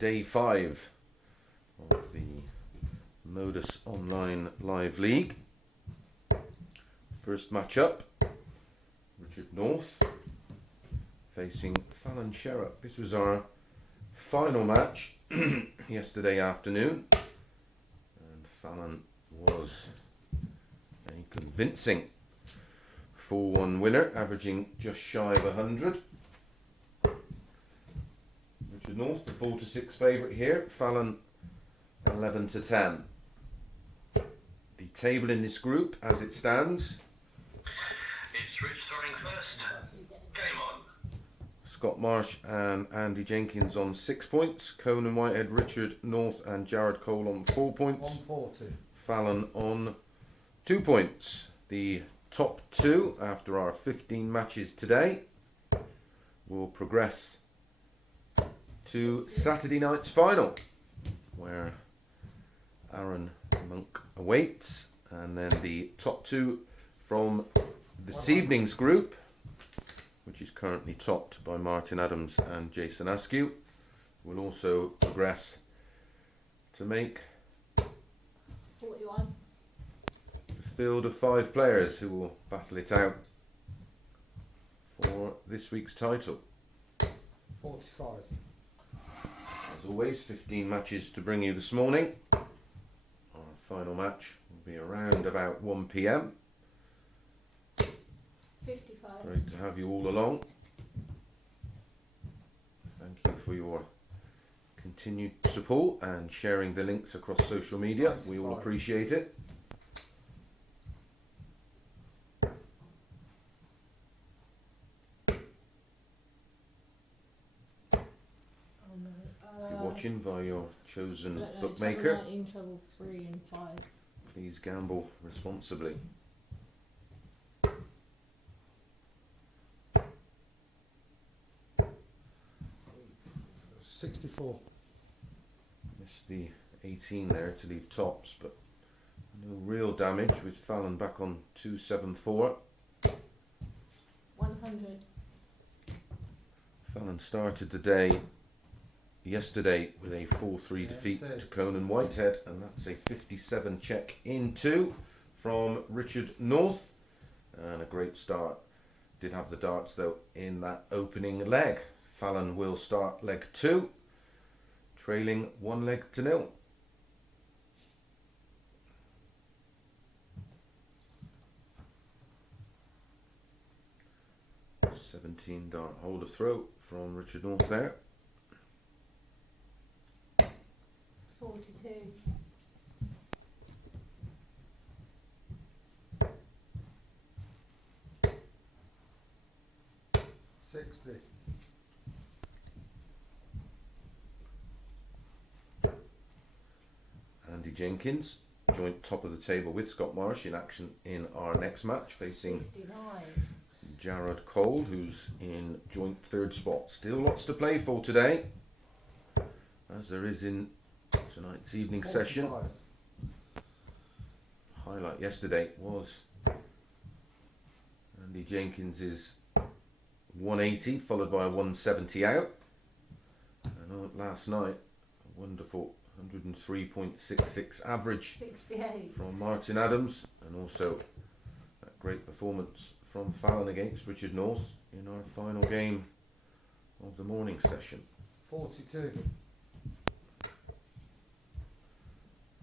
day 5 of the MODUS Online Live League. First match up, Richard North facing Fallon Sherrock. This was our final match yesterday afternoon, and Fallon was a convincing 4-1 winner, averaging just shy of 100. Richard North, the 4-6 favourite here. Fallon 11-10. The table in this group, as it stands: it's Rich throwing first. Game on. Scott Marsh and Andy Jenkins on 6 points. Conan, Whitehead, Richard North and Jared Cole on 4 points. 140. Fallon on 2 points. The top 2, after our 15 matches today, will progress to Saturday night's final, where Aaron Monk awaits, and then the top 2 from this evening's group, which is currently topped by Martin Adams and Jason Askew, will also progress to make 41. the field of 5 players who will battle it out for this week's title. 45. As always, 15 matches to bring you this morning. Our final match will be around about 1 PM. 55. Great to have you all along. Thank you for your continued support and sharing the links across social media. We all appreciate it. If you're watching via your chosen bookmaker, 19, treble 3 and 5. please gamble responsibly. $64. Missed the 18 there to leave tops, but no real damage with Fallon back on 274. 100. Fallon started the day yesterday with a 4-3 defeat to Conan Whitehead, and that's a 57 check in 2 from Richard North, and a great start. Did have the darts though in that opening leg. Fallon will start leg 2, trailing 1 leg to 0. $17 hold of throw from Richard North there. 42. 60. Andy Jenkins, joint top of the table with Scott Marsh, in action in our next match, facing 59. Jared Cole, who's in joint 3rd spot. Still lots to play for today, as there is in tonight's evening 45. session. Highlight yesterday was Andy Jenkins's 180, followed by a 170 out. And last night, a wonderful 103.66 average 68. from Martin Adams, and also that great performance from Fallon against Richard North in our final game of the morning session. 42.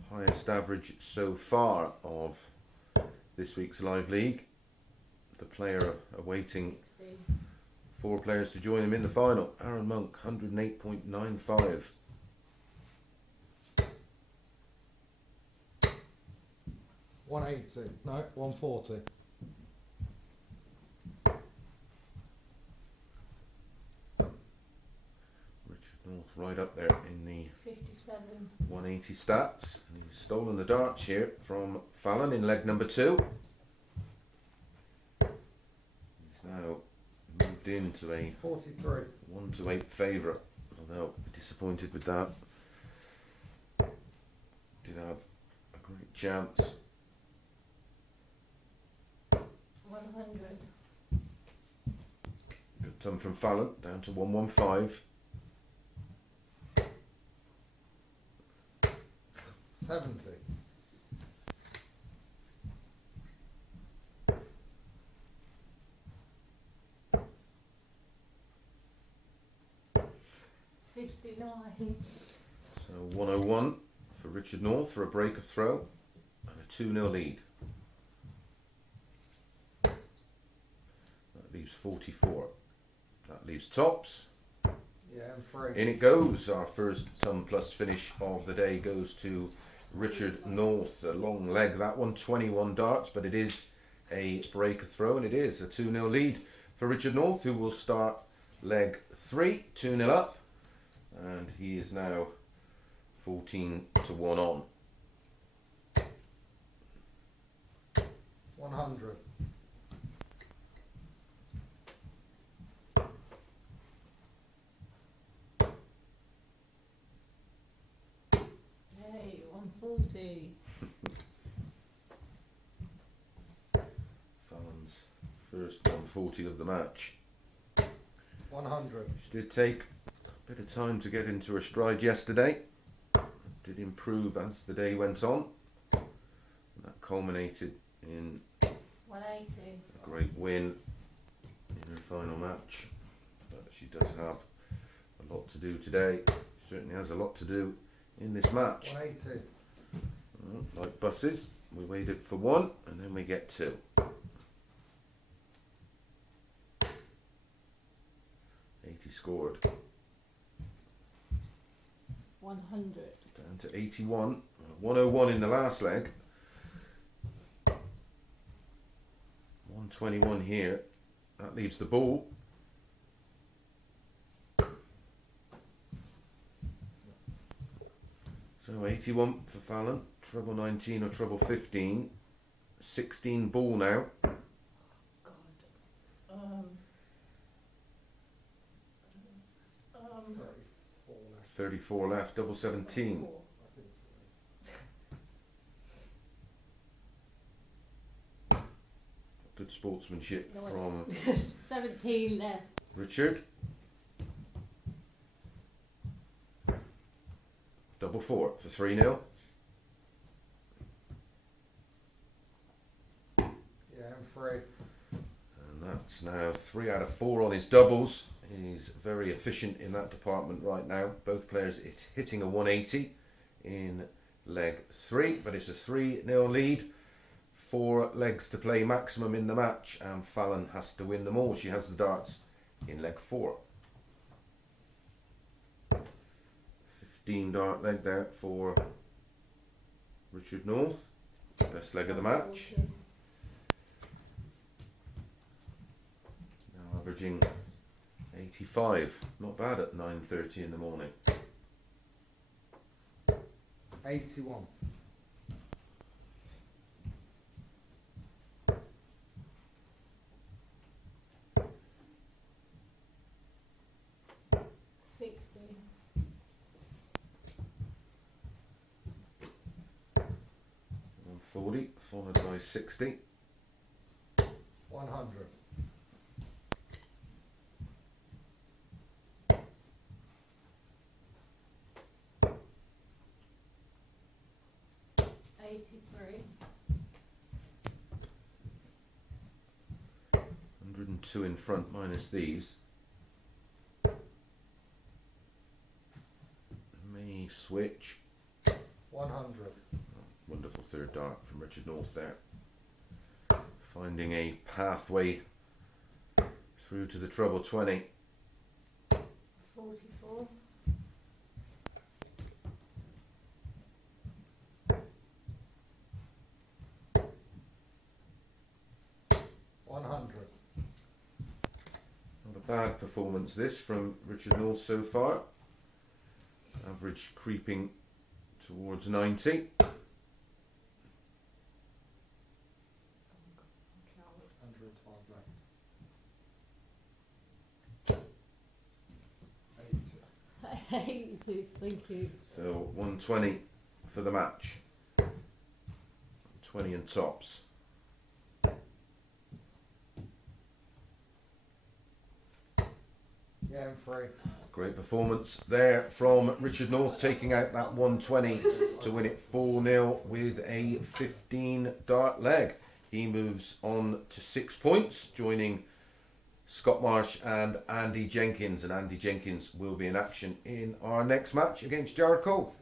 Highest average so far of this week's live league. The player awaiting 60. 4 players to join him in the final. Aaron Monk, 108.95. 180. No, 140. Richard North right up there in the 57. 180 stats. And he's stolen the darts here from Fallon in leg number 2. He's now moved into a 43. 1-8 favourite, although disappointed with that. Did have a great chance. 100. Good turn from Fallon, down to 115. 70. $59. So 101 for Richard North for a break of throw and a 2-0 lead. That leaves 44. That leaves tops. Yeah, and 3. In it goes. Our first ton plus finish of the day goes to Richard North. A long leg, that one, 21 darts, but it is a break of throw and it is a 2-0 lead for Richard North, who will start leg 3, 2-0 up, and he is now 14 to 1 on. 100. Hey, 140. Fallon's first 140 of the match. 100. She did take a bit of time to get into her stride yesterday. Did improve as the day went on. And that culminated in 180. a great win in her final match. But she does have a lot to do today. She certainly has a lot to do in this match. 180. Like buses, we waited for 1 and then we get 2. 80 scored. 100. Down to 81. 101 in the last leg. 121 here. That leaves the ball. So 81 for Fallon. Treble 19 or treble 15. 16 ball now. God. Um, 34 left. 34 left. Double 17. 4. I think so. Good sportsmanship No, from 17 left. Richard. Double 4 for 3-0. Yeah, and 3. And that's now 3 out of 4 on his doubles. He's very efficient in that department right now. Both players hitting a 180 in leg 3, but it's a 3-0 lead. 4 legs to play maximum in the match, and Fallon has to win them all. She has the darts in leg 4. 15 dart leg there for Richard North. Best leg of the match. 140. Now averaging 85. Not bad at 9:30 in the morning. 81. 60. 140, followed by 60. 100. 83. 102 in front minus these. May switch. 100. Wonderful third dart from Richard North there. Finding a pathway through to the treble 20. 44. 100. Not a bad performance this from Richard North so far. Average creeping towards 90. 105 left. 80. 82. Thank you. So 120 for the match. 20 and tops. Yeah, and 3. Great performance there from Richard North, taking out that 120 to win it 4-0 with a 15 dart leg. He moves on to 6 points, joining Scott Marsh and Andy Jenkins. And Andy Jenkins will be in action in our next match against Jared Cole.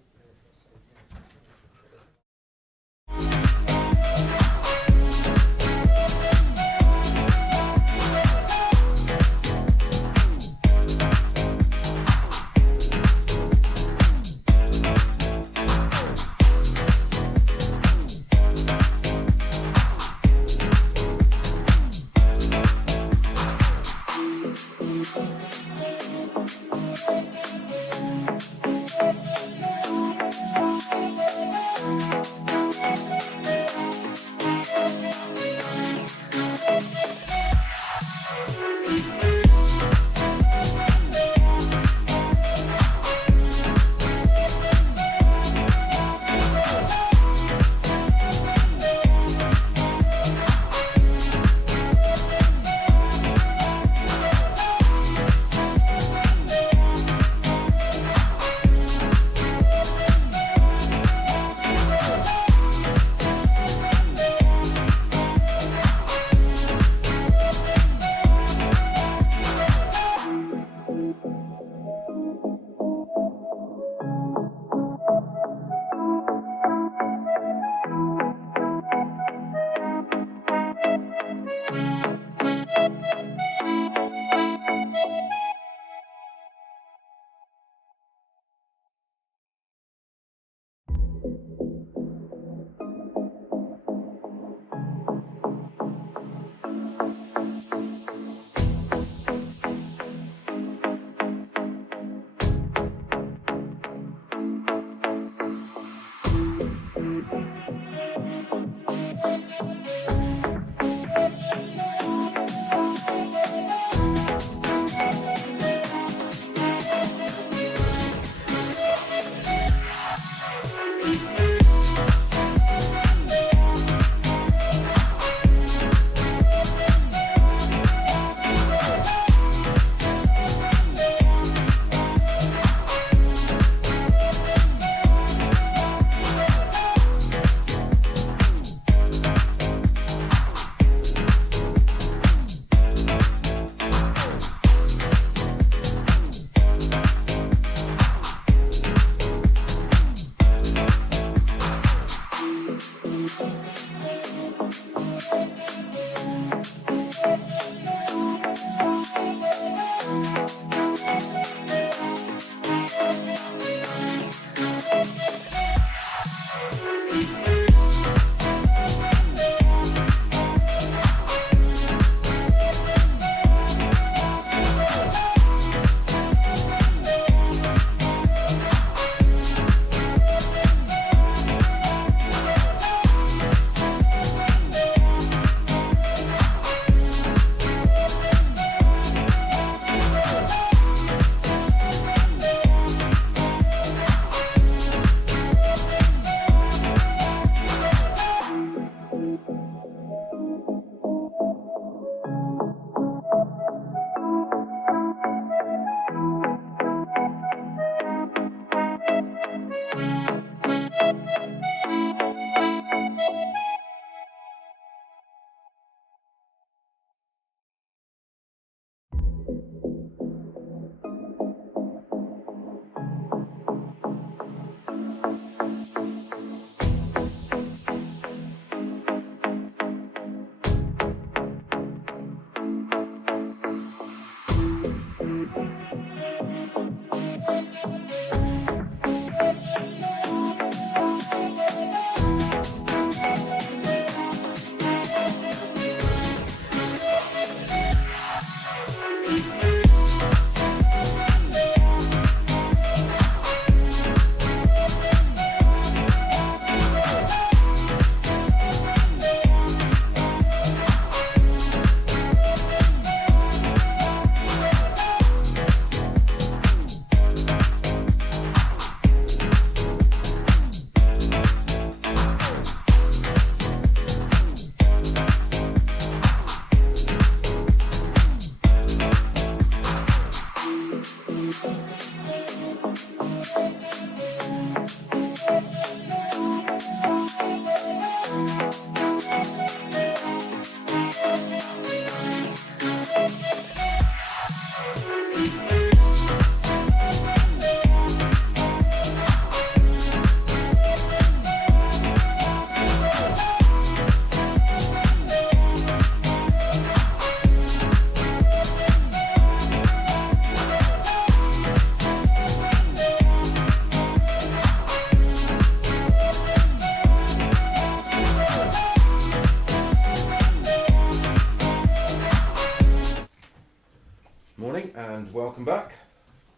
And welcome back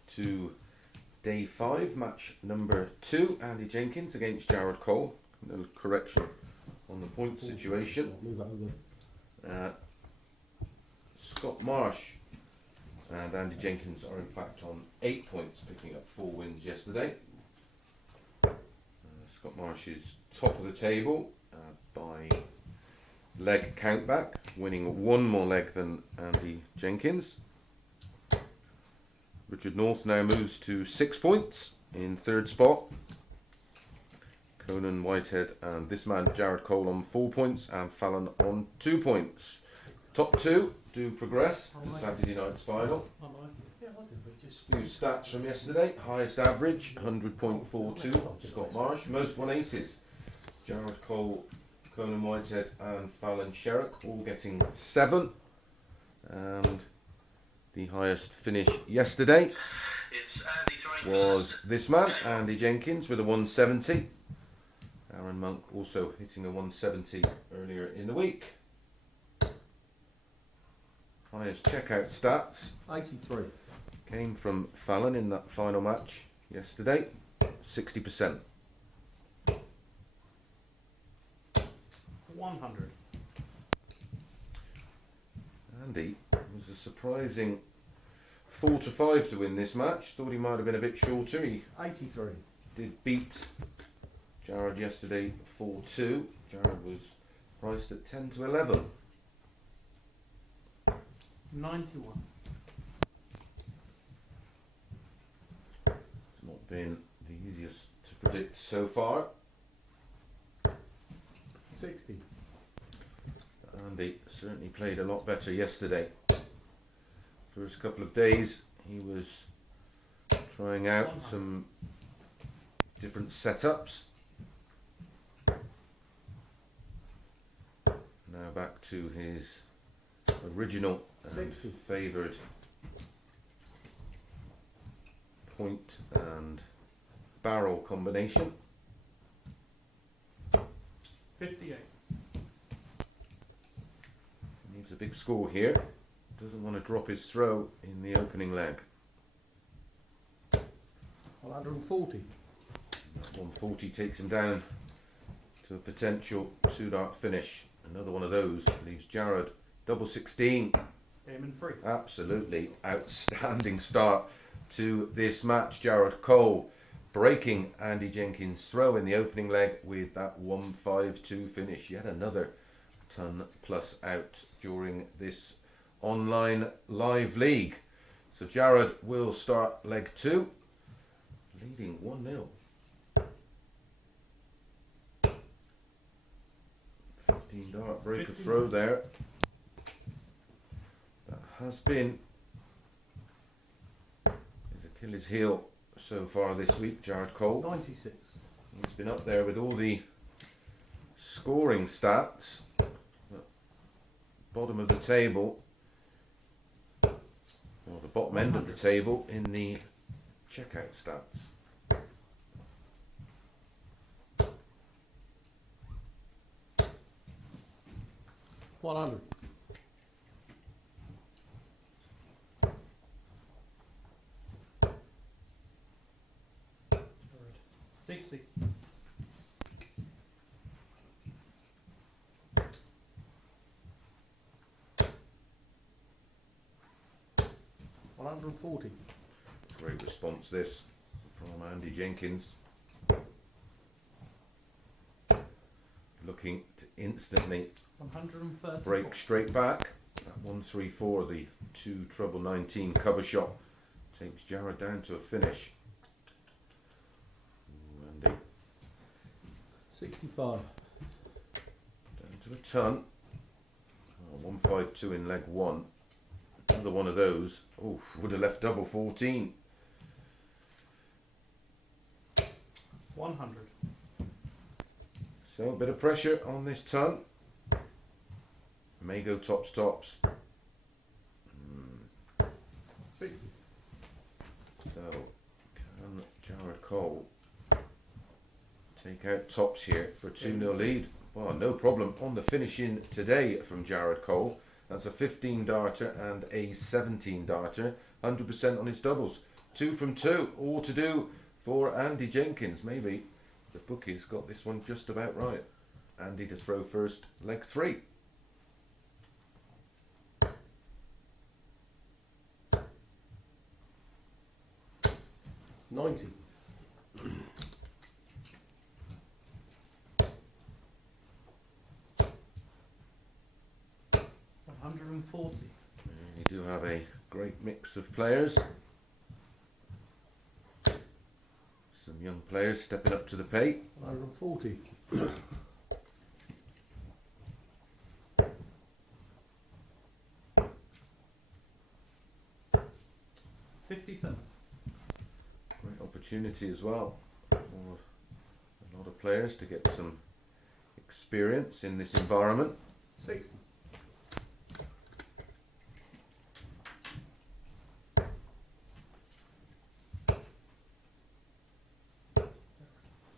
to day 5, match number 2. Andy Jenkins against Jared Cole. A little correction on the point situation. Move that over. Scott Marsh and Andy Jenkins are in fact on 8 points, picking up 4 wins yesterday. Scott Marsh is top of the table by leg countback, winning 1 more leg than Andy Jenkins. Richard North now moves to 6 points in 3rd spot. Conan, Whitehead and this man Jared Cole on 4 points and Fallon on 2 points. Top 2 do progress to Saturday night's final. Few stats from yesterday. Highest average 100.42 Scott Marsh. Most 180s Jared Cole, Conan Whitehead and Fallon Sherrock all getting 7. And the highest finish yesterday was this man, Andy Jenkins, with a 170. Aaron Monk also hitting a 170 earlier in the week. Highest checkout stats 83. came from Fallon in that final match yesterday, 60%. 100. Andy was a surprising 4-5 to win this match. Thought he might have been a bit shorter. He 83. did beat Jared yesterday 4-2. Jared was priced at 10-11. 91. It's not been the easiest to predict so far. 60. Andy certainly played a lot better yesterday. First couple of days he was trying out some different setups. Now back to his original and 60. favoured point and barrel combination. 58. Needs a big score here. Doesn't want to drop his throw in the opening leg. 140. 140 takes him down to a potential 2-dart finish. Another one of those leaves Jared double 16. Aiming free. Absolutely outstanding start to this match. Jared Cole breaking Andy Jenkins' throw in the opening leg with that 152 finish. Yet another ton plus out during this online live league. So Jared will start leg 2, leading 1-0. 15-dart break of throw there. That has been his Achilles heel so far this week, Jared Cole. 96. He's been up there with all the scoring stats. Bottom of the table, or the bottom end of the table in the checkout stats. One hundred. Sixty. $140. Great response this from Andy Jenkins. Looking to instantly 134. break straight back. That 134, the 2 treble 19 cover shot takes Jared down to a finish. Ooh, Andy 65. down to a ton. Oh, 152 in leg 1. Another one of those. Oh, would have left double 14. 100. So a bit of pressure on this ton. May go tops. 60. So can Jared Cole take out tops here for a 2-0 lead? Well, no problem on the finish in today from Jared Cole. That's a 15 darter and a 17 darter. 100% on his doubles. 2 from 2, all to do for Andy Jenkins. Maybe the bookies got this one just about right. Andy to throw first, leg 3. $90. 140. You do have a great mix of players. Some young players stepping up to the plate. 140. 57. Great opportunity as well for a lot of players to get some experience in this environment. 60.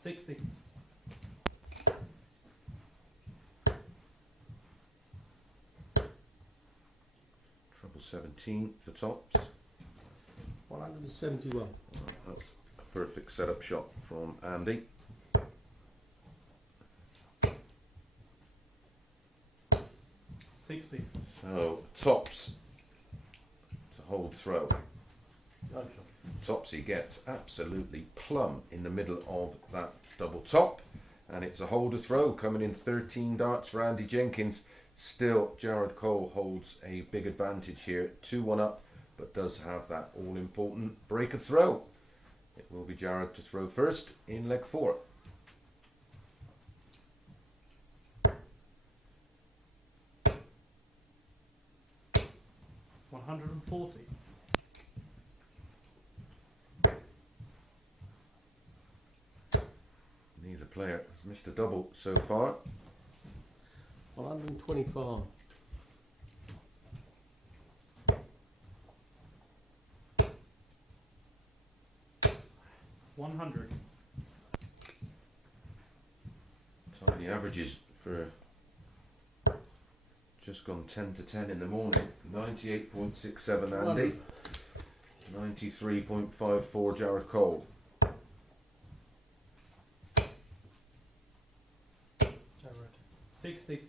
60. 17 for tops. 171. That's a perfect setup shot from Andy. $60. So tops to hold throw. No shot. Topsy gets absolutely plumb in the middle of that double top, and it's a holder throw coming in 13 darts for Andy Jenkins. Still, Jared Cole holds a big advantage here, 2-1 up, but does have that all-important break of throw. It will be Jared to throw first in leg 4. 140. Neither player has missed a double so far. 125. 100. Tiny averages for just gone 10 to 10 in the morning. 98.67 Andy. 93.54 Jared Cole. Jared. 60.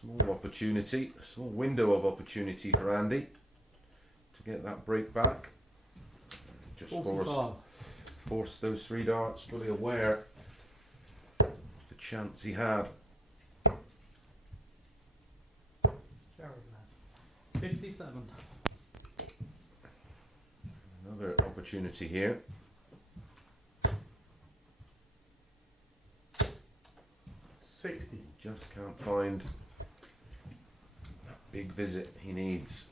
Small opportunity, a small window of opportunity for Andy to get that break back. Just 45. force those 3 darts, fully aware of the chance he had. Jared lad. 57. Another opportunity here. 60. Just can't find that big visit he needs.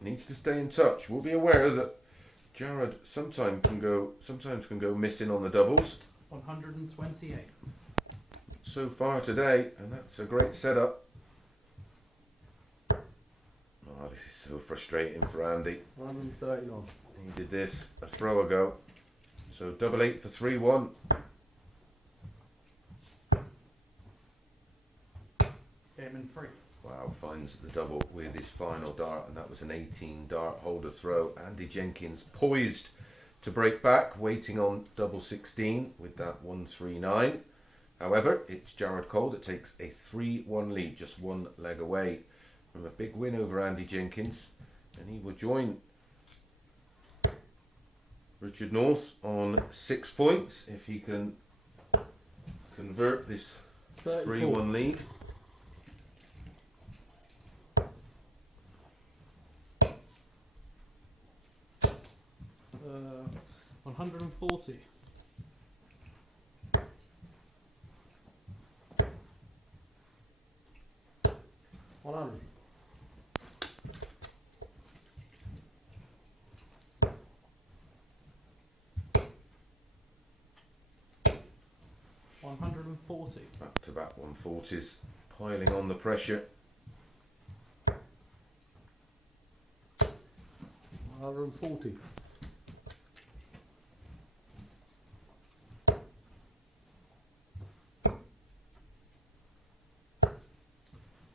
Needs to stay in touch. We'll be aware that Jared sometimes can go missing on the doubles. 128. So far today, and that's a great setup. Oh, this is so frustrating for Andy. 139. He did this a throw ago. So double 8 for 3-1. Game in 3. Wow, finds the double with his final dart, and that was an 18 dart holder throw. Andy Jenkins poised to break back, waiting on double 16 with that 139. However, it's Jared Cole that takes a 3-1 lead, just 1 leg away from a big win over Andy Jenkins, and he will join Richard North on 6 points if he can convert this 3-1 lead. Uh, 140. 100. 140. Back to back 140s, piling on the pressure. 140.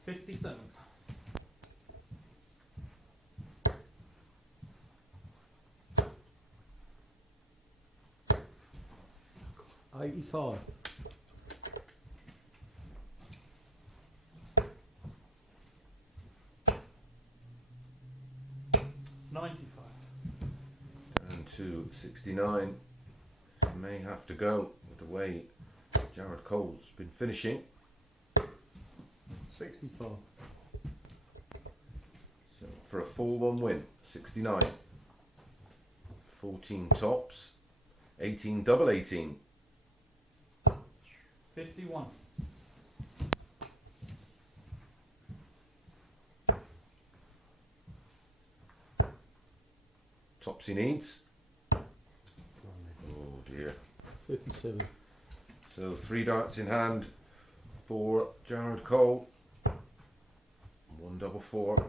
57. 85. And to 69. May have to go with the way Jared Cole's been finishing. 65. So for a 4-1 win, 69. 14 tops, 18 double 18. 51. Tops he needs. Blimey. Oh dear. 57. So 3 darts in hand for Jared Cole. 1 double 4.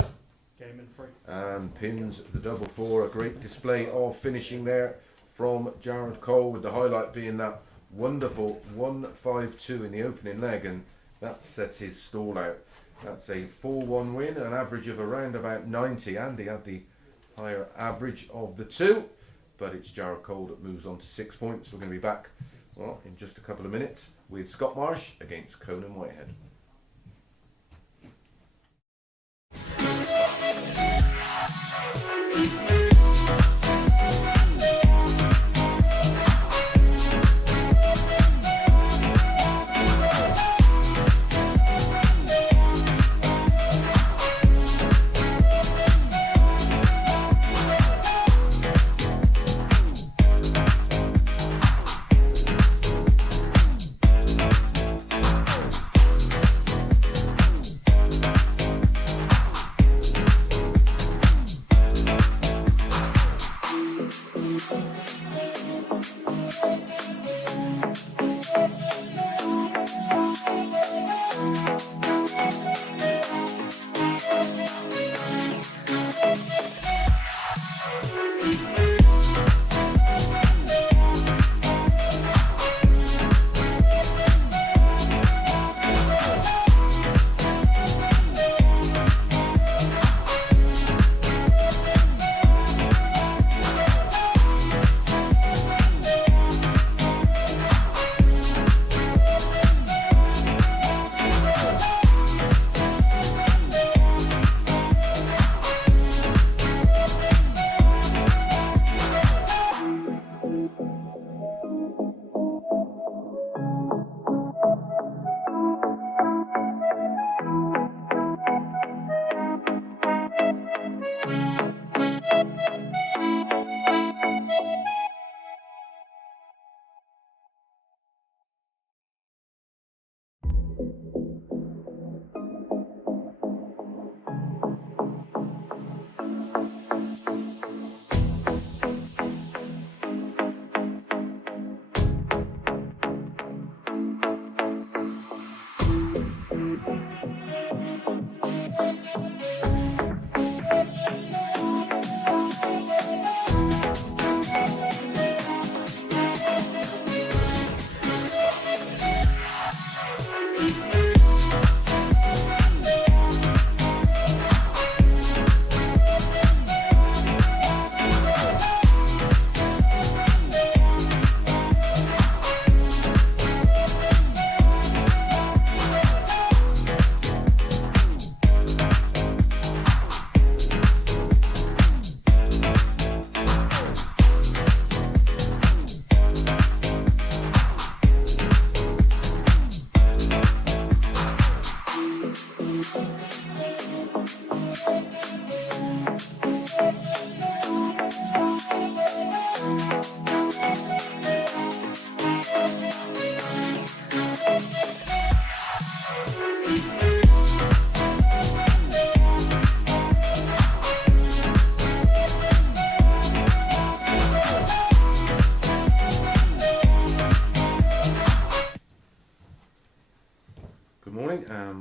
Game in 3. And pins the double 4. A great display of finishing there from Jared Cole, with the highlight being that wonderful 1-5-2 in the opening leg, and that sets his stall out. That's a 4-1 win, an average of around about 90. Andy had the higher average of the two, but it's Jared Cole that moves on to 6 points. We're going to be back, well, in just a couple of minutes with Scott Marsh against Conan Whitehead.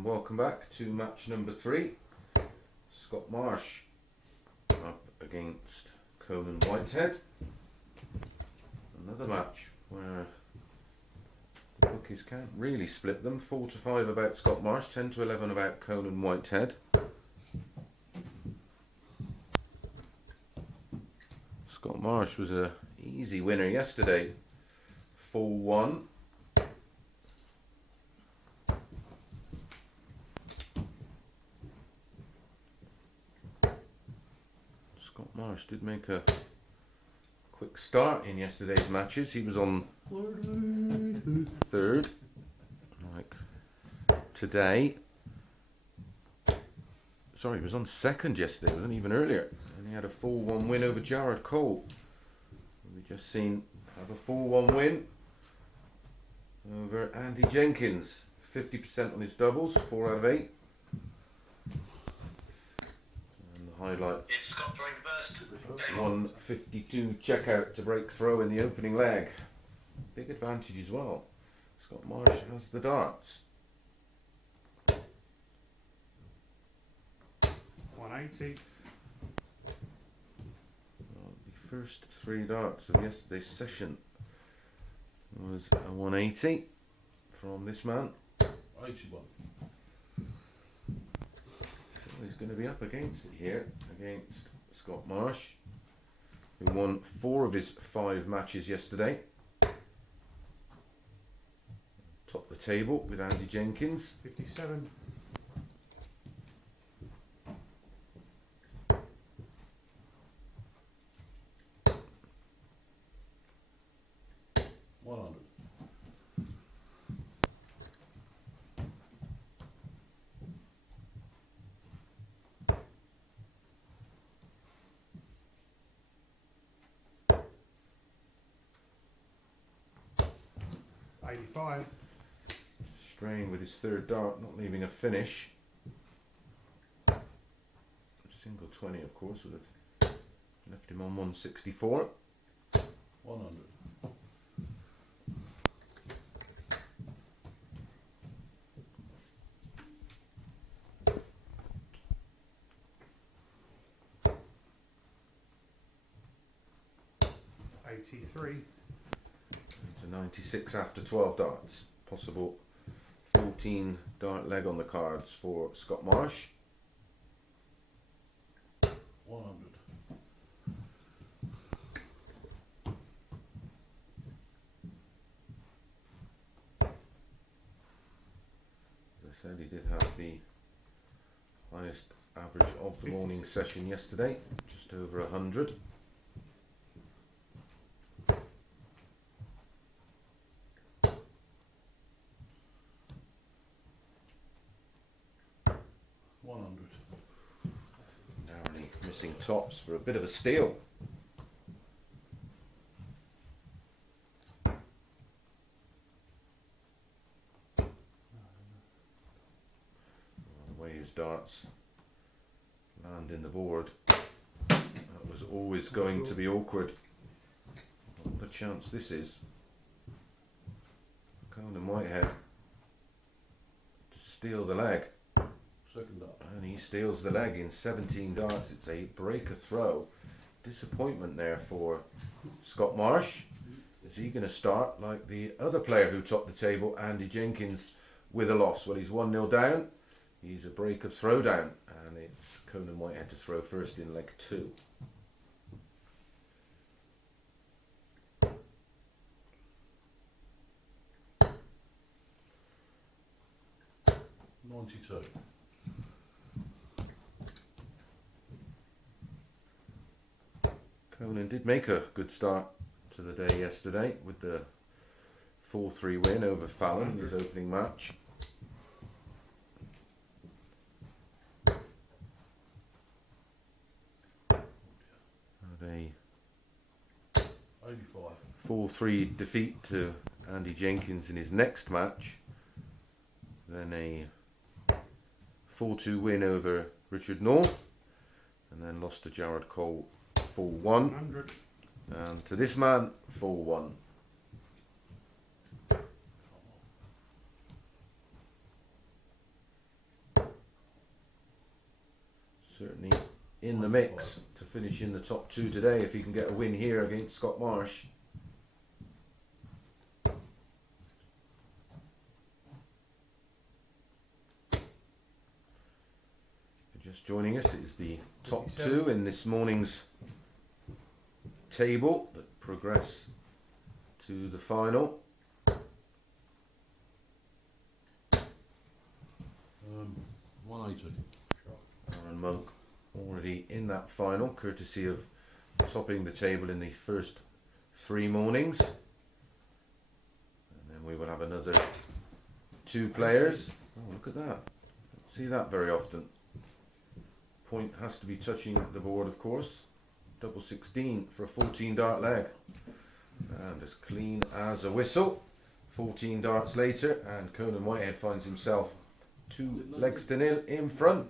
Welcome back to match number 3. Scott Marsh up against Conan Whitehead. Another match where the bookies can't really split them. 4-5 about Scott Marsh, 10-11 about Conan Whitehead. Scott Marsh was a Easy winner yesterday. 4-1. Scott Marsh did make a quick start in yesterday's matches. He was on third, like today. Sorry, he was on second yesterday. It wasn't even earlier. And he had a 4-1 win over Jared Cole. We just seen have a 4-1 win over Andy Jenkins. 50% on his doubles, 4 out of 8. And the highlight, It's Scott throwing first. 152 checkout to break throw in the opening leg. Big advantage as well. Scott Marsh has the darts. 180. Well, the first 3 darts of yesterday's session was a 180 from this man. 81. So he's going to be up against it here, against Scott Marsh, who won 4 of his 5 matches yesterday. Top the table with Andy Jenkins. 57. 100. 85. Strain with his 3rd dart, not leaving a finish. Single 20, of course, would have left him on 164. 100. 83. To 96 after 12 darts. Possible 14 dart leg on the cards for Scott Marsh. 100. As I said, he did have the highest average of the morning session yesterday, just over 100. Narrowly missing tops for a bit of a steal. The way his darts land in the board, that was always going to be awkward. What a chance this is. Conan Whitehead to steal the leg. Second up. And he steals the leg in 17 darts. It's a breaker throw. Disappointment there for Scott Marsh. Is he going to start like the other player who topped the table, Andy Jenkins, with a loss? Well, he's 1-0 down. He's a breaker throw down. And it's Conan Whitehead to throw first in leg 2. 92. Conan did make a good start to the day yesterday with the 4-3 win over Fallon in his opening match. Had a 85. 4-3 defeat to Andy Jenkins in his next match. Then a 4-2 win over Richard North. And then lost to Jared Cole 4-1. 100. And to this man, 4-1. Certainly in the mix to finish in the top 2 today if he can get a win here against Scott Marsh. Just joining us, it is the top 2 in this morning's table that progress to the final. 180. Aaron Monk already in that final, courtesy of topping the table in the first 3 mornings. And then we will have another 2 players. Oh, look at that. Don't see that very often. Point has to be touching the board, of course. Double 16 for a 14 dart leg. And as clean as a whistle. 14 darts later, and Conan Whitehead finds himself 2 legs to nil in front.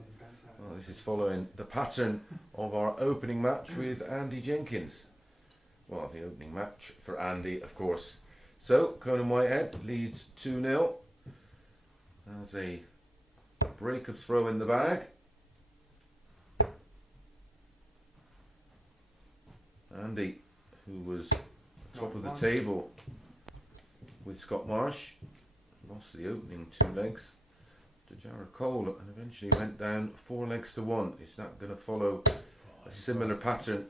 Well, this is following the pattern of our opening match with Andy Jenkins. Well, the opening match for Andy, of course. So, Conan Whitehead leads 2-0. Has a break of throw in the bag. Andy, who was top of the table with Scott Marsh, lost the opening 2 legs to Jarrah Cole and eventually went down 4 legs to 1. Is that going to follow a similar pattern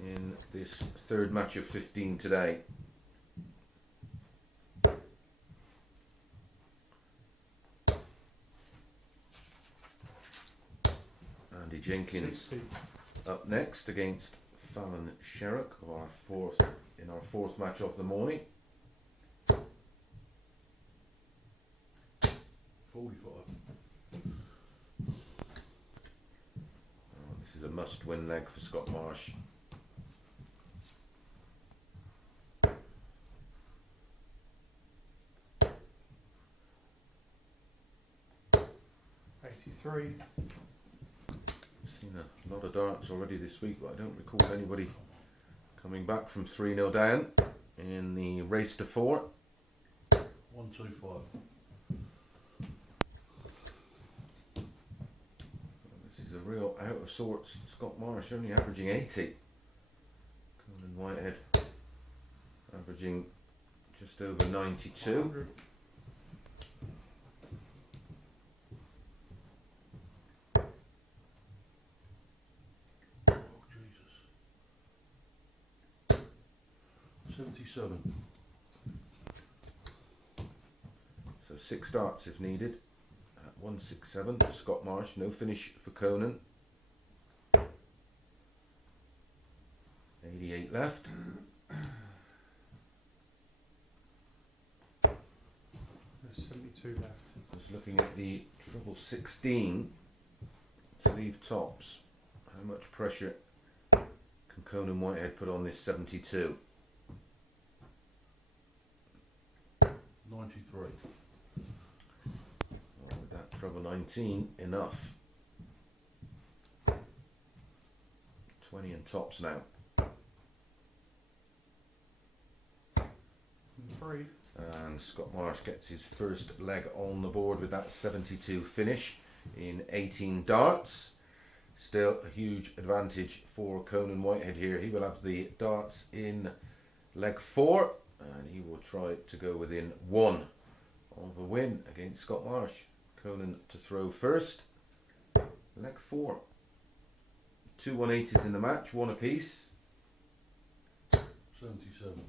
in this 3rd match of 15 today? Andy Jenkins 60. up next against Fallon Sherrock of our fourth match of the morning. 45. Oh, this is a must-win leg for Scott Marsh. '83. Seen a lot of darts already this week, but I don't recall anybody coming back from 3-0 down in the race to 4. 125. This is a real out of sorts Scott Marsh, only averaging 80. Conan Whitehead averaging just over 92. 100. Oh, Jesus. 77. So 6 darts if needed. At 167 for Scott Marsh, no finish for Conan. 88 left. There's 72 left. Just looking at the treble 16 to leave tops. How much pressure can Conan Whitehead put on this 72? 93. Well, with that treble 19, enough. 20 and tops now. 3. And Scott Marsh gets his first leg on the board with that 72 finish in 18 darts. Still a huge advantage for Conan Whitehead here. He will have the darts in leg 4 and he will try to go within 1 of a win against Scott Marsh. Conan to throw first. Leg 4. 2 180s in the match, 1 apiece. 77.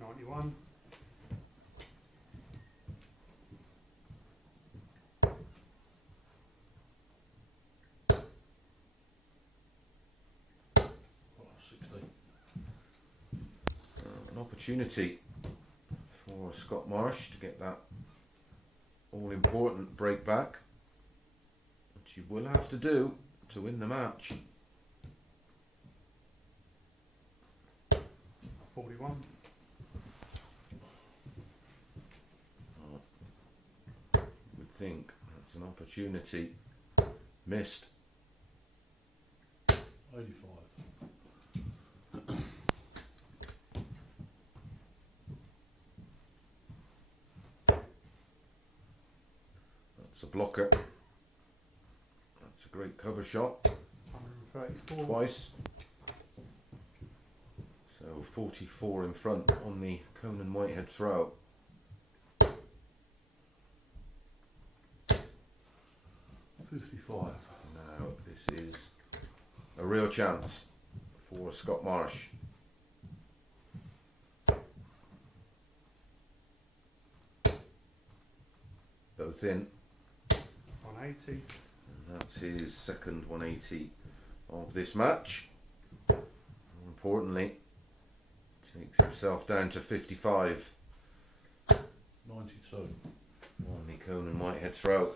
'91. Oh, 60. An opportunity for Scott Marsh to get that all-important break back, which he will have to do to win the match. 41. Would think that's an opportunity missed. 85. That's a blocker. That's a great cover shot. 134. Twice. So 44 in front on the Conan Whitehead throw. 55. Now this is a real chance for Scott Marsh. Both in. 180. And that's his second 180 of this match. More importantly, takes himself down to 55 92. on the Conan Whitehead throw.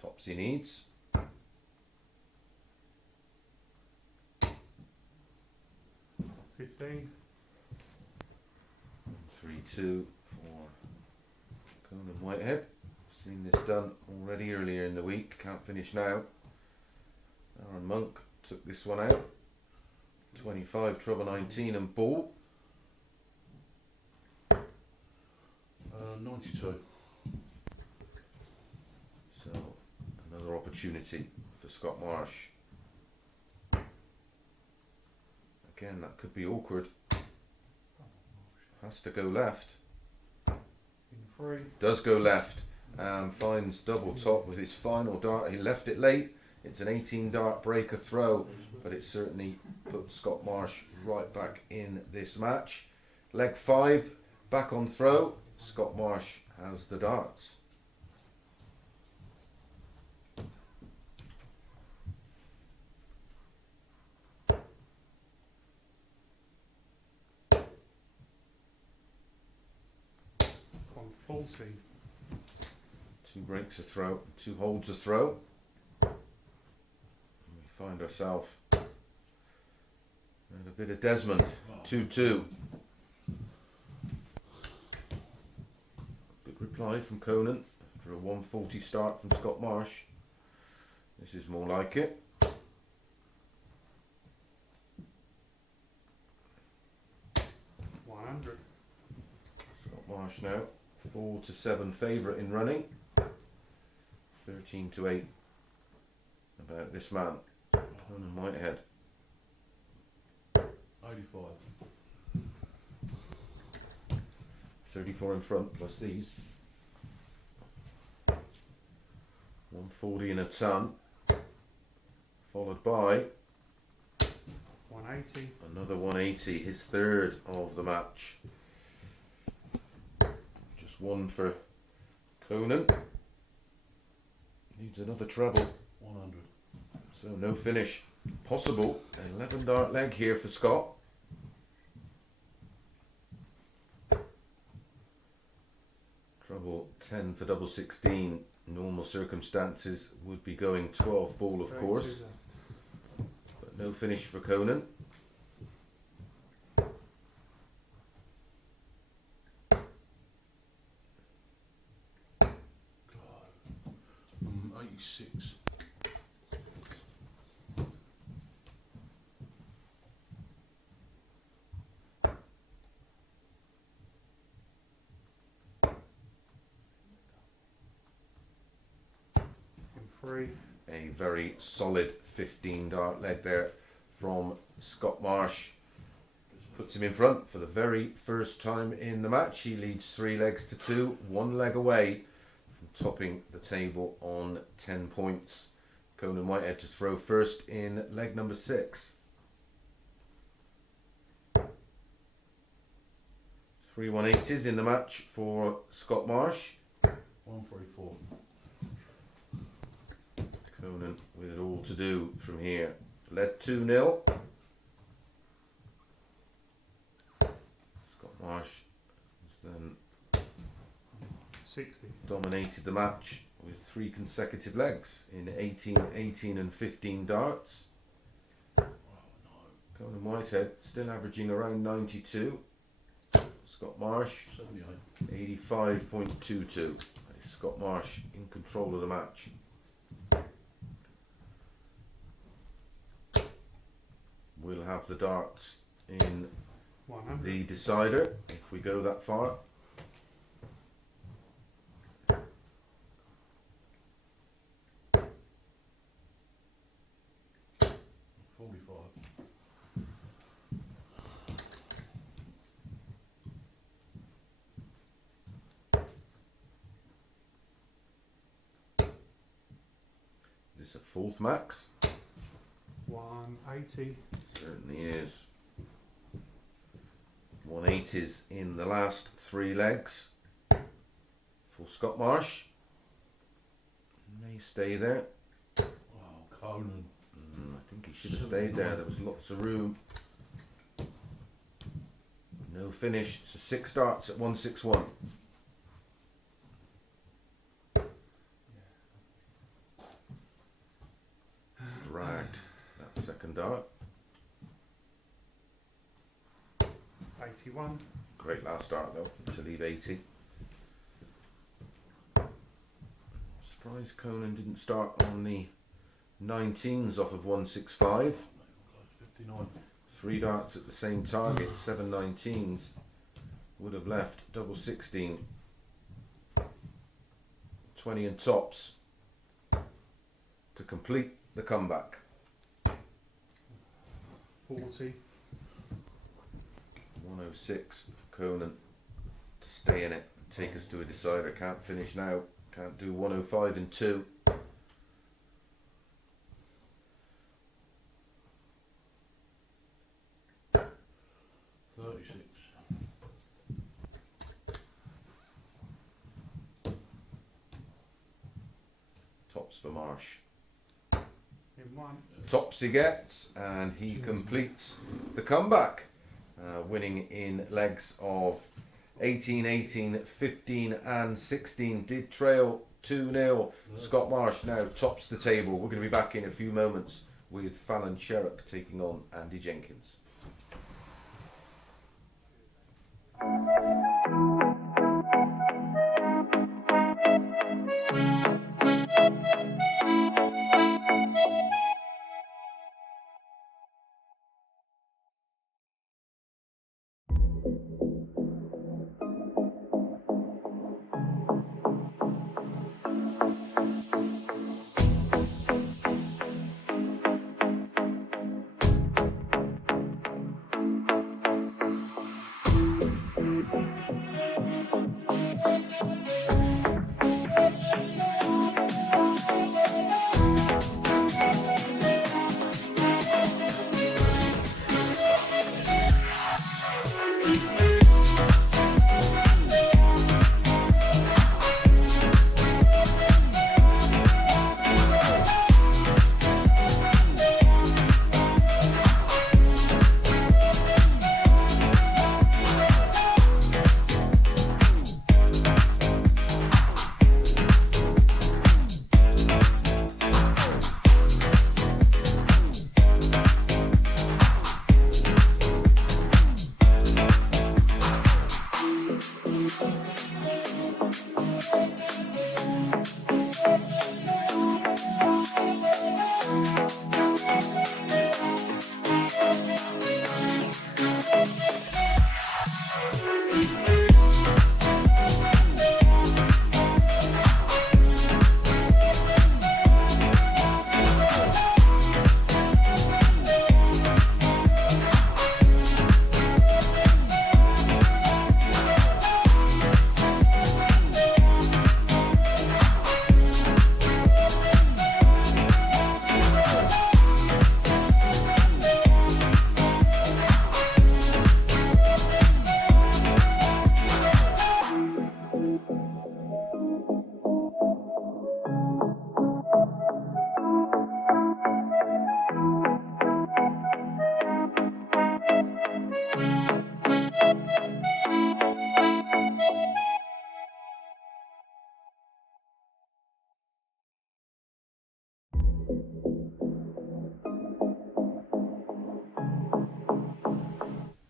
Tops he needs. 15. 3-2 for Conan Whitehead. Seen this done already earlier in the week. Can't finish now. Aaron Monk took this one out. 25 treble 19 and ball. 92. So another opportunity for Scott Marsh. Again, that could be awkward. Has to go left. In 3. Does go left and finds double top with his final dart. He left it late. It's an 18 dart breaker throw, but it certainly put Scott Marsh right back in this match. Leg 5, back on throw. Scott Marsh has the darts. On 40. 2 breaks a throw, 2 holds a throw. And we find ourselves at a bit of Desmond. 2-2. Good reply from Conan after a 140 start from Scott Marsh. This is more like it. Scott Marsh now 4-7 favourite in running. 13-8 about this man, Conan Whitehead. 85. 34 in front plus these. 140 in a ton, followed by 180. another 180, his third of the match. Just one for Conan. Needs another treble, 100. so no finish possible. 11 dart leg here for Scott. Treble 10 for double 16. Normal circumstances would be going 12 ball, of 32 course, left. but no finish for Conan. God. 86. In 3. A very solid 15 dart leg there from Scott Marsh. Puts him in front for the very first time in the match. He leads 3 legs to 2, 1 leg away from topping the table on 10 points. Conan Whitehead to throw first in leg number 6. 3 180s in the match for Scott Marsh. 134. Conan with it all to do from here. Led 2-0. Scott Marsh has then 60. dominated the match with 3 consecutive legs in 18, 18 and 15 darts. Conan Whitehead still averaging around 92. Scott Marsh 78. 85.22. Scott Marsh in control of the match. We'll have the darts in 100. the decider if we go that far. this a fourth max? 180. Certainly is. 180s in the last 3 legs for Scott Marsh. May stay there. Wow, Conan. I think he should have stayed there. There was lots of room. No finish. So 6 starts at 161. Dragged that second dart. 81. Great last start though, to leave 80. Surprised Conan didn't start on the 19s off of 165. 59. 3 darts at the same target, 7 19s would have left double 16. 20 and tops to complete the comeback. 40. 106 for Conan to stay in it and take us to a decider. Can't finish now. Can't do 105 and 2. Tops for Marsh. In 1. Tops he gets, and he completes the comeback, winning in legs of 18, 18, 15 and 16. Did trail 2-0. Scott Marsh now tops the table. We're going to be back in a few moments with Fallon Sherrock taking on Andy Jenkins.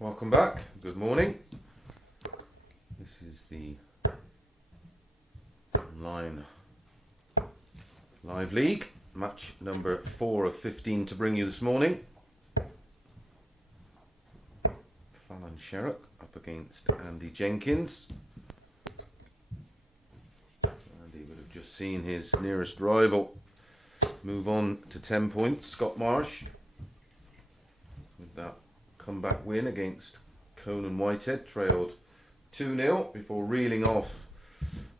Welcome back. Good morning. This is the online live league, match number 4 of 15 to bring you this morning. Fallon Sherrock up against Andy Jenkins. Andy would have just seen his nearest rival move on to 10 points, Scott Marsh, with that comeback win against Conan Whitehead, trailed 2-0 before reeling off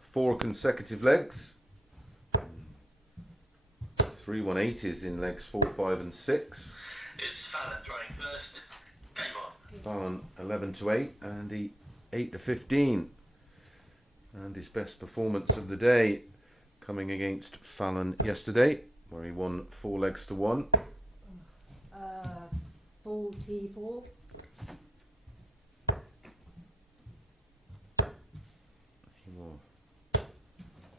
4 consecutive legs. 3 180s in legs 4, 5 and 6. It's Fallon throwing first. Game on. Fallon 11 to 8, Andy 8 to 15. And his best performance of the day coming against Fallon yesterday, where he won 4 legs to 1. 44. He will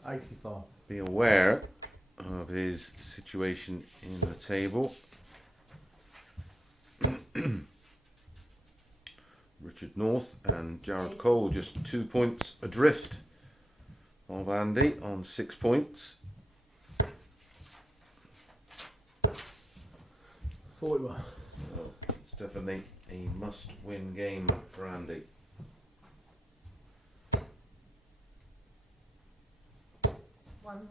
85. be aware of his situation in the table. Richard North and Jared Cole just 2 points adrift of Andy on 6 points. 41. So it's definitely a must-win game for Andy. $100.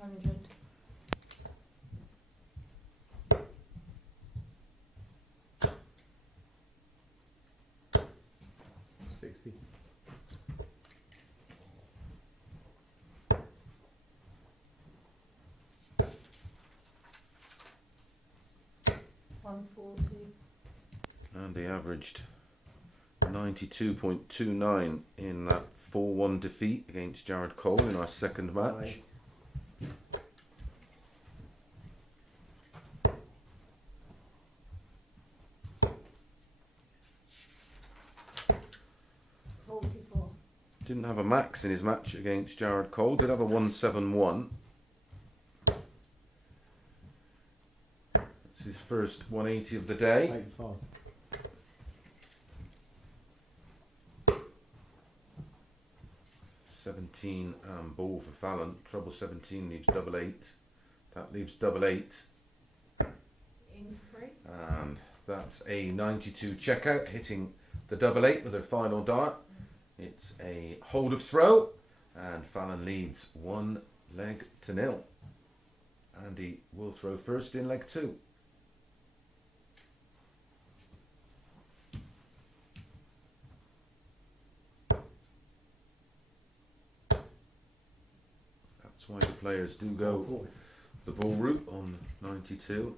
$60. $140. Andy averaged 92.29 in that 4-1 defeat against Jared Cole in our second match. $44. Didn't have a max in his match against Jared Cole. Did have a 171. That's his first 180 of the day. 85. $17 ball for Fallon. Treble 17 leaves double 8. That leaves double 8. In 3. And that's a 92 checkout, hitting the double 8 with her final dart. It's a hold of throw, and Fallon leads 1 leg to 0. Andy will throw first in leg 2. That's why the players do go 40. the ball route on 92.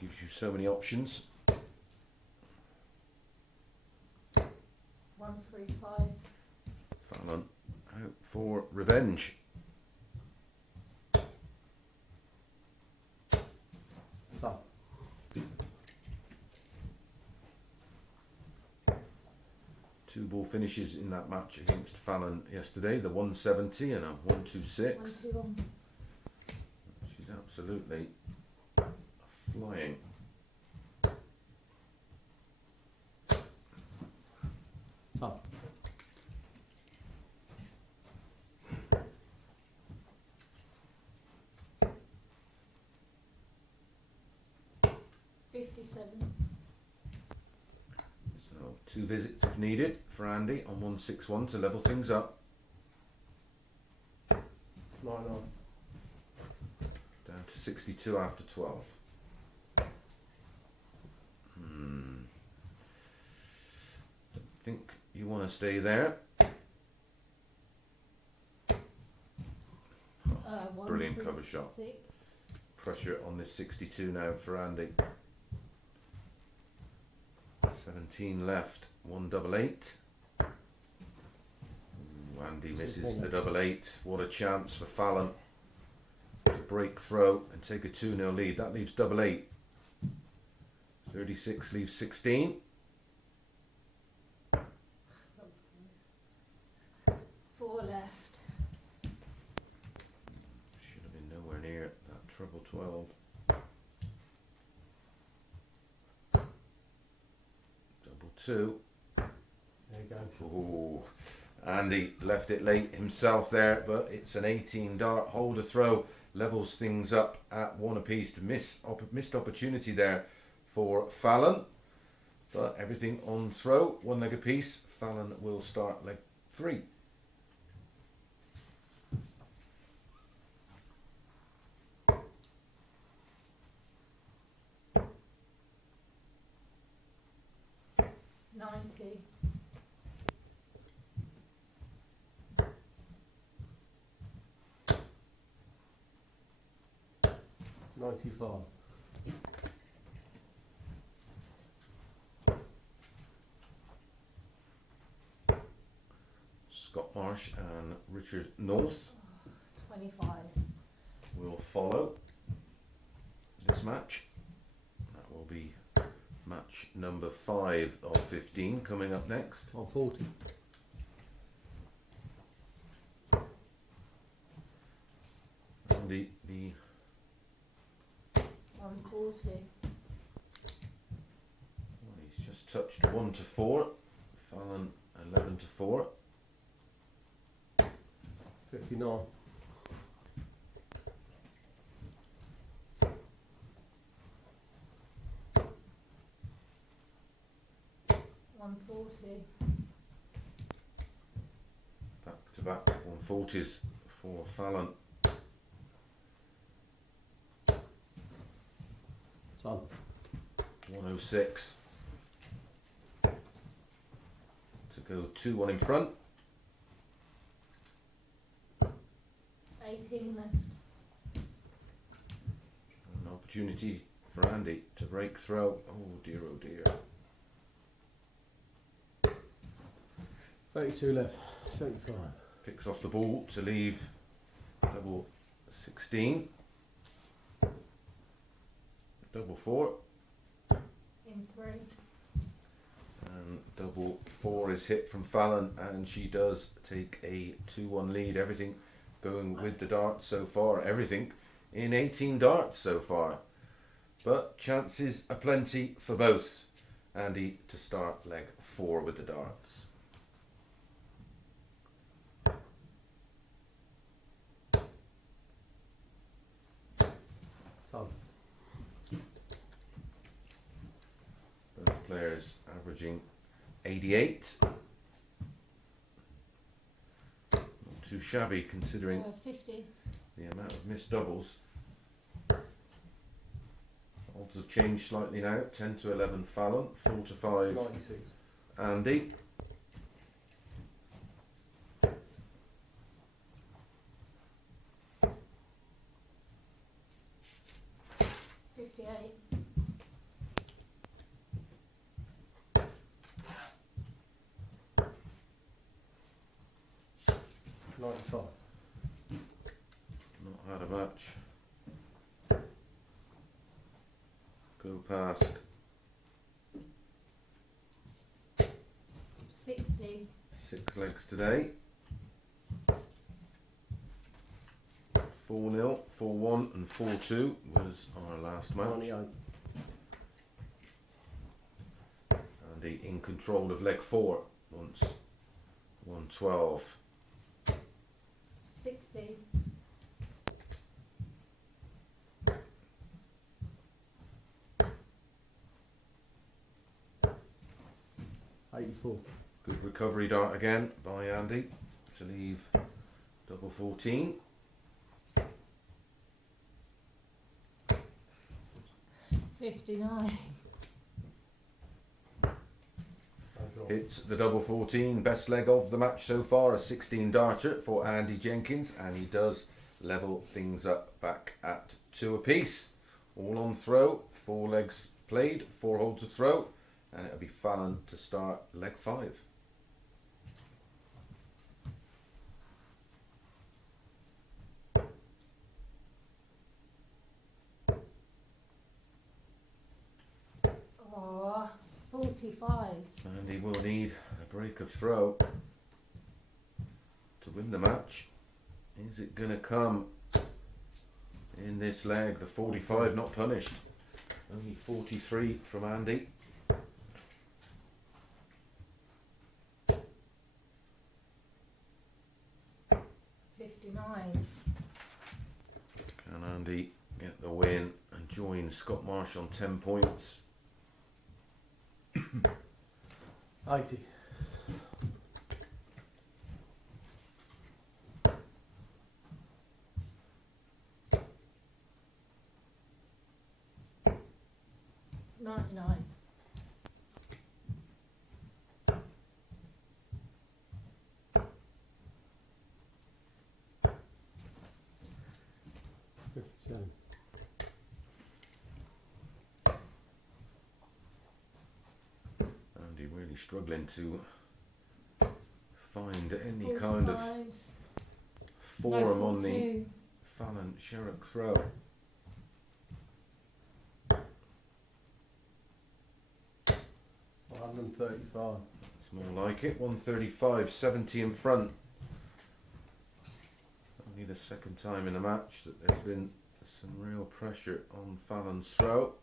Gives you so many options. 135. Fallon out for revenge. Top. Two ball finishes in that match against Fallon yesterday, the 170 and a 126. 121. She's absolutely flying. Top. $57. So 2 visits if needed for Andy on 161 to level things up. 99. Down to 62 after 12. Don't think you want to stay there. Brilliant cover shot. 136. Pressure on this 62 now for Andy. 17 left, 188. Andy misses the double 8. What a chance for Fallon to break throw and take a 2-0 lead. That leaves double 8. 36 leaves 16. 4 left. Should have been nowhere near that treble 12. Double 2. There you go. Oh, Andy left it late himself there, but it's an 18 dart holder throw, levels things up at 1 apiece. To missed opportunity there for Fallon, but everything on throw, 1 leg apiece. Fallon will start leg 3. $90. 95. Scott Marsh and Richard North 25. will follow this match. That will be match number 5 of 15 coming up next. 140. And the 140. well, he's just touched 1 to 4. Fallon 11 to 4. 59. Back to back 140s for Fallon. Done. 106 to go 2-1 in front. 18 left. An opportunity for Andy to break through. Oh dear, oh dear. 32 left. 75. Picks off the ball to leave double 16. Double 4. In 3. And double 4 is hit from Fallon, and she does take a 2-1 lead. Everything going with the darts so far. Everything in 18 darts so far. But chances aplenty for both. Andy to start leg 4 with the darts. Done. Both players averaging 88. Not too shabby considering 50. the amount of missed doubles. Odds have changed slightly now. 10 to 11 Fallon, 4 to 5 96. Andy. Not had a match. Go past 60. 6 legs today. 4-0, 4-1 and 4-2 was our last match. 98. Andy in control of leg 4 once. 112. 60. 84. Good recovery dart again by Andy to leave double 14. 59. It's the double 14, best leg of the match so far, a 16 darter for Andy Jenkins, and he does level things up back at 2 apiece. All on throw, 4 legs played, 4 holds of throw, and it'll be Fallon to start leg 5. Oh, 45. And he will need a break of throw to win the match. Is it going to come in this leg? The 45 not punished. Only 43 from Andy. Can Andy get the win and join Scott Marsh on 10 points? 80. $99. 57. Really struggling to find any kind of 45. form No, on the 42. Fallon Sherrock throw. 135. It's more like it. 135, 70 in front. Only the second time in the match that there's been some real pressure on Fallon's throw.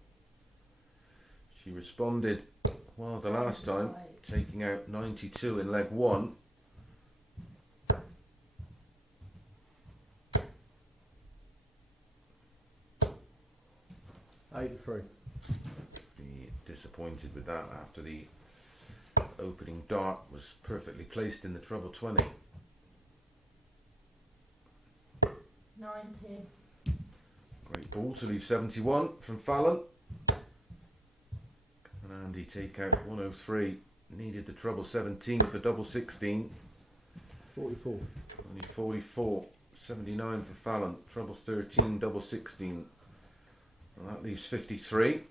She responded well the last time, taking out 92 in leg one. '83. Be disappointed with that after the opening dart was perfectly placed in the treble 20. 90. Great ball to leave 71 from Fallon. Can Andy take out 103? Needed the treble 17 for double 16. 44. Only 44. 79 for Fallon. Treble 13, double 16. And that leaves 53.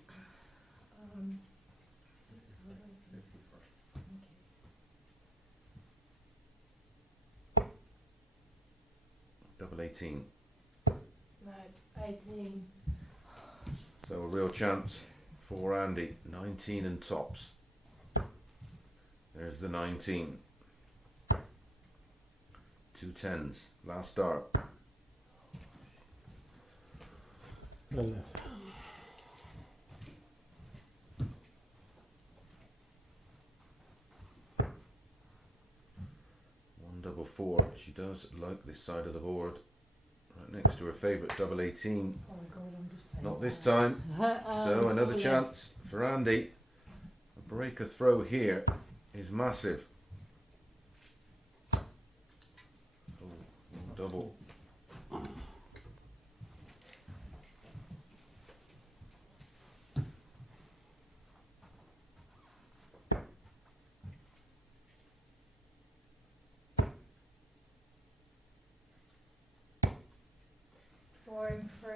Double 18. No, 18. So a real chance for Andy. 19 and tops. There's the 19. 2 10s. Last start. No left. Double 4. She does like this side of the board. Right next to her favourite double 18. Oh God, I'm just playing. Not this time. So another double chance for Andy. A breaker throw here is massive. Oh, double.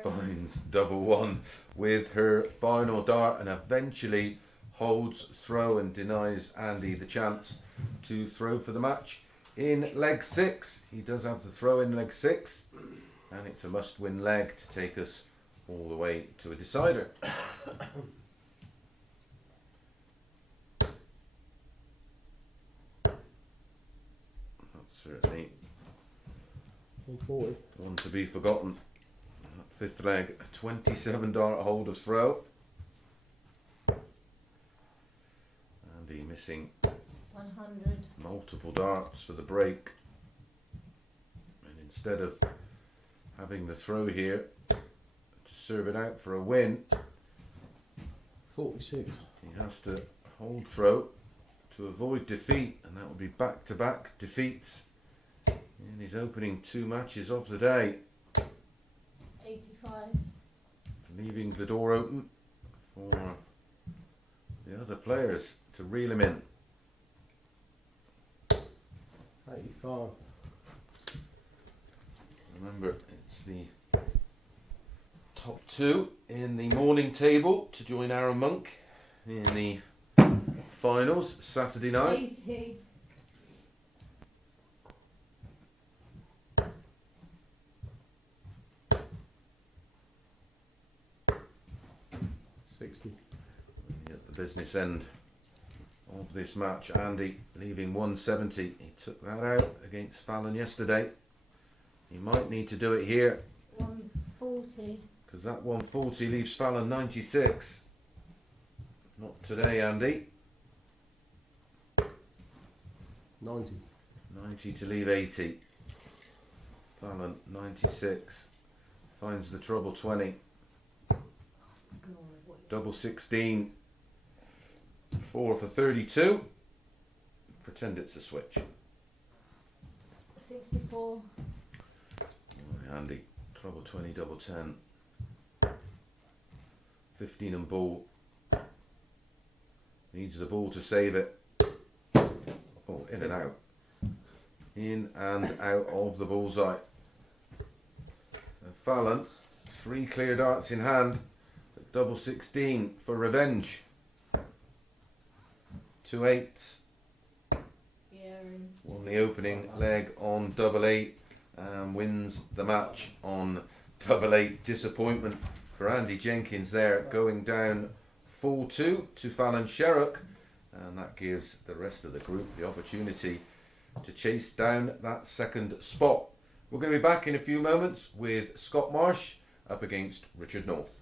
Finds double 1 with her final dart and eventually holds throw and denies Andy the chance to throw for the match in leg 6. He does have the throw in leg 6 and it's a must-win leg to take us all the way to a decider. That's certainly 140. one to be forgotten. Fifth leg, a 27 dart hold of throw. Andy missing 100. multiple darts for the break. And instead of having the throw here to serve it out for a win, 46. he has to hold throw to avoid defeat, and that would be back-to-back defeats in his opening 2 matches of the day. 85. Leaving the door open for the other players to reel him in. 85. Remember, it's the top 2 in the morning table to join Aaron Monk in the finals Saturday night. 80. 60. At the business end of this match, Andy leaving 170. He took that out against Fallon yesterday. He might need to do it here 140. because that 140 leaves Fallon 96. Not today, Andy. 90. 90 to leave 80. Fallon 96. Finds the treble 20. God, what? Double 16. 4 for 32. Pretend it's a switch. 64. Oh, Andy. Treble 20, double 10. 15 and ball. Needs the ball to save it. Oh, in and out. In and out of the bullseye. So Fallon, 3 clear darts in hand. Double 16 for revenge. 2 8. Yeah, and Won the opening leg on double 8 and wins the match on double 8. Disappointment for Andy Jenkins there, going down 4-2 to Fallon Sherrock, and that gives the rest of the group the opportunity to chase down that second spot. We're going to be back in a few moments with Scott Marsh up against Richard North.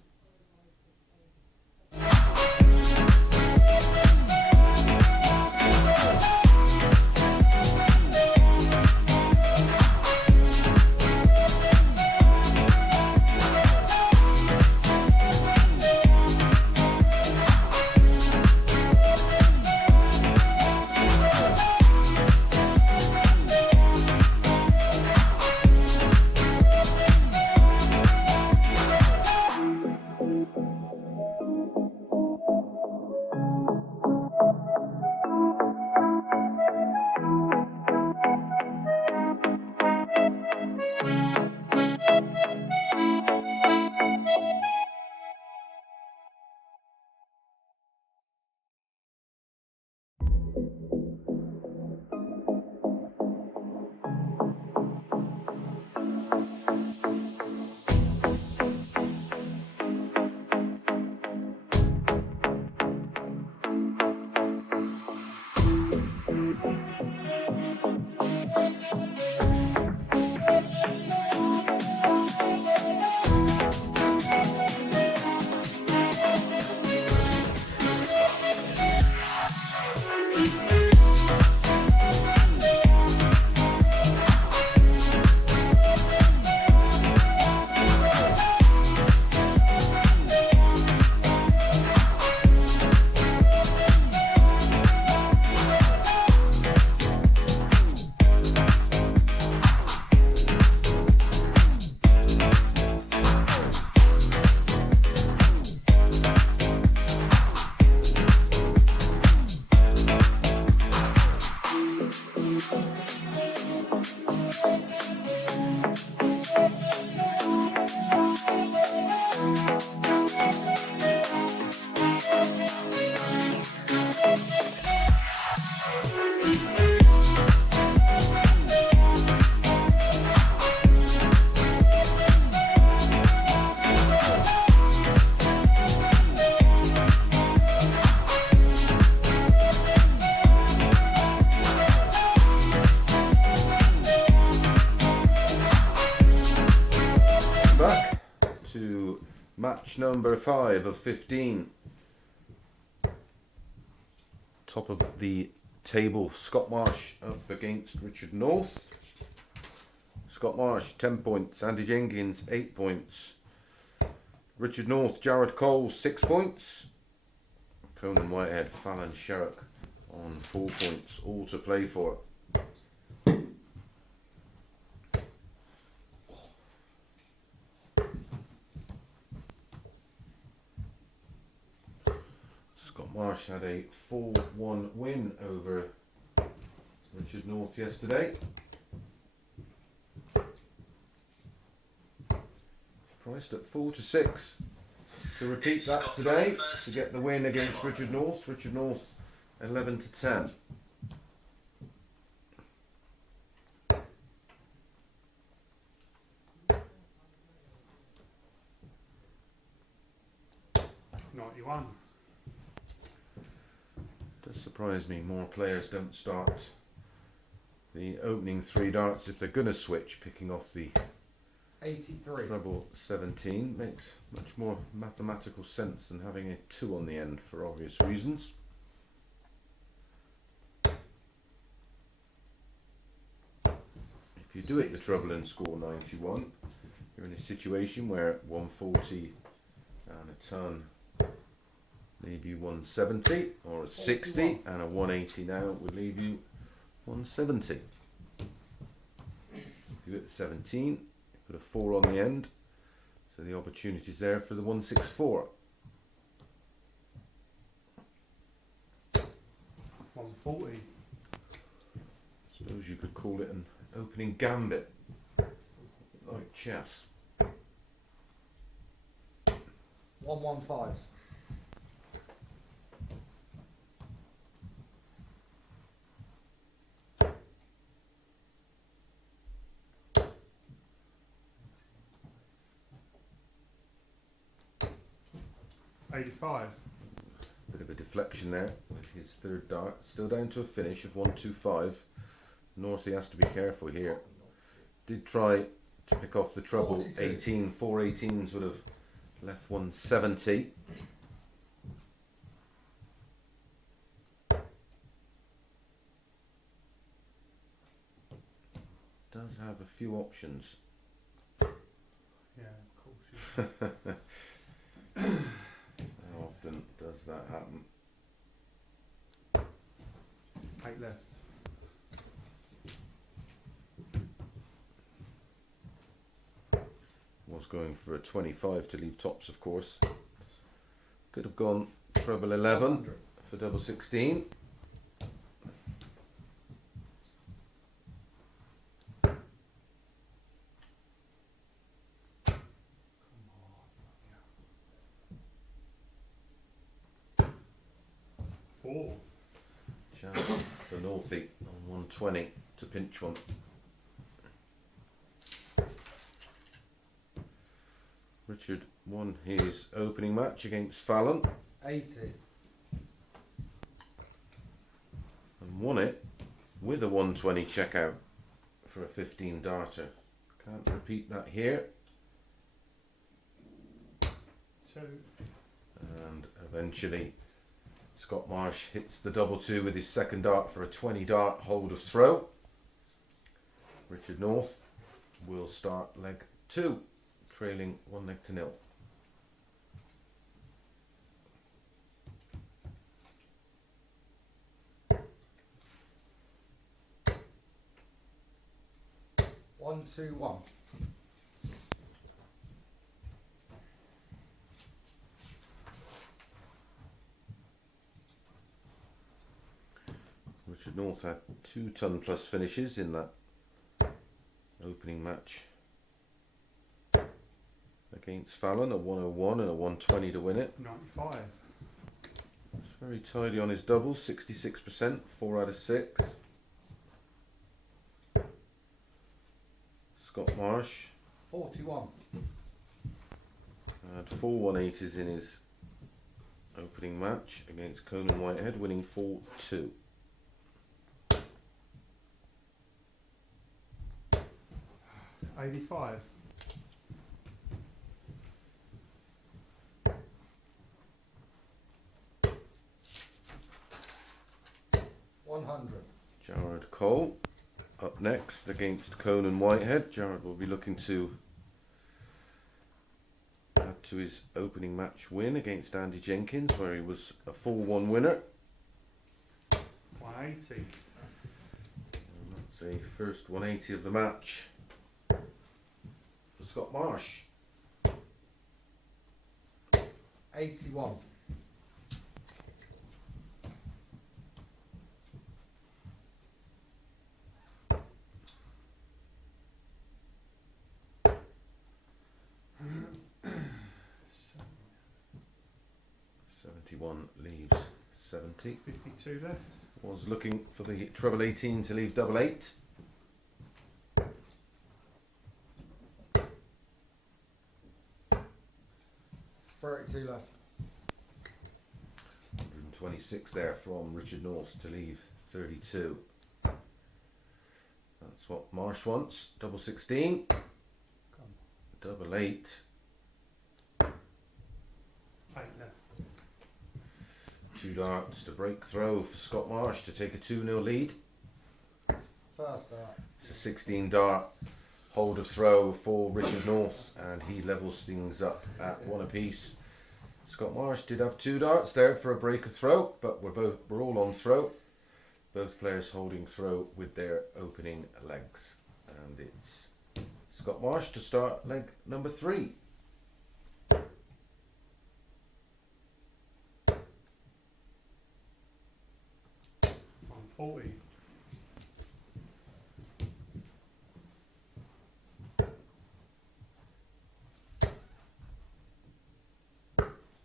Match number 5 of 15. Top of the table, Scott Marsh up against Richard North. Scott Marsh 10 points, Andy Jenkins 8 points, Richard North, Jared Cole 6 points, Conan, Whitehead, Fallon Sherrock on 4 points, all to play for. Scott Marsh had a 4-1 win over Richard North yesterday. Priced at 4-6. To repeat that today, to get the win against Richard North. Richard North 11-10. $91. Does surprise me more players don't start the opening 3 darts if they're going to switch, picking off the 83. treble 17. Makes much more mathematical sense than having a 2 on the end for obvious reasons. If you do it the treble and score 91, you're in a situation where 140 and a ton leave you 170, or a 60 and a 180 now would leave you 170. If you hit the 17, you put a 4 on the end, so the opportunity is there for the 164. 140. Suppose you could call it an opening gambit, like chess. 115. 85. Bit of a deflection there with his third dart. Still down to a finish of 125. Northie has to be careful here. Did try to pick off the treble 42. 18. 4 18s would have left 170. Does have a few options. Yeah, of course. Yeah. How often does that happen? 8 left. Was going for a 25 to leave tops, of course. Could have gone treble 11 100. for double 16. Four. Chance for Northie on 120 to pinch one. Richard won his opening match against Fallon 80. and won it with a 120 checkout for a 15 darter. Can't repeat that here. 2. And eventually Scott Marsh hits the double 2 with his second dart for a 20 dart hold of throw. Richard North will start leg 2, trailing 1 leg to 0. One, two, one. Richard North had 2 ton plus finishes in that opening match against Fallon, a 101 and a 120 to win it. 95. It's very tidy on his doubles, 66%, 4 out of 6. Scott Marsh 41. had 4 180s in his opening match against Conan Whitehead, winning 4-2. $85. $100. Jared Cole up next against Conan Whitehead. Jared will be looking to add to his opening match win against Andy Jenkins, where he was a 4-1 winner. 180. And that's a first 180 of the match for Scott Marsh. 81. Leaves 70. 52 left. Was looking for the treble 18 to leave double 8. 32 left. 126 there from Richard North to leave 32. That's what Marsh wants. Double 16. Double 8. 8 left. 2 darts to break throw for Scott Marsh to take a 2-0 lead. First dart. It's a 16 dart hold of throw for Richard North, and he levels things up at 1 apiece. Scott Marsh did have 2 darts there for a break of throw, but we're all on throw. Both players holding throw with their opening legs, and it's Scott Marsh to start leg number 3. 140.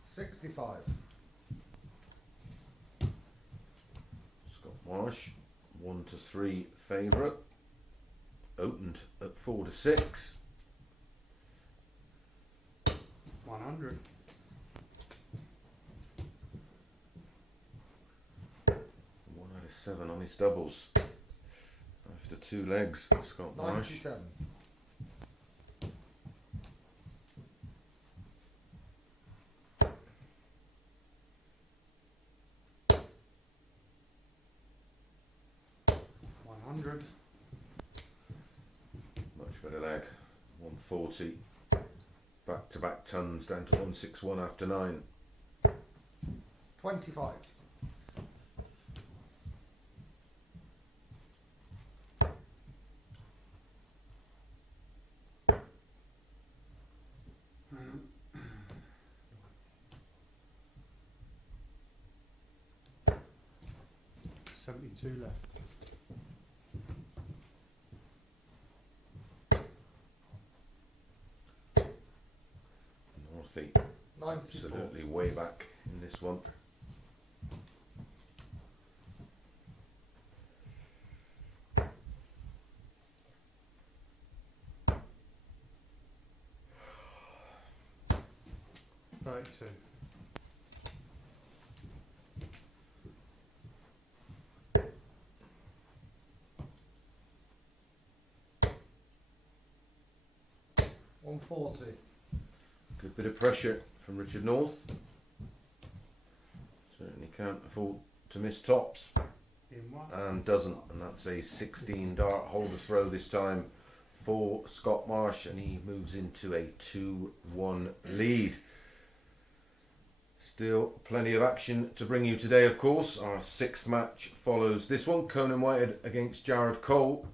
65. Scott Marsh, 1 to 3 favourite. Opened at 4 to 6. 100. 7 on his doubles. After 2 legs, Scott Marsh. 97. $100. Much better leg. 140. Back to back tons down to 161 after 9. 25. $72 left. Northie 94. absolutely way back in this one. $32. $140. Good bit of pressure from Richard North. Certainly can't afford to miss tops. In one. And doesn't, and that's a 16 dart holder throw this time for Scott Marsh, and he moves into a 2-1 lead. Still plenty of action to bring you today, of course. Our 6th match follows this one, Conan Whitehead against Jared Cole,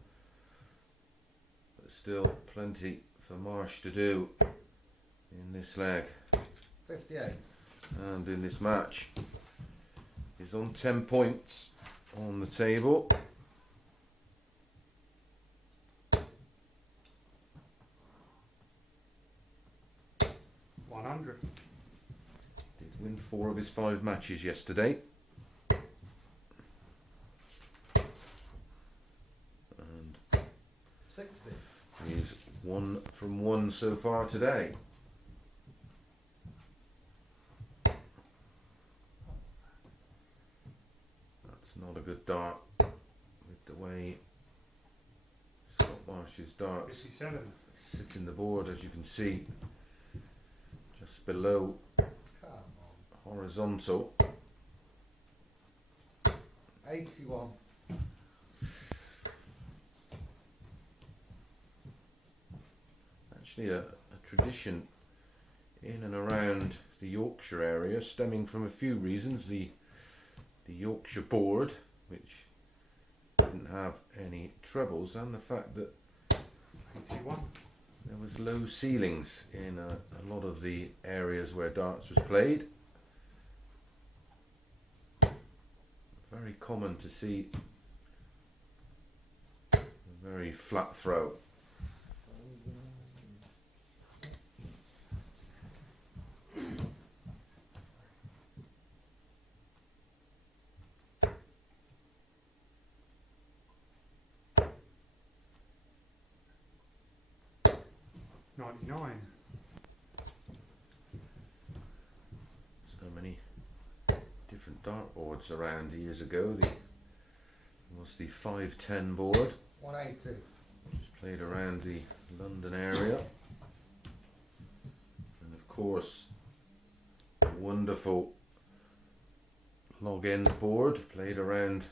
but still plenty for Marsh to do in this leg. 58. And in this match, he's on 10 points on the table. $100. Did win 4 of his 5 matches yesterday. And 60. he's 1 from 1 so far today. That's not a good dart with the way Scott Marsh's darts 57. sit in the board, as you can see, just below Come on. horizontal. 81. Actually a tradition in and around the Yorkshire area, stemming from a few reasons. The Yorkshire board, which didn't have any trebles, and the fact that 81. there was low ceilings in a lot of the areas where darts was played. Very common to see a very flat throw. $99. So many different dartboards around years ago. There was the 510 board, 180. which was played around the London area. And of course, the wonderful log end board played around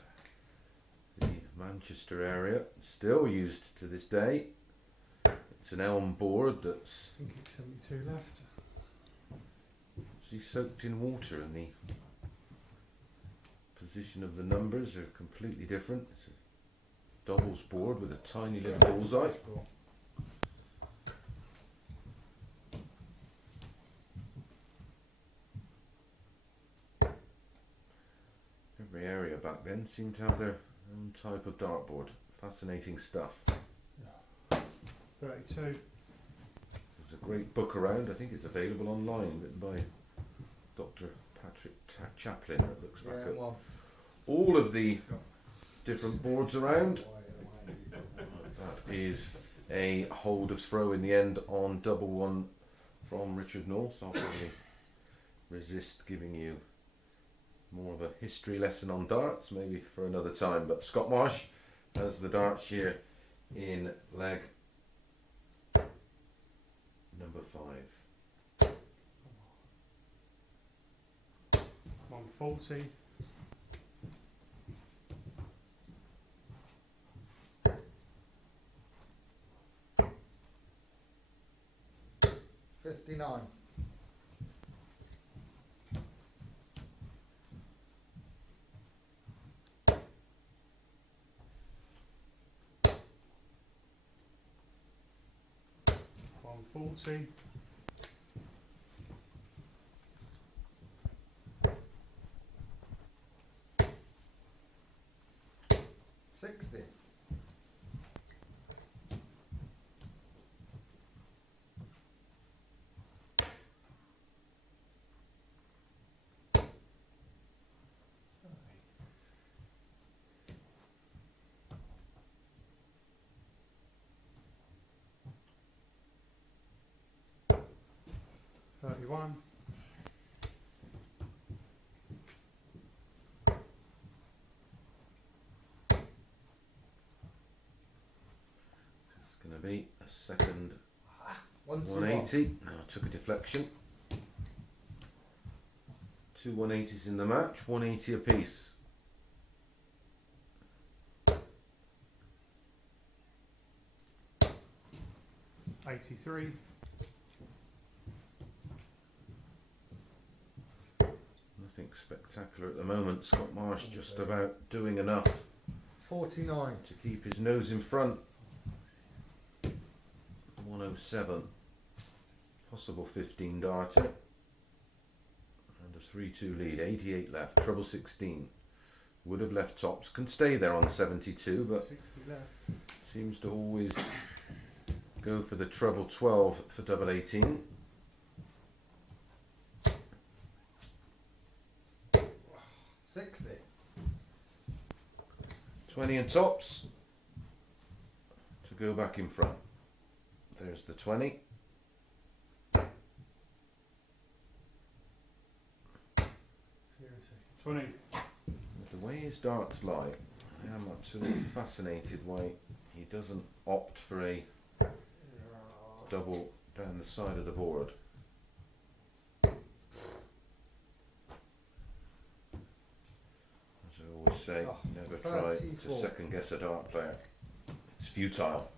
the Manchester area, still used to this day. It's an elm board that's I think it's 72 left. actually soaked in water, and the position of the numbers are completely different. It's a doubles board with a tiny little bullseye. Every area back then seemed to have their own type of dartboard. Fascinating stuff. 32. There's a great book around, I think it's available online, written by Dr. Patrick Chaplin, that looks back Yeah, at one. all of the different boards around. That is a hold of throw in the end on double one from Richard North. I'll probably resist giving you more of a history lesson on darts, maybe for another time. But Scott Marsh has the darts here in leg number 5. 140. 59. 140. 60. 31. 'Be a second 121. 180. Now I took a deflection. 2 180s in the match, 180 apiece. 83. Nothing spectacular at the moment. Scott Marsh just about doing enough 49. to keep his nose in front. 107. Possible 15 darter. And a 3-2 lead. 88 left. Treble 16. Would have left tops. Can stay there on 72, but 60 left. seems to always go for the treble 12 for double 18. 60. 20 and tops to go back in front. There's the 20. Seriously. 20. The way his darts lie, I am absolutely fascinated why he doesn't opt for a double down the side of the board. As I always say, Oh, never try to 34. second guess a dart player. It's futile.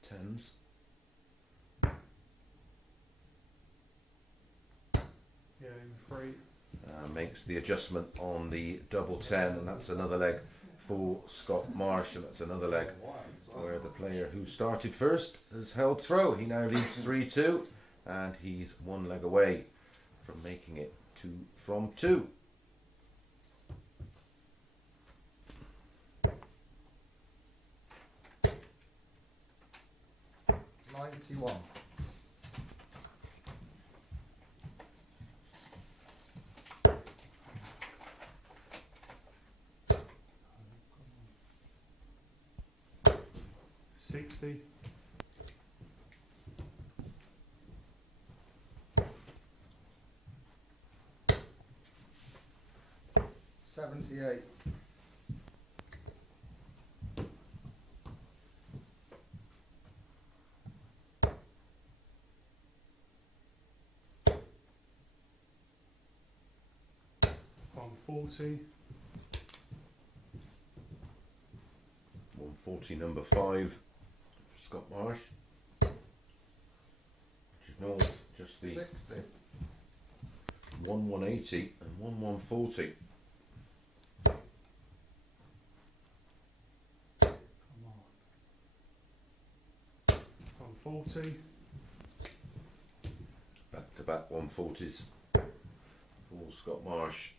Tens. Yeah, in 3. Makes the adjustment on the double 10, and that's another leg for Scott Marsh, and that's another leg where the player who started first has held throw. He now leads 3-2, and he's one leg away from making it 2 from 2. '91. 60. 78. 140. 140 number 5 for Scott Marsh, which is north, just the 60. 1 180 and 1 140. Come on. 140. Back to back 140s for Scott Marsh.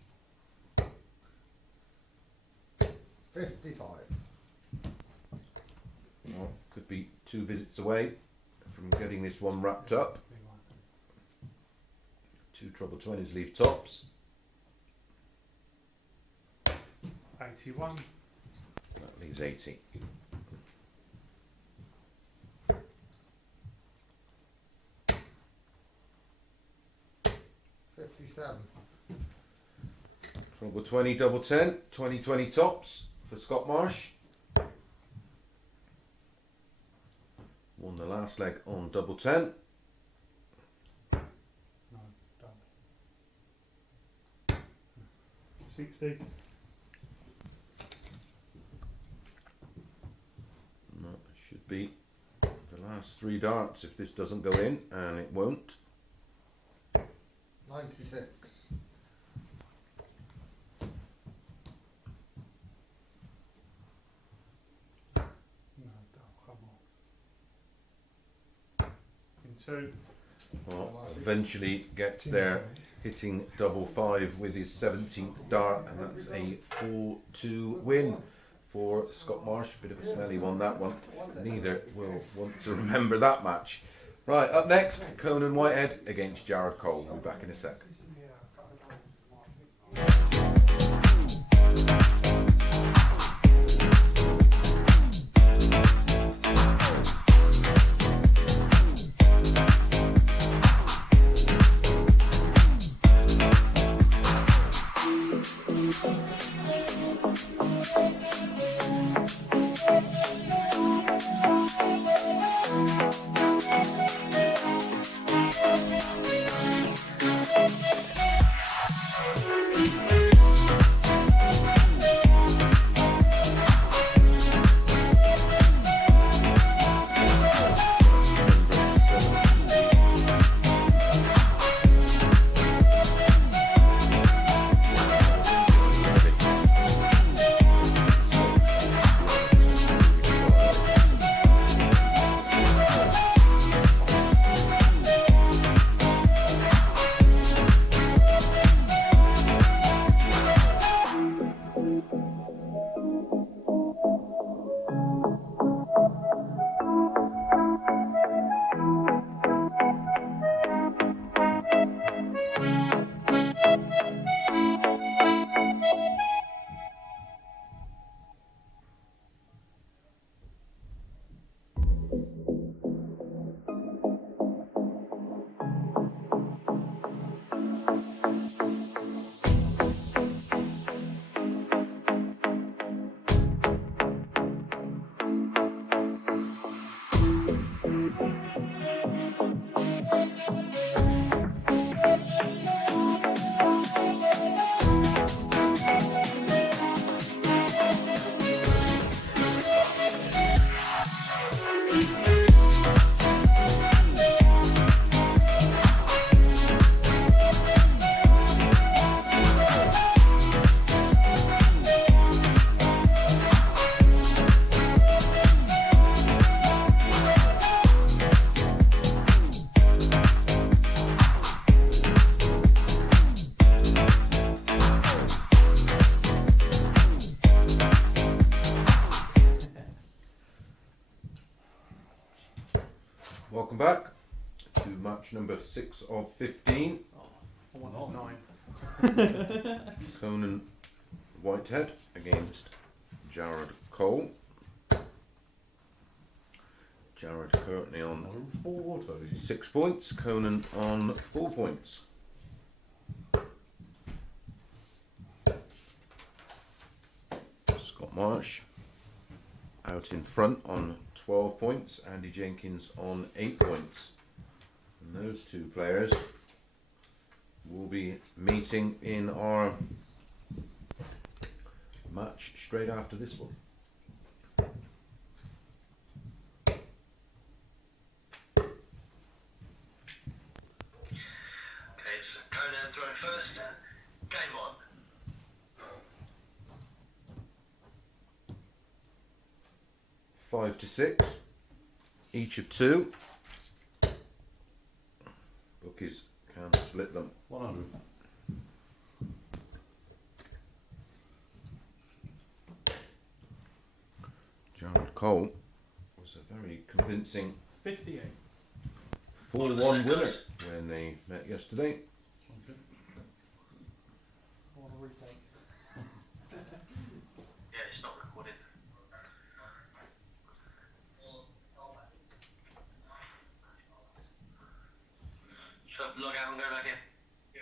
55. Well, could be 2 visits away from getting this one wrapped up. 2 treble 20s leave tops. 81. That leaves 80. 57. Treble 20, double 10, 20 tops for Scott Marsh. Won the last leg on double 10. No, double. 60. No, it should be the last 3 darts if this doesn't go in, and it won't. 96. No, double, come on. In 2. Well, eventually gets there, hitting double 5 with his 17th dart, and that's a 4-2 win for Scott Marsh. Bit of a smelly one, that one. Neither will want to remember that match. Right, up next, Conan Whitehead against Jared Cole. We'll be back in a sec. Welcome back to match number 6 of 15. I want 9. Conan Whitehead against Jared Cole. Jared currently on 6 points, Conan on 4 points. Scott Marsh out in front on 12 points, Andy Jenkins on 8 points. And those two players will be meeting in our match straight after this one. Okay, so Conan throwing first. Game on. Five to 6, each of 2. Bookies can split them. 100. Jared Cole was a very convincing 58. 4-1 winner when they met yesterday. Okay. I want to retake. Yeah, it's not recorded. So log out and go back in. Yeah.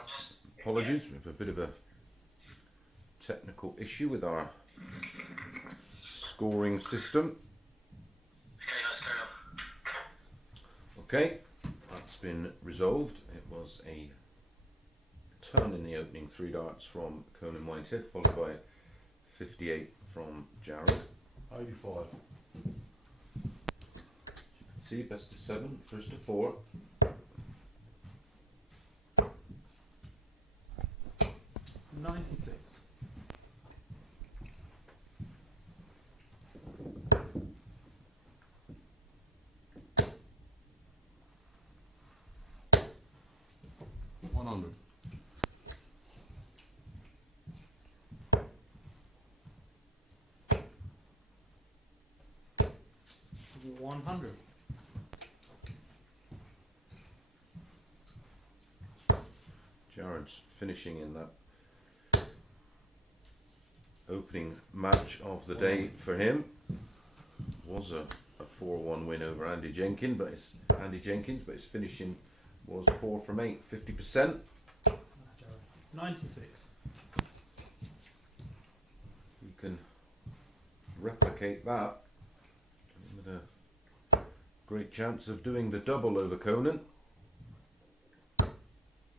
odds. Apologies, we have a bit of a technical issue with our scoring system. Okay, let's carry on. Okay, that's been resolved. It was a turn in the opening 3 darts from Conan Whitehead, followed by 58 from Jared. 85. See, best of 7, first to 4. 96. $100. 100. Jared's finishing in that opening match of the day for him. Was a 4-1 win over Andy Jenkins, but his finishing was 4 from 8, 50%. 96. You can replicate that with a great chance of doing the double over Conan.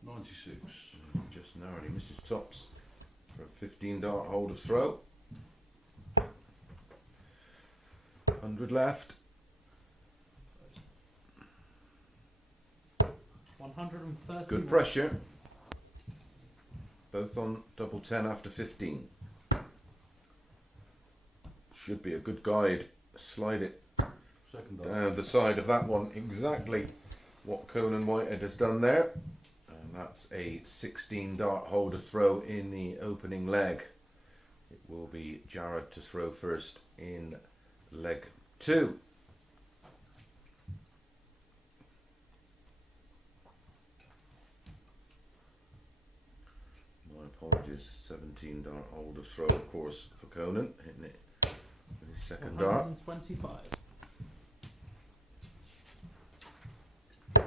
96. Just narrowly misses tops for a 15 dart hold of throw. 100 left. 130. Good pressure. Both on double 10 after 15. Should be a good guide. Slide it Second dart. down the side of that one. Exactly what Conan Whitehead has done there. And that's a 16 dart hold of throw in the opening leg. It will be Jared to throw first in leg 2. My apologies, 17 dart hold of throw, of course, for Conan, hitting it with his second dart. 125. A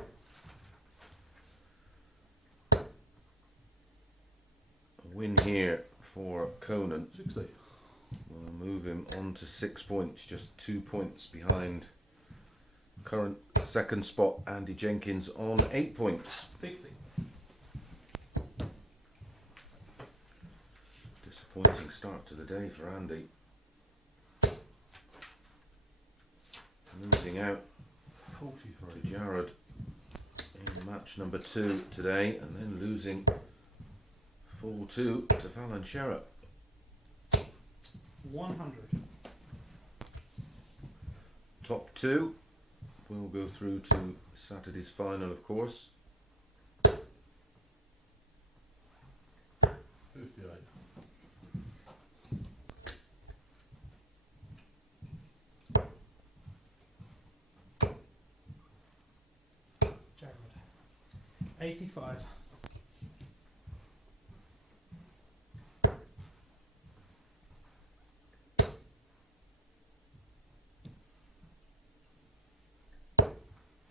win here for Conan 60. will move him on to 6 points, just 2 points behind current second spot Andy Jenkins on 8 points. 60. Disappointing start to the day for Andy. Losing out 43. to Jared in match number 2 today, and then losing full 2 to Fallon Sherrock. 100. Top 2 will go through to Saturday's final, of course. 58. Jared. 85.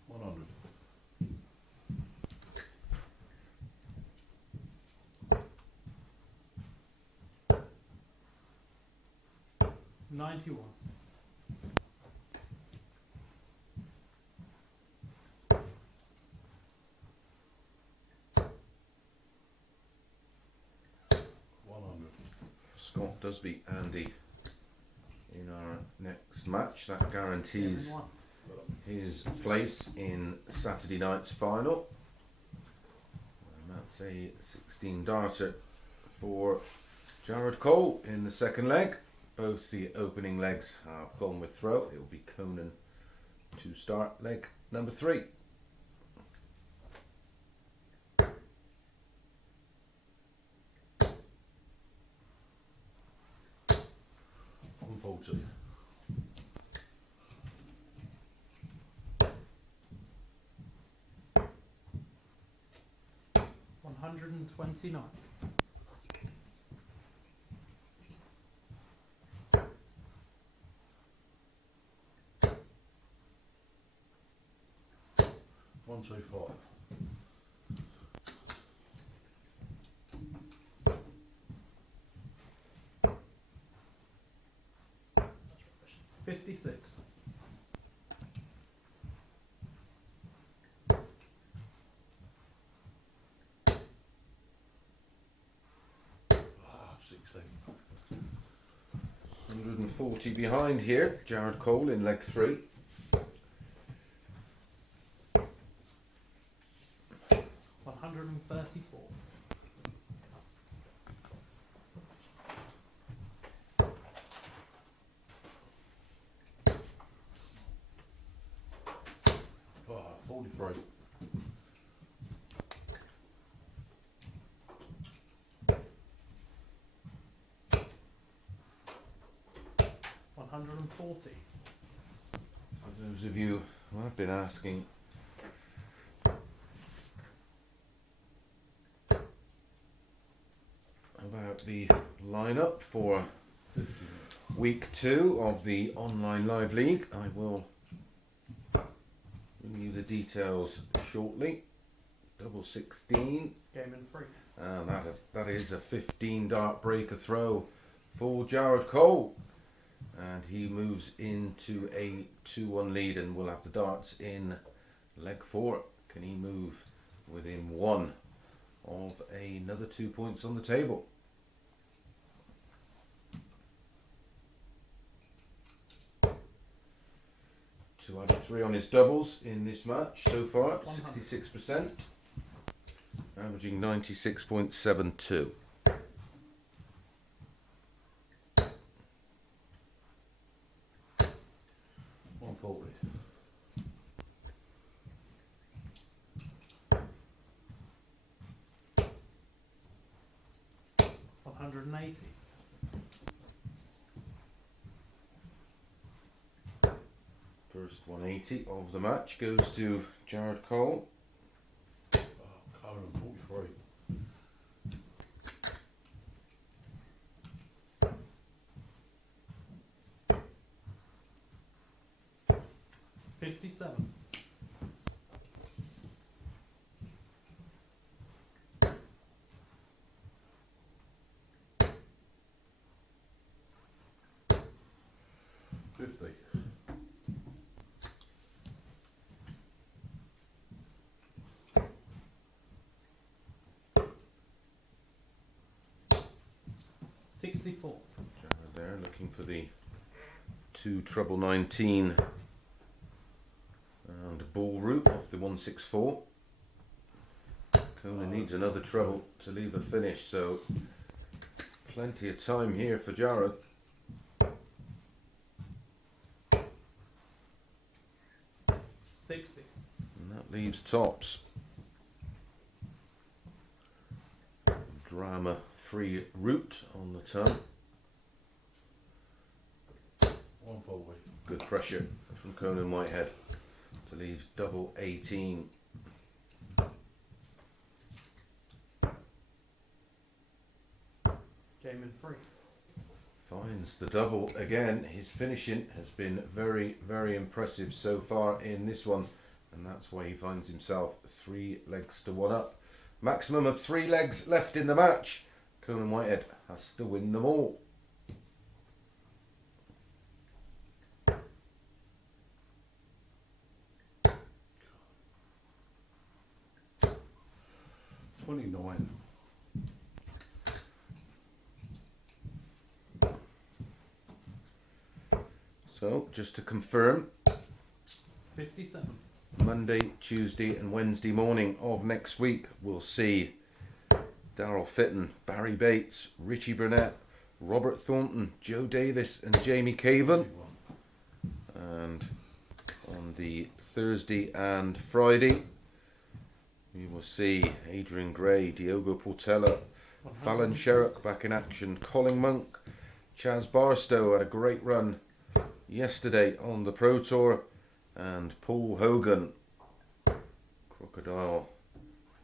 100. 91. 100. Scott does beat Andy in our next match. That guarantees 1. his place in Saturday night's final. And that's a 16 darter for Jared Cole in the second leg. Both the opening legs have gone with throw. It will be Conan to start leg number 3. $140. 129. 125. 56. Ah, 16. 140 behind here. Jared Cole in leg 3. 134. Ah, 43. 140. For those of you who have been asking about the lineup for 50. week 2 of the online live league, I will bring you the details shortly. Double 16. Game in 3. And that is a 15 dart breaker throw for Jared Cole. And he moves into a 2-1 lead and will have the darts in leg 4. Can he move within 1 of another 2 points on the table? Two out of 3 on his doubles in this match so far, 66%, averaging 96.72. 140. 180. 1st 180 of the match goes to Jared Cole. Oh, Conan, 43. 57. 50. 64. Jared there looking for the 2 treble 19 and ball route off the 164. Conan needs another treble to leave a finish, so plenty of time here for Jared. $60. And that leaves tops. Drama free route on the turn. 140. Good pressure from Conan Whitehead to leave double 18. Game in 3. Finds the double again. His finishing has been very, very impressive so far in this one, and that's why he finds himself 3 legs to 1 up. Maximum of 3 legs left in the match. Conan Whitehead has to win them all. $29. So, just to confirm, 57. Monday, Tuesday and Wednesday morning of next week we'll see Daryl Fitton, Barry Bates, Richie Burnett, Robert Thornton, Joe Davis and Jamie Cavan. And on the Thursday and Friday we will see Adrian Gray, Diogo Portela, Fallon Sherrock back in action, Colin Monk, Chaz Barstow had a great run yesterday on the Pro Tour, and Paul Hogan, Crocodile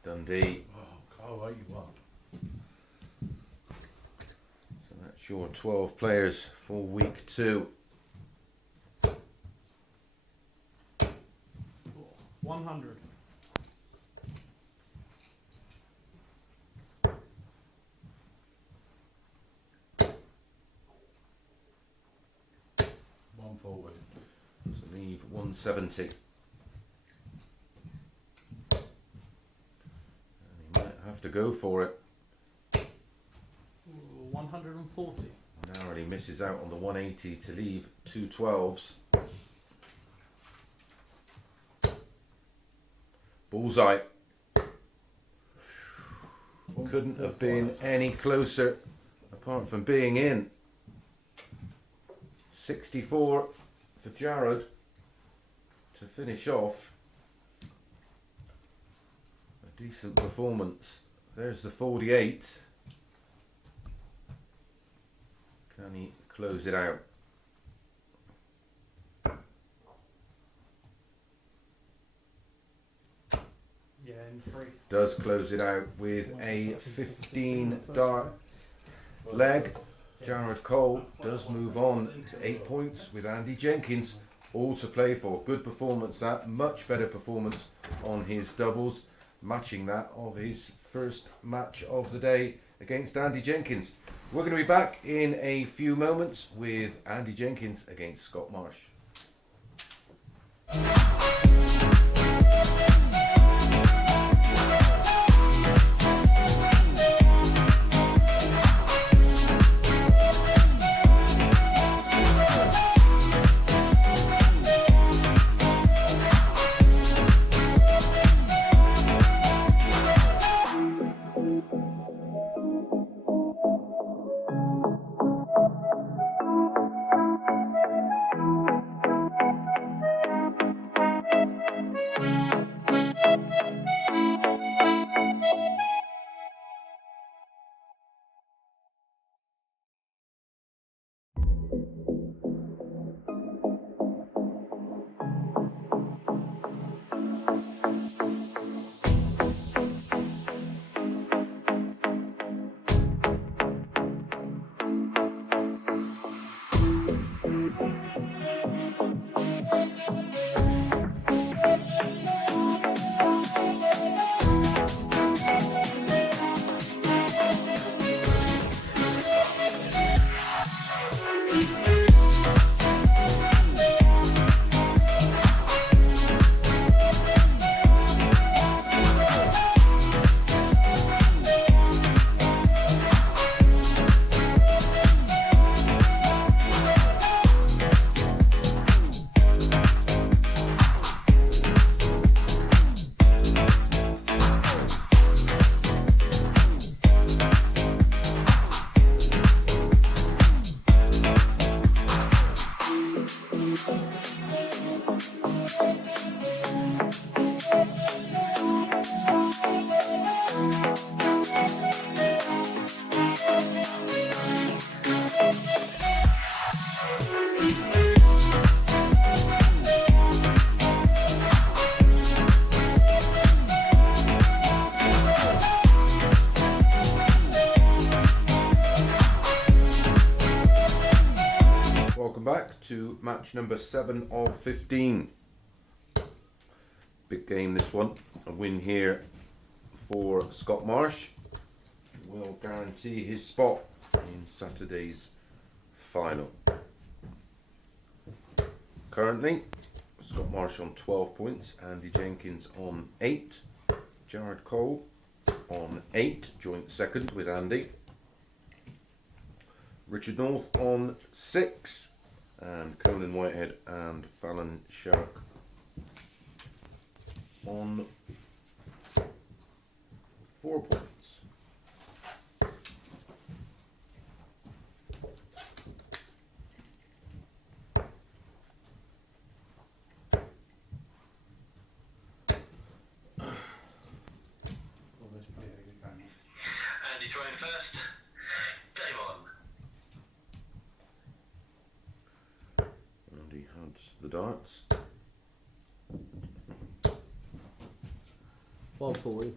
Dundee. Oh, Carl, 81. So that's your 12 players for week 2. 100. 140. 140. to leave 170. And he might have to go for it. 140. Narrowly misses out on the 180 to leave 2 12s. Bullseye. Couldn't have been any closer apart from being in. 64 for Jared to finish off. A decent performance. There's the 48. Can he close it out? Yeah, in 3. Does close it out with a 15 dart leg. Jared Cole does move on to 8 points with Andy Jenkins all to play for. Good performance that, much better performance on his doubles, matching that of his first match of the day against Andy Jenkins. We're going to be back in a few moments with Andy Jenkins against Scott Marsh. To match number 7 of 15. Big game this one. A win here for Scott Marsh will guarantee his spot in Saturday's final. Currently, Scott Marsh on 12 points, Andy Jenkins on 8, Jared Cole on 8, joint second with Andy, Richard North on 6, and Conan Whitehead and Fallon Sherrock on 4 points. Andy throwing first. Game on. Andy has the darts. 140.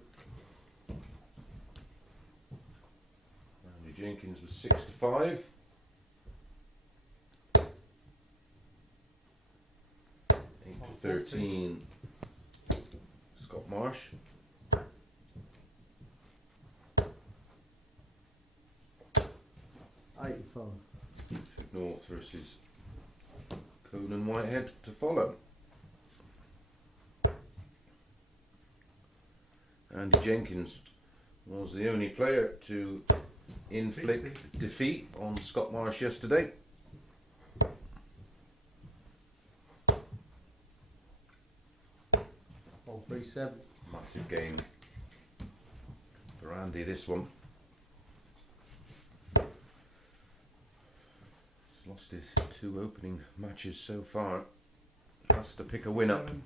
Andy Jenkins was 65. 8 to 13. Scott Marsh. $85. North versus Conan Whitehead to follow. Andy Jenkins was the only player to inflict defeat on Scott Marsh yesterday. 137. Massive game for Andy, this one. He's lost his 2 opening matches so far. Has to pick a winner 7.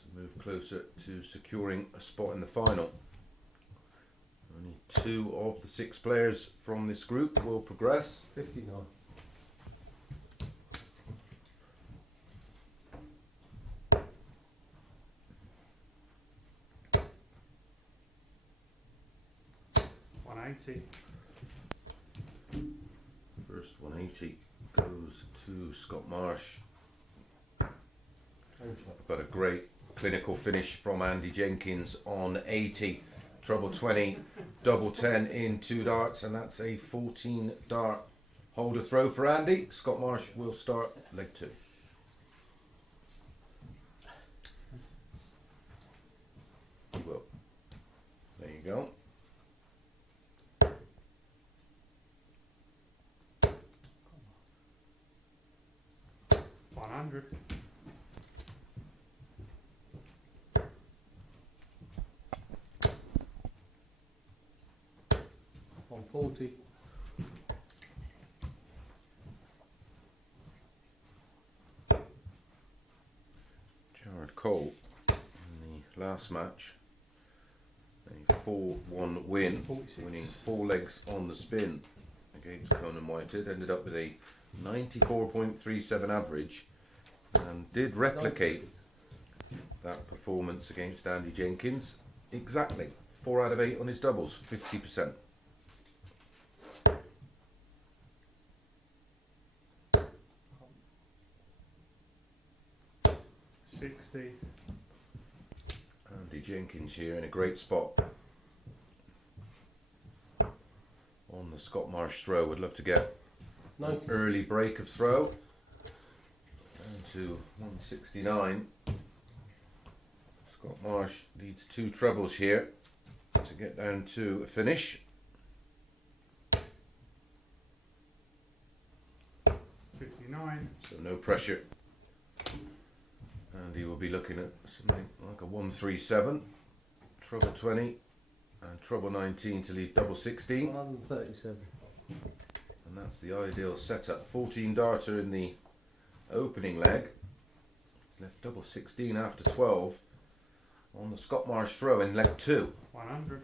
to move closer to securing a spot in the final. Only 2 of the 6 players from this group will progress. 59. First 180 goes to Scott Marsh. But a great clinical finish from Andy Jenkins on 80. Treble 20, double 10 in 2 darts, and that's a 14 dart holder throw for Andy. Scott Marsh will start leg 2. He will. There you go. On 40. Jared Cole in the last match, a 4-1 win, 46. winning 4 legs on the spin against Conan Whitehead, ended up with a 94.37 average and did replicate 96. that performance against Andy Jenkins exactly. 4 out of 8 on his doubles, 50%. Andy Jenkins here in a great spot on the Scott Marsh throw. Would love to get an 96. early break of throw down to 169. Scott Marsh needs 2 trebles here to get down to a finish. 59. So no pressure. And he will be looking at something like a 137, treble 20 and treble 19 to leave double 16. 137. And that's the ideal setup. 14 darter in the opening leg. He's left double 16 after 12 on the Scott Marsh throw in leg 2. 100.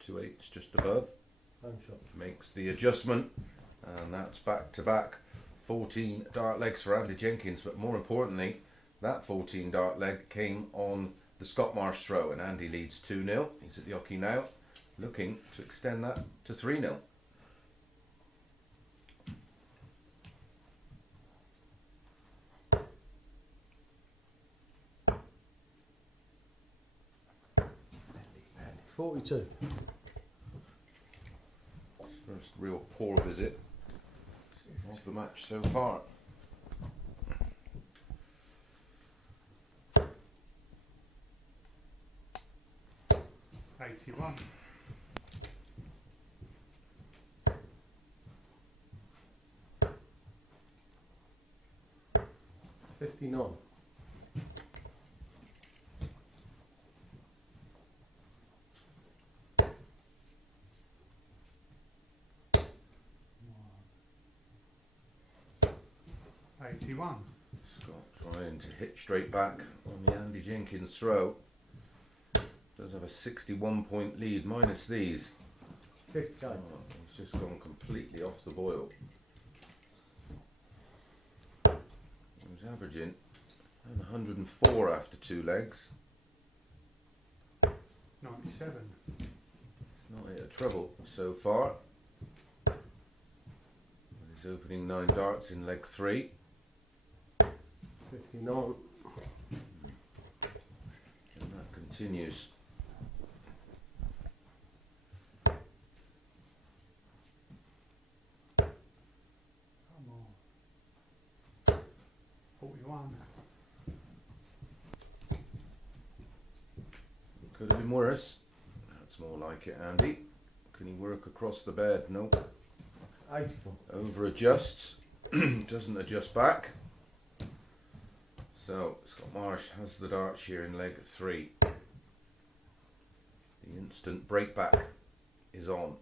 Two eights just above. Home shot. Makes the adjustment, and that's back to back 14 dart legs for Andy Jenkins. But more importantly, that 14 dart leg came on the Scott Marsh throw, and Andy leads 2-0. He's at the hockey now, looking to extend that to 3-0. Andy. 42. First real poor visit of the match so far. '81. $59. '81. Scott trying to hit straight back on the Andy Jenkins throw. Does have a 61 point lead minus these. 58. Oh, he's just gone completely off the boil. He was averaging 104 after 2 legs. 97. He's not hit a treble so far. He's opening 9 darts in leg 3. 59. And that continues. 81. Could have been worse. That's more like it, Andy. Can he work across the bed? Nope. 81. Over adjusts. Doesn't adjust back. So Scott Marsh has the darts here in leg 3. The instant breakback is on.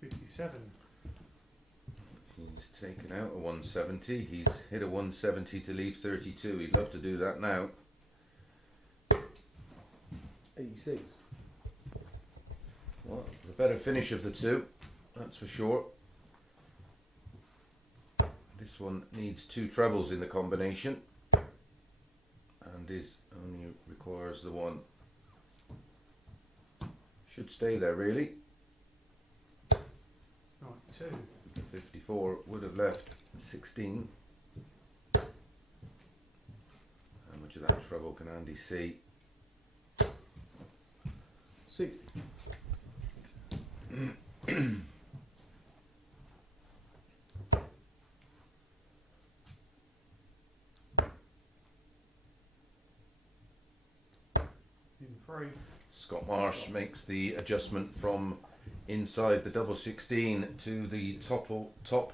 57. He's taken out a 170. He's hit a 170 to leave 32. He'd love to do that now. 86. Well, the better finish of the two, that's for sure. This one needs 2 trebles in the combination, and is only requires the 1. Should stay there really. 92. 54 would have left 16. How much of that treble can Andy see? 60. In 3. Scott Marsh makes the adjustment from inside the double 16 to the top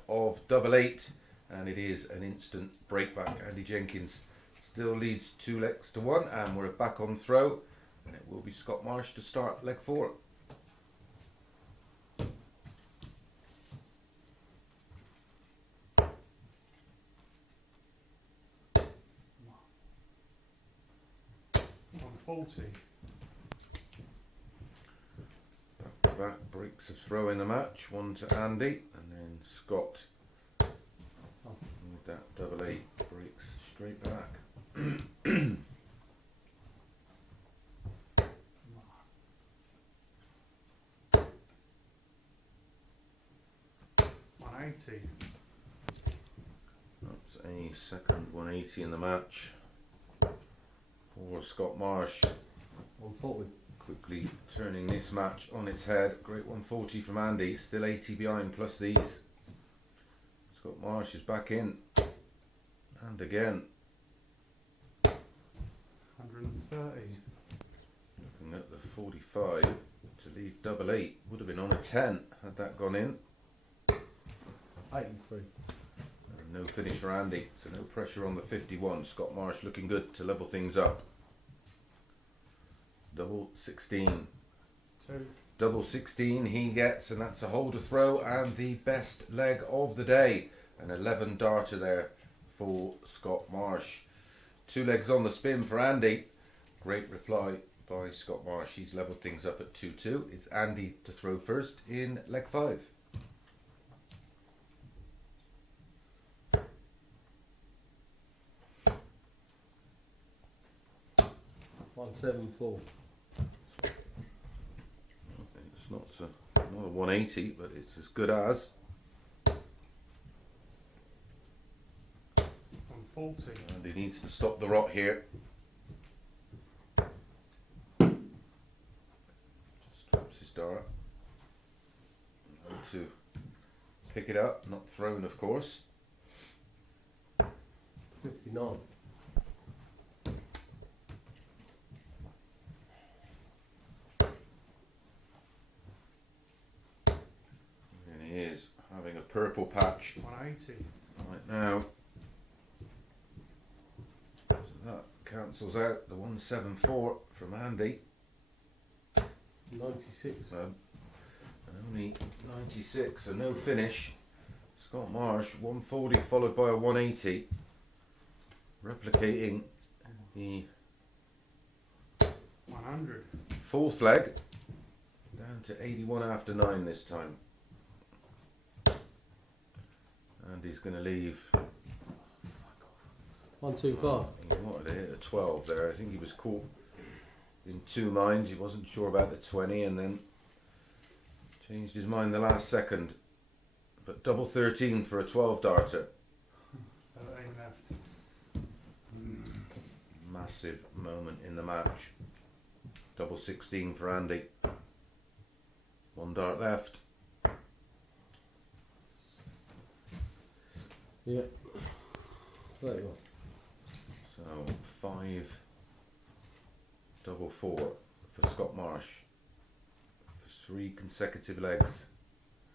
of double 8, and it is an instant breakback. Andy Jenkins still leads 2 legs to 1, and we're back on throw, and it will be Scott Marsh to start leg 4. On 40. Back breaks a throw in the match, 1 to Andy, and then Scott with that double 8 breaks straight back. 180. That's a second 180 in the match for Scott Marsh. 140. Quickly turning this match on its head. Great 140 from Andy, still 80 behind plus these. Scott Marsh is back in, and again. 130. Looking at the 45 to leave double 8, would have been on a 10 had that gone in. 83. And no finish for Andy, so no pressure on the 51. Scott Marsh looking good to level things up. Double 16. 2. Double 16 he gets, and that's a holder throw and the best leg of the day. An 11 darter there for Scott Marsh. 2 legs on the spin for Andy. Great reply by Scott Marsh. He's levelled things up at 2-2. It's Andy to throw first in leg 5. $174. It's not a 180, but it's as good as. 140. And he needs to stop the rot here. Just drops his dart. And to pick it up, not thrown of course. 59. And he is having a purple patch 180. right now. So that cancels out the 174 from Andy. 96. Only 96, so no finish. Scott Marsh 140 followed by a 180, replicating the 100. 4th leg, down to 81 after 9 this time. And he's going to leave. 125. He wanted to hit a 12 there. I think he was caught in 2 minds. He wasn't sure about the 20 and then changed his mind the last second. But double 13 for a 12 darter. 13 left. Massive moment in the match. Double 16 for Andy. 1 dart left. Yeah. 31. So 5 double 4 for Scott Marsh for 3 consecutive legs.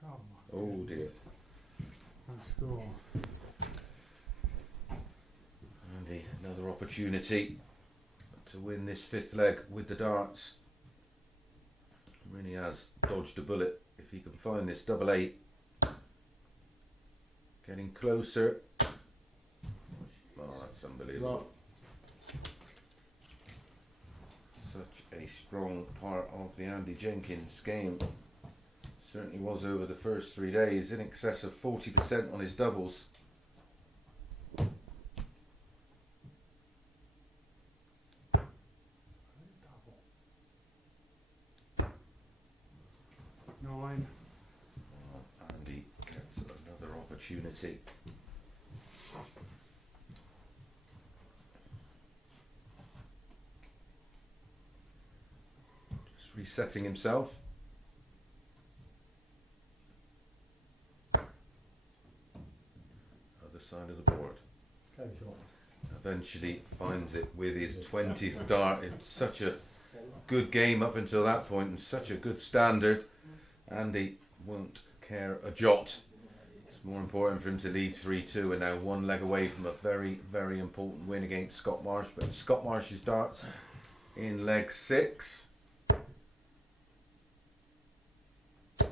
Oh my. Oh dear. No score. Andy, another opportunity to win this 5th leg with the darts. Really has dodged a bullet if he can find this double 8. Getting closer. Oh, that's unbelievable. Such a strong part of the Andy Jenkins game. Certainly was over the first 3 days, in excess of 40% on his doubles. Nine. Well, Andy gets another opportunity. Just resetting himself. Other side of the board. Go short. Eventually finds it with his 20th dart. It's such a good game up until that point and such a good standard. Andy won't care a jot. It's more important for him to lead 3-2 and now 1 leg away from a very, very important win against Scott Marsh. But Scott Marsh's darts in leg 6. Such a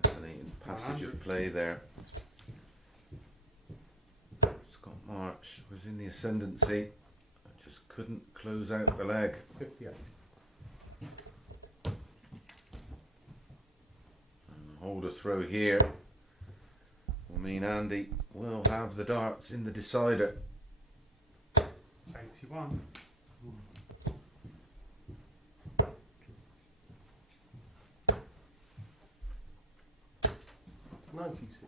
fascinating passage of play there. Scott Marsh was in the ascendancy. Just couldn't close out the leg. 58. Hold a throw here will mean Andy will have the darts in the decider. 81. 96.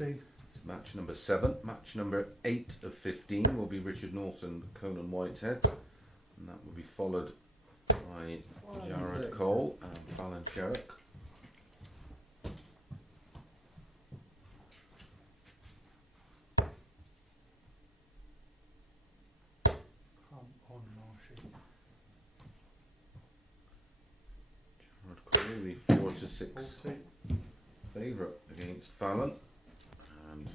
It's match number 7. Match number 8 of 15 will be Richard North and Conan Whitehead, and that will be followed by Jared Cole and Fallon Sherrock. Come on, Marshy. Jared Cole, the 4-6 40. favourite against Fallon, and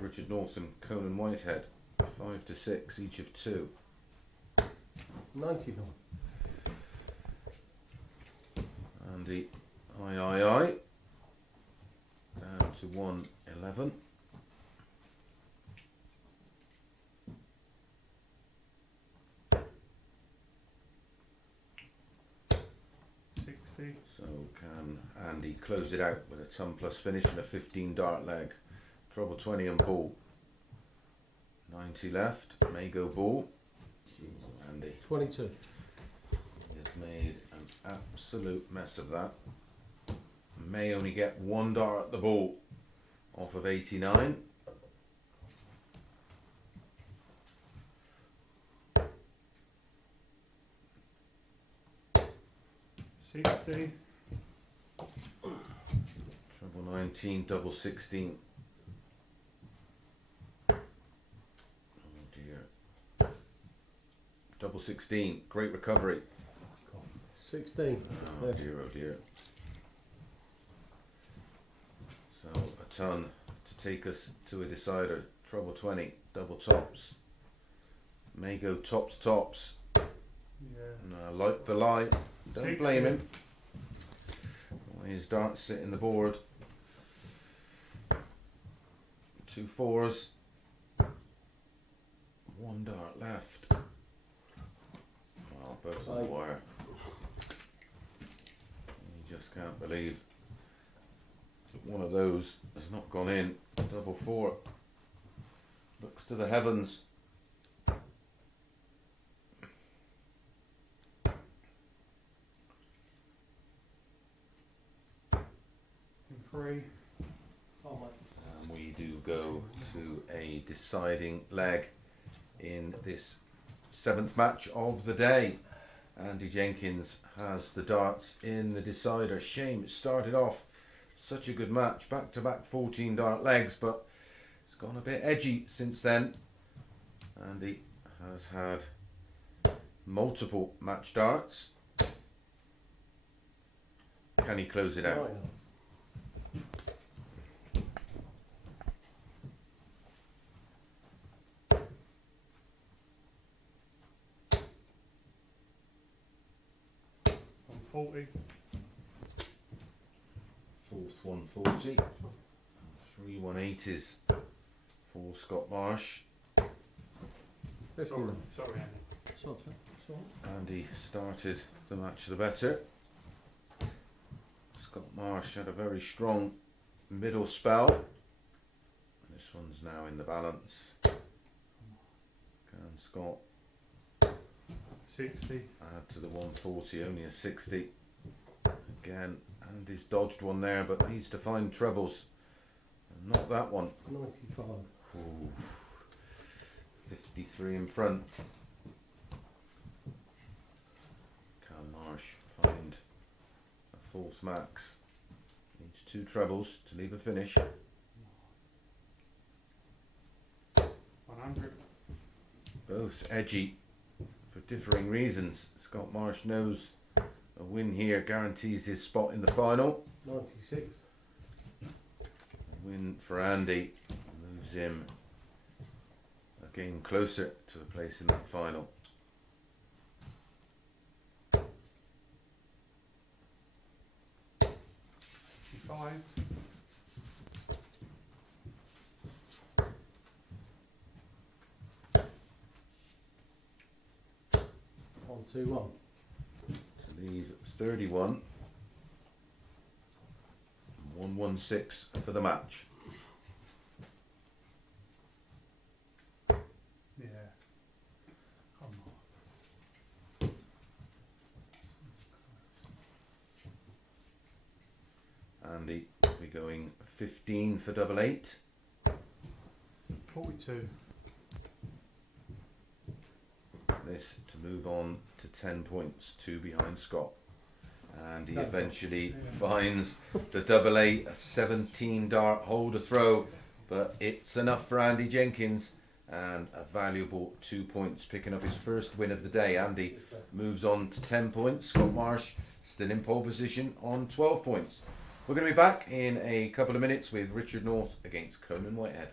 Richard North and Conan Whitehead 5-6, each of 2. 99. Andy, aye, down to 111. So can Andy close it out with a ton plus finish and a 15 dart leg? Trouble 20 and ball. 90 left. May go ball. Andy 22. has made an absolute mess of that. May only get 1 dart at the ball off of 89. Treble 19, double 16. Oh dear. Double 16, great recovery. 16. Oh Yeah. dear, oh dear. So a ton to take us to a decider. Treble 20, double tops. May go tops, tops. Yeah. And I like the lie. Don't 60. blame him. His darts sit in the board. 2 4s. 1 dart left. Oh, both on the wire. You just can't believe that one of those has not gone in. Double 4. Looks to the heavens. In 3. Oh, we do go to a deciding leg in this 7th match of the day. Andy Jenkins has the darts in the decider. Shame it started off such a good match, back-to-back 14 dart legs, but it's gone a bit edgy since then. Andy has had multiple match darts. Can he close it out? Right. I'm 40. 4th 140. 3 180s for Scott Marsh. 51. Sorry, Andy. Sorry, sir. Sorry. Andy started the match the better. Scott Marsh had a very strong middle spell. This one's now in the balance. Can Scott 60. add to the 140, only a 60. Again, Andy's dodged one there, but needs to find trebles. And not that one. 95. Ooh. 53 in front. Can Marsh find a false max? Needs 2 trebles to leave a finish. 100. Both edgy for differing reasons. Scott Marsh knows a win here guarantees his spot in the final. 96. A win for Andy moves him a game closer to a place in that final. Five. On 2-1. To leave 31 and 116 for the match. Yeah. Come on. Andy will be going 15 for double 8. 42. This to move on to 10 points, 2 behind Scott. And he That's eventually yeah. finds the double 8, a 17 dart hole to throw, but it's enough for Andy Jenkins and a valuable 2 points, picking up his first win of the day. Andy moves on to 10 points. Scott Marsh still in pole position on 12 points. We're going to be back in a couple of minutes with Richard North against Conan Whitehead.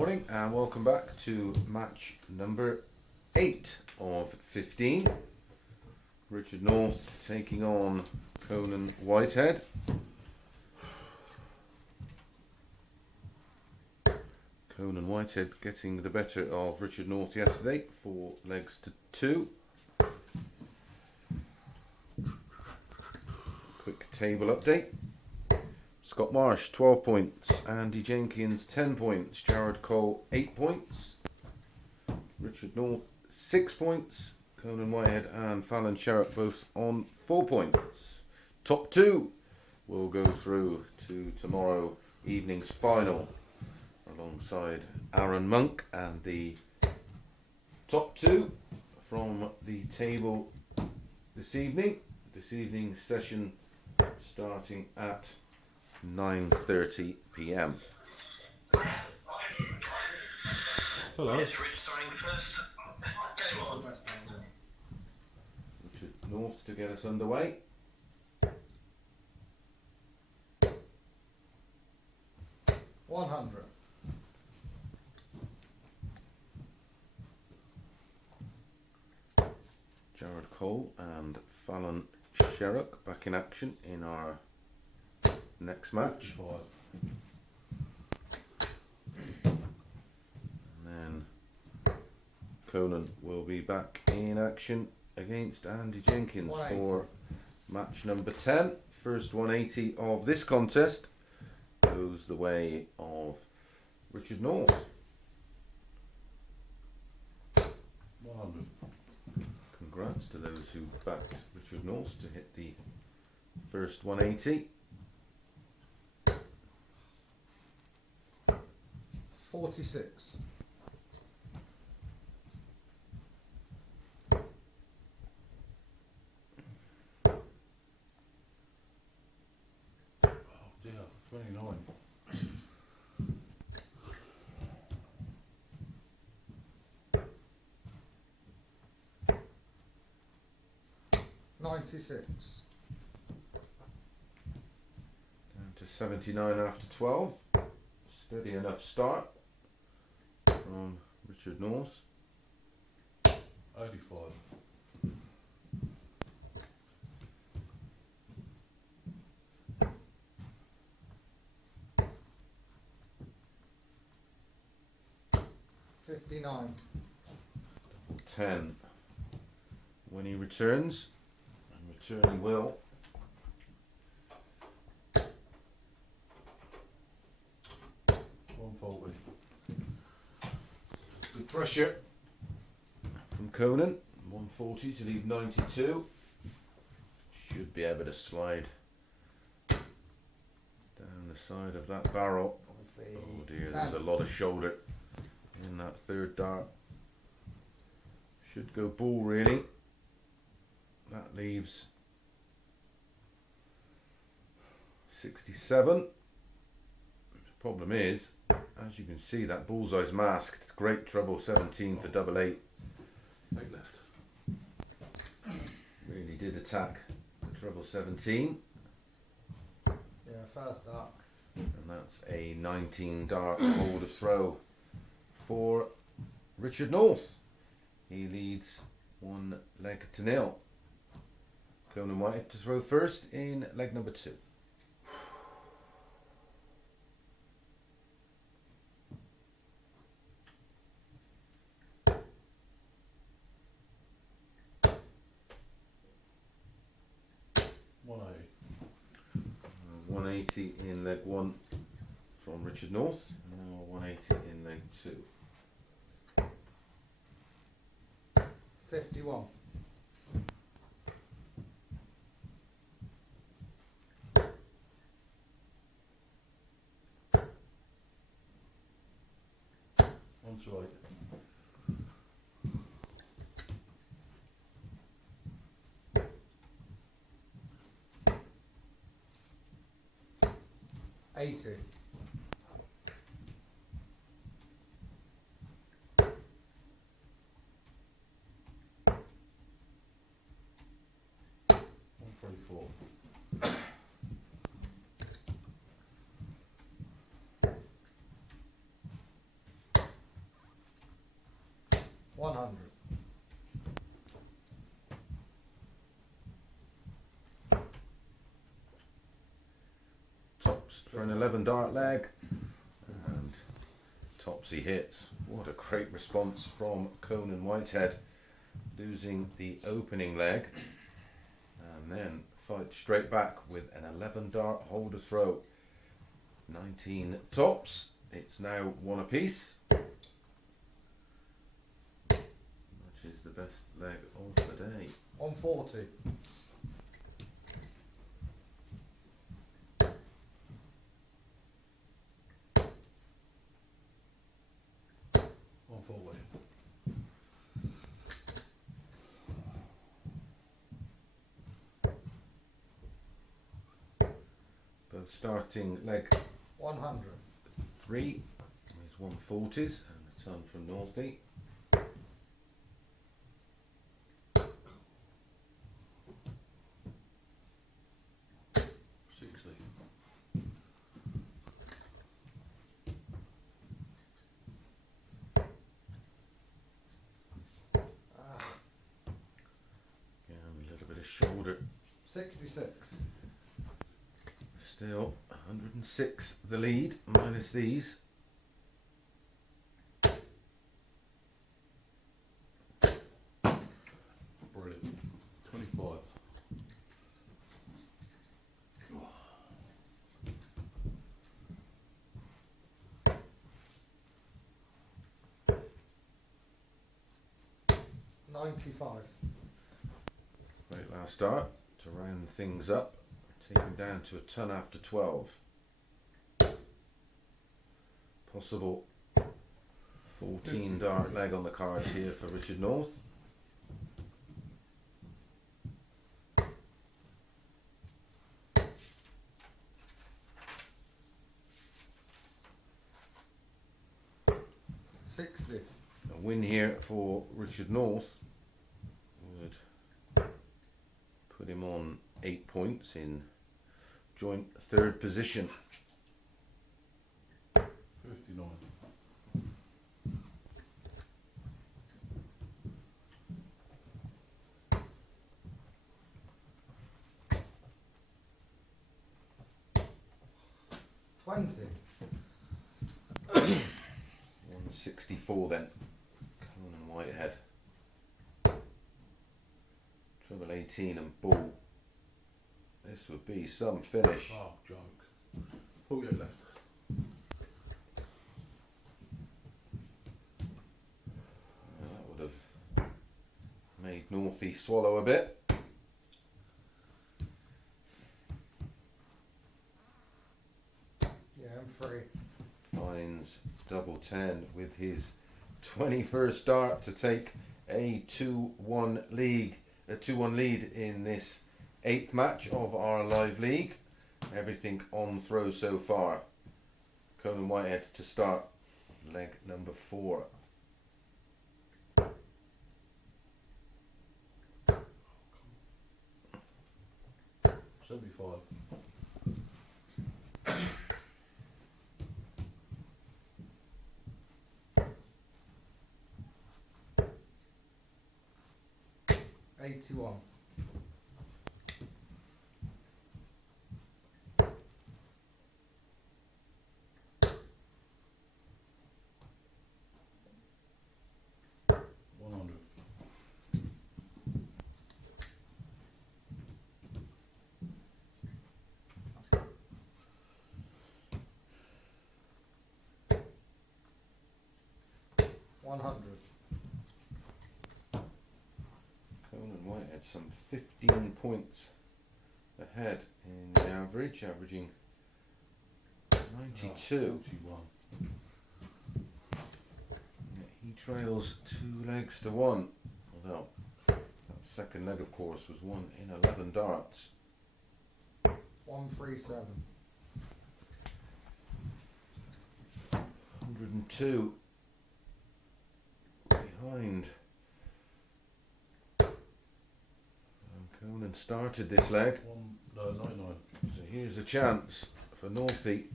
morning and welcome back to match number 8 of 15. Richard North taking on Conan Whitehead. Conan Whitehead getting the better of Richard North yesterday, 4 legs to 2. Quick table update. Scott Marsh 12 points, Andy Jenkins 10 points, Jared Cole 8 points, Richard North 6 points, Conan Whitehead and Fallon Sherrock both on 4 points. Top 2 will go through to tomorrow evening's final alongside Aaron Monk, and the top 2 from the table this evening's session starting at 9:30 p.m. Hello. Yes, Rich starting first. Game on. Richard North to get us underway. $100. Jared Cole and Fallon Sherrock back in action in our next match. 5. And then Conan will be back in action against Andy Jenkins 180. for match number 10. First 180 of this contest goes the way of Richard North. 100. Congrats to those who backed Richard North to hit the first 180. 46. Oh dear, 29. 96. Down to 79 after 12. Steady enough start from Richard North. 85. 59. 10 when he returns, and return he will. $140. Good pressure from Conan. 140 to leave 92. Should be able to slide down the side of that barrel. Oh dear, there's a lot of shoulder in that third dart. Should go bull really. That leaves 67. The problem is, as you can see, that bullseye's masked. Great trouble 17 for double 8. 8 left. Really did attack the treble 17. Yeah, first dart. And that's a 19 dart hold of throw for Richard North. He leads 1 leg to 0. Conan Whitehead to throw first in leg number 2. $180. 180 in leg 1 from Richard North. Now 180 in leg 2. 51. 128. 80. 134. 140. for an 11 dart leg, and Topsy hits. What a great response from Conan Whitehead, losing the opening leg, and then fight straight back with an 11 dart holder throw. 19 tops. It's now one apiece. Which is the best leg of the day. 140. Forward. Both starting leg 100. 3 with 140s and a ton from Northie. Shoulder 66. still 106 the lead minus these. Brilliant. 25. $95. Great last start to round things up, take him down to a ton after 12. Possible 14 dart leg on the cards here for Richard North. $60. A win here for Richard North would put him on 8 points in joint third position. 59. $20. 164 then. Conan Whitehead. Treble 18 and bull. This would be some finish. Oh, joke. 48 left. That would have made Northie swallow a bit. Yeah, I'm free. Finds double 10 with his 21st start to take a 2-1 lead. A 2-1 lead in this 8th match of our live league. Everything on throw so far. Conan Whitehead to start leg number 4. 75. $81. 100. Conan Whitehead some 15 points ahead in the average, averaging 92. 41. He trails 2 legs to 1, although that second leg of course was won in 11 darts. 137. 102 behind. And Conan started this leg, 99. so here's a chance for Northie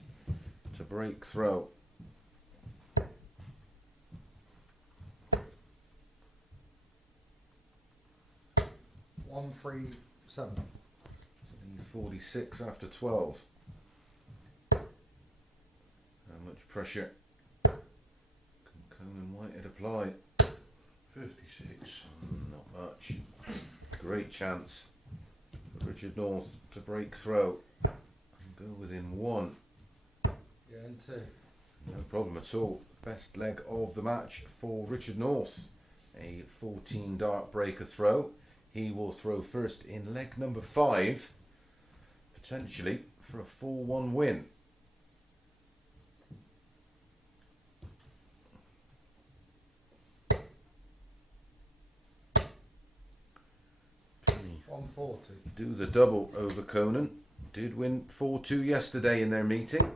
to break through. $137. 46 after 12. pressure. Can Conan Whitehead apply? 56. Not much. Great chance for Richard North to break throw and go within 1. Yeah, and 2. No problem at all. Best leg of the match for Richard North. A 14 dart breaker throw. He will throw first in leg number 5, potentially for a 4-1 win. Can he 140. do the double over Conan? Did win 4-2 yesterday in their meeting.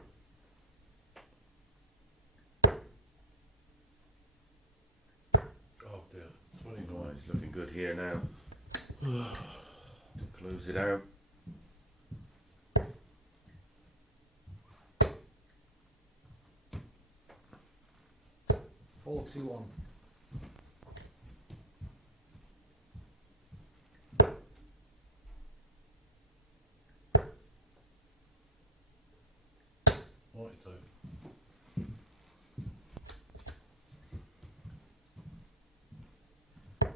Oh dear. 29. He's looking good here now. To close it out. $41. Right,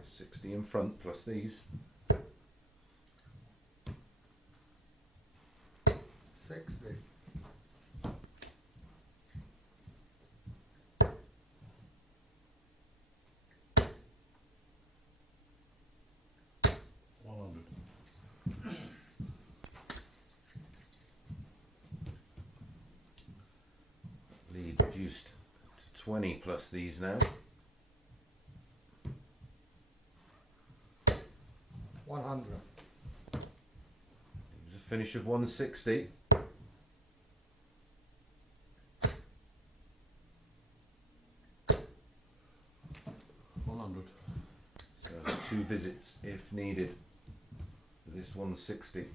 60 in front plus these. 60. Lead reduced to 20 plus these now. 100. It was a finish of 160. So 2 visits if needed for this 160.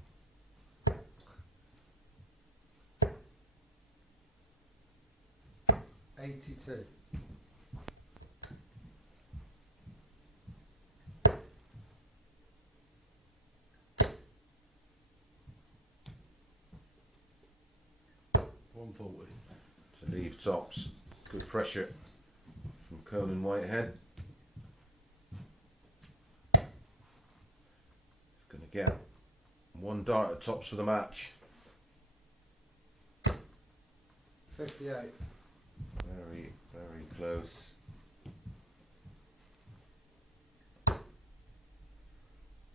$82. To leave tops. Good pressure from Conan Whitehead. He's going to get 1 dart at tops for the match. 58. Very, very close.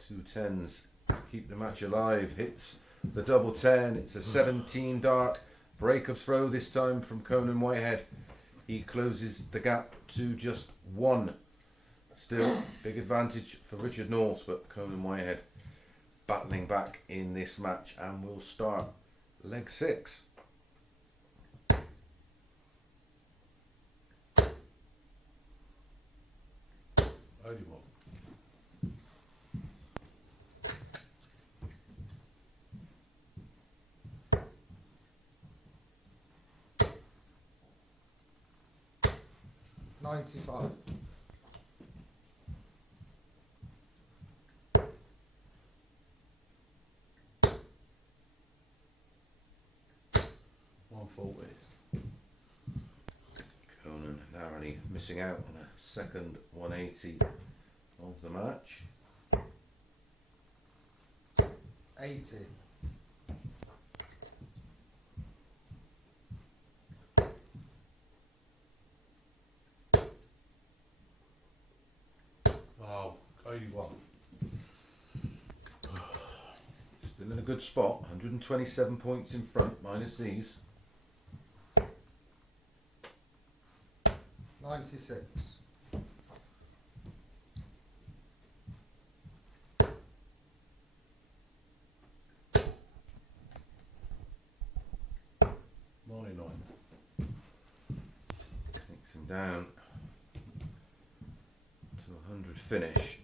2 10s to keep the match alive. Hits the double 10. It's a 17 dart break of throw this time from Conan Whitehead. He closes the gap to just 1. Still big advantage for Richard North, but Conan Whitehead battling back in this match, and we'll start leg 6. $95. Conan narrowly missing out on a second 180 of the match. 80. Wow, 81. Still in a good spot, 127 points in front, minus these. 96. Takes him down to 100 finish.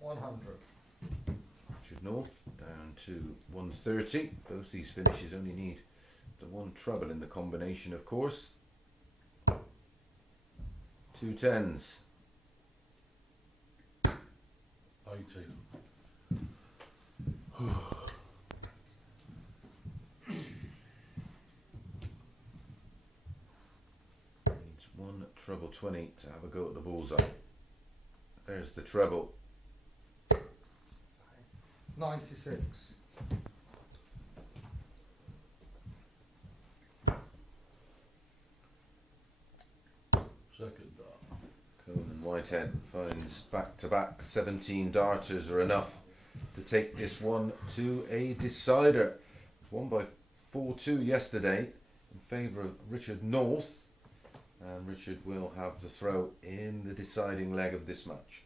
100. Richard North down to 130. Both these finishes only need the 1 treble in the combination, of course. 2 10s. 80. treble 20 to have a go at the bullseye. There's the treble. 96. Second dart. Conan Whitehead finds back-to-back 17 darters are enough to take this one to a decider. Won by 4-2 yesterday in favour of Richard North, and Richard will have the throw in the deciding leg of this match.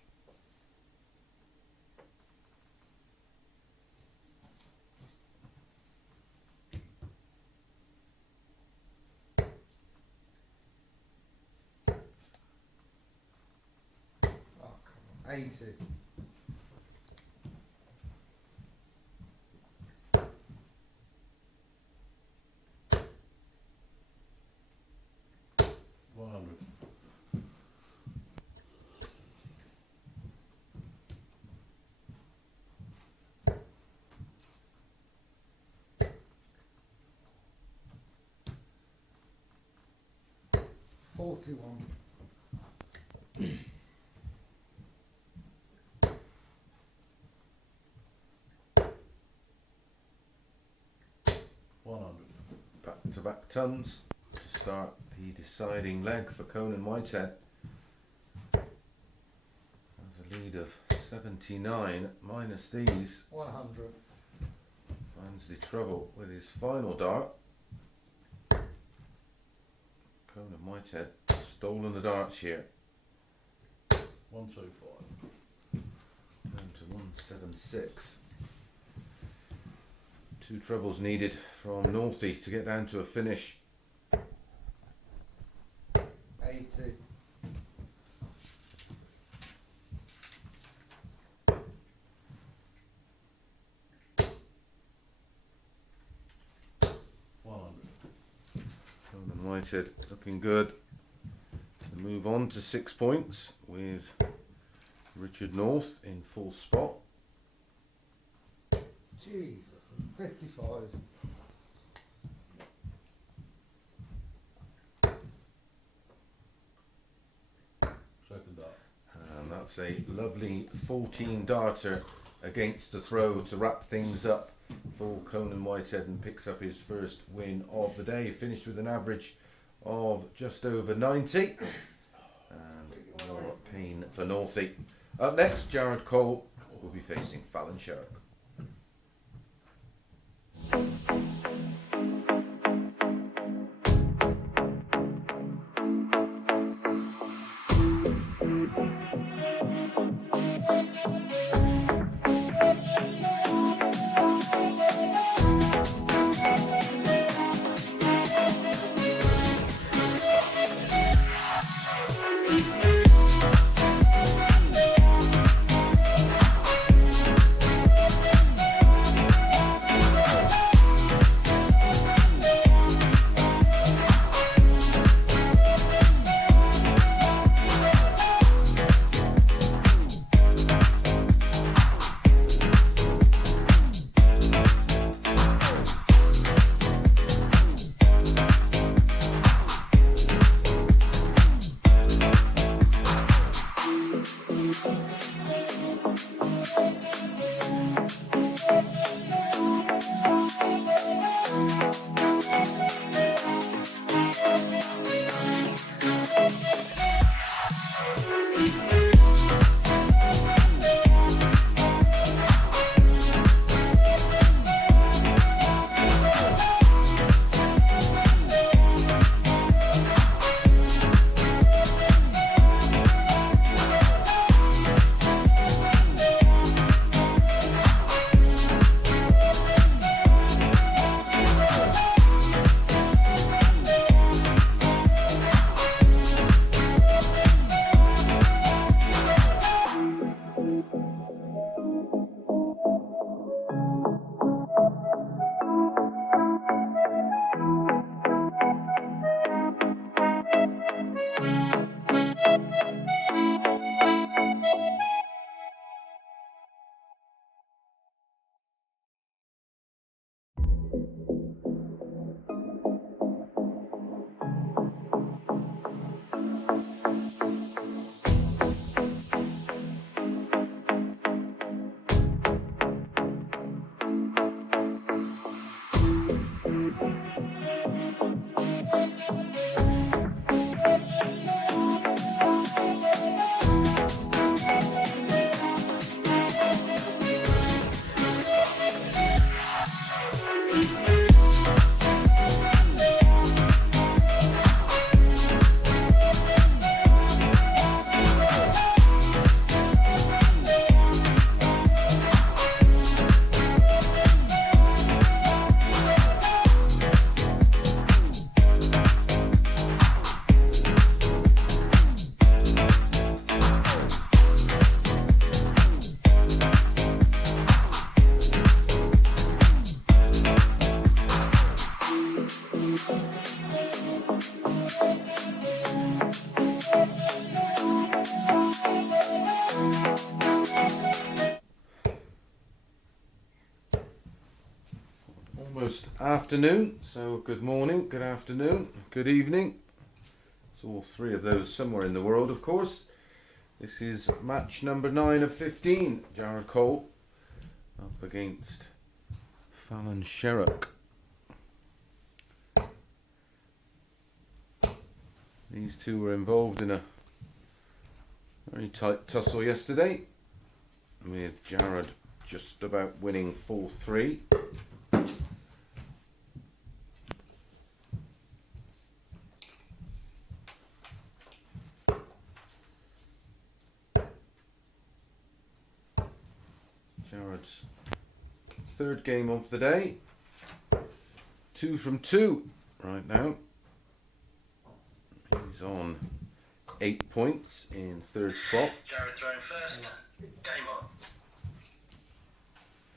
Oh, come on. 80. $41. 100. Back-to-back tons to start the deciding leg for Conan Whitehead. Has a lead of 79 minus these. 100. Finds the trouble with his final dart. Conan Whitehead stolen the darts here. 125. Down to 176. Two trebles needed from Northie to get down to a finish. 80. Conan Whitehead looking good to move on to 6 points with Richard North in full spot. Jesus. 55. Second dart. And that's a lovely 14 darter against the throw to wrap things up for Conan Whitehead, and picks up his first win of the day. Finished with an average of just over 90. And more pain for Northie. Up next, Jared Cole will be facing Fallon Sherrock. afternoon. So good morning, good afternoon, good evening. It's all three of those somewhere in the world, of course. This is match number 9 of 15. Jared Cole up against Fallon Sherrock. These two were involved in a very tight tussle yesterday, with Jared just about winning 4-3. Jared's third game of the day. 2 from 2 right now. He's on 8 points in third spot. Jared throwing first. Game on.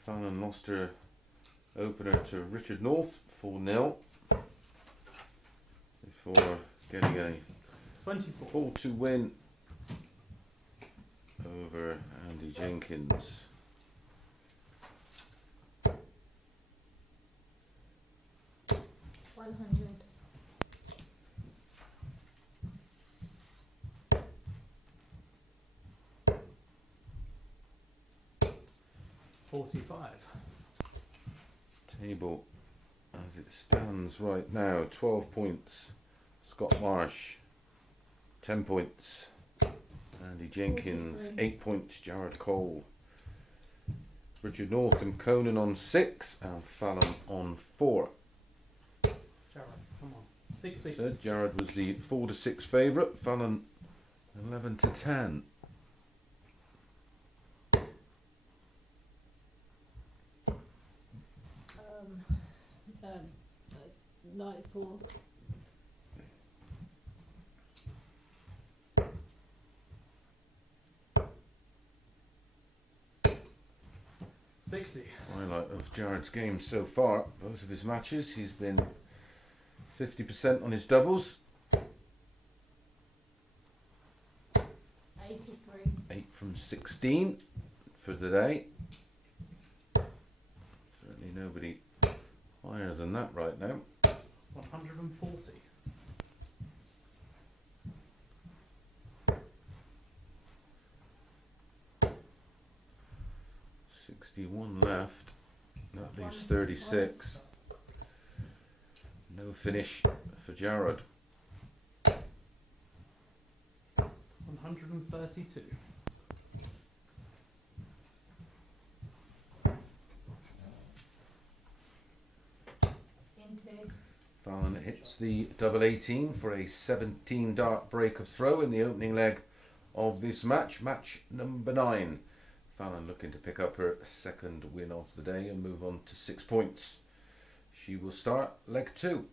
Fallon lost her opener to Richard North 4-0 before getting a 24. 4-2 win over Andy Jenkins. $100. $45. Table as it stands right now, 12 points Scott Marsh, 10 points Andy Jenkins, 43. 8 points Jared Cole, Richard North and Conan on 6 and Fallon on 4. Jared, come on. 60. So Jared was the 4-6 favourite, Fallon 11-10. Um, 94. $60. Highlight of Jared's game so far, both of his matches, he's been 50% on his doubles, 83. 8 from 16 for the day. Certainly nobody higher than that right now. 140. $61 left, that leaves 36. No finish for Jared. 132. Into. Fallon hits the double 18 for a 17 dart break of throw in the opening leg of this match, match number 9. Fallon looking to pick up her second win of the day and move on to 6 points. She will start leg 2.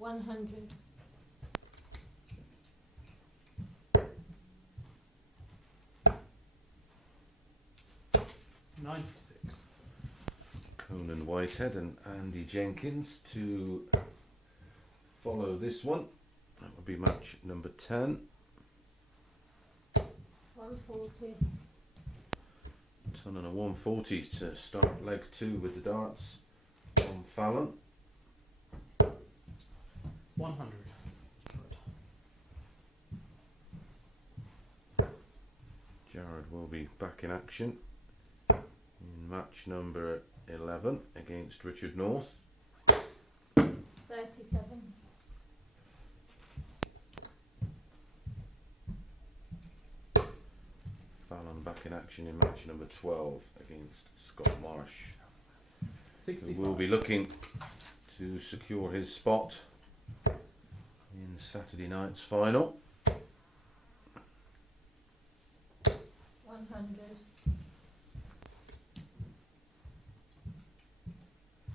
$100. $96. Conan Whitehead and Andy Jenkins to follow this one. That would be match number 10. 140. Ton and a 140 to start leg 2 with the darts on Fallon. 100. Jared will be back in action in match number 11 against Richard North. 37. Fallon back in action in match number 12 against Scott Marsh, who 65. will be looking to secure his spot in Saturday night's final. 100.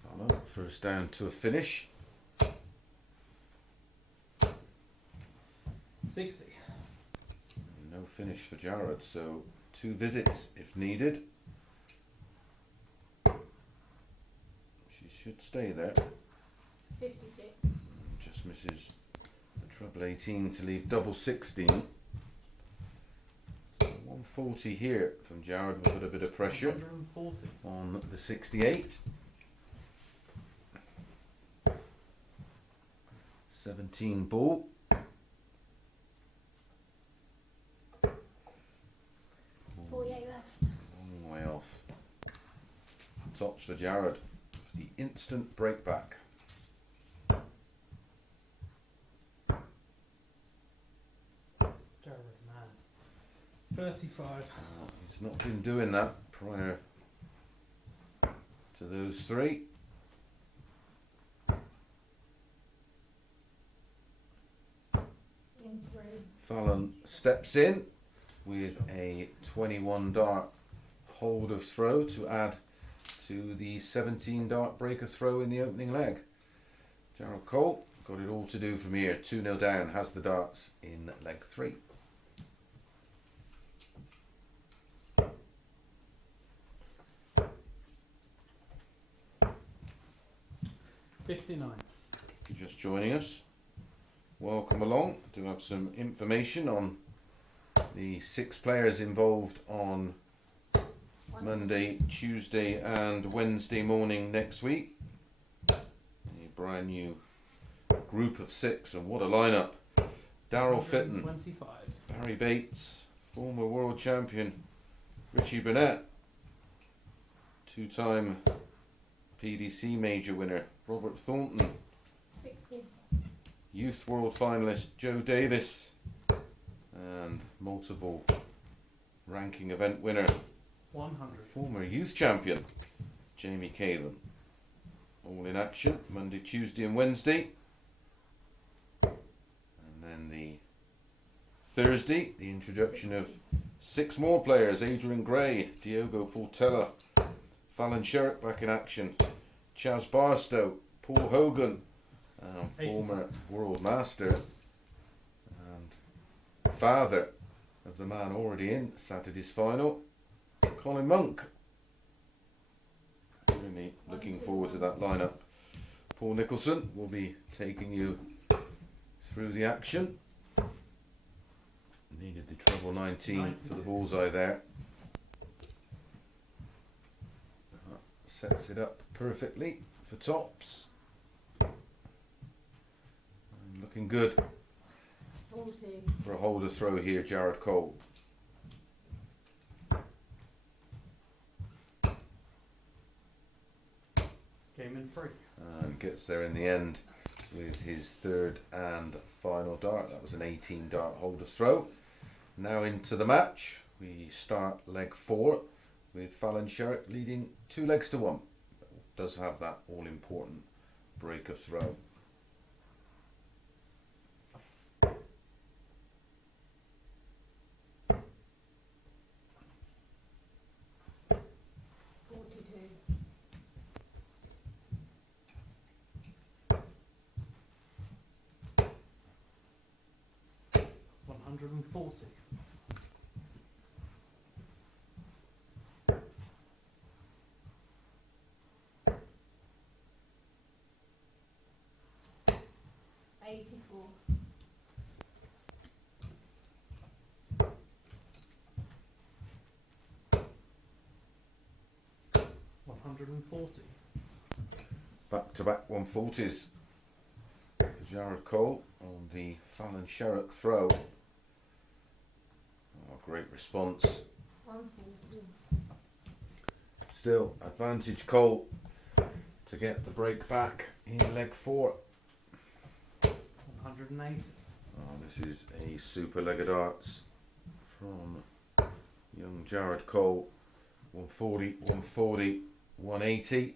Fallon first down to a finish. 60. No finish for Jared, so 2 visits if needed. She should stay there. 56. Just misses the treble 18 to leave double 16. 140 here from Jared will put a bit of pressure 140. on the 68. 17 ball. 48 left. Long way off. Tops for Jared for the instant break back. Jared, man. 35. He's not been doing that prior to those three. In 3. Fallon steps in with a 21 dart hold of throw to add to the 17 dart breaker throw in the opening leg. Gerald Cole got it all to do from here. 2-0 down, has the darts in leg 3. $59. If you're just joining us, welcome along. I do have some information on the 6 players involved on Monday, Tuesday and Wednesday morning next week. A brand new group of 6, and what a lineup. Daryl Fitton, 25. Barry Bates, former world champion Richie Burnett, 2-time PDC major winner Robert Thornton, 60. youth world finalist Joe Davis, and multiple ranking event winner 100. former youth champion Jamie Caven. All in action Monday, Tuesday and Wednesday. And then the Thursday, the introduction of 6 more players. Adrian Gray, Diogo Portela, Fallon Sherrock back in action, Chaz Barstow, Paul Hogan, former world master and father of the man already in Saturday's final, Colin Monk. Really looking forward to that lineup. Paul Nicholson will be taking you through the action. Needed the treble 19 for the bullseye there. Sets it up perfectly for tops. And looking good 40. for a holder throw here, Jared Cole. Game in 3. And gets there in the end with his 3rd and final dart. That was an 18 dart holder throw. Now into the match. We start leg 4 with Fallon Sherrock leading 2 legs to 1. Does have that all important breaker throw. $140. $140. Back to back 140s for Jared Cole on the Fallon Sherrock throw. Oh, great response. 140. Still advantage Cole to get the break back in leg 4. 180. Oh, this is a super leg of darts from young Jared Cole. 140, 140, 180.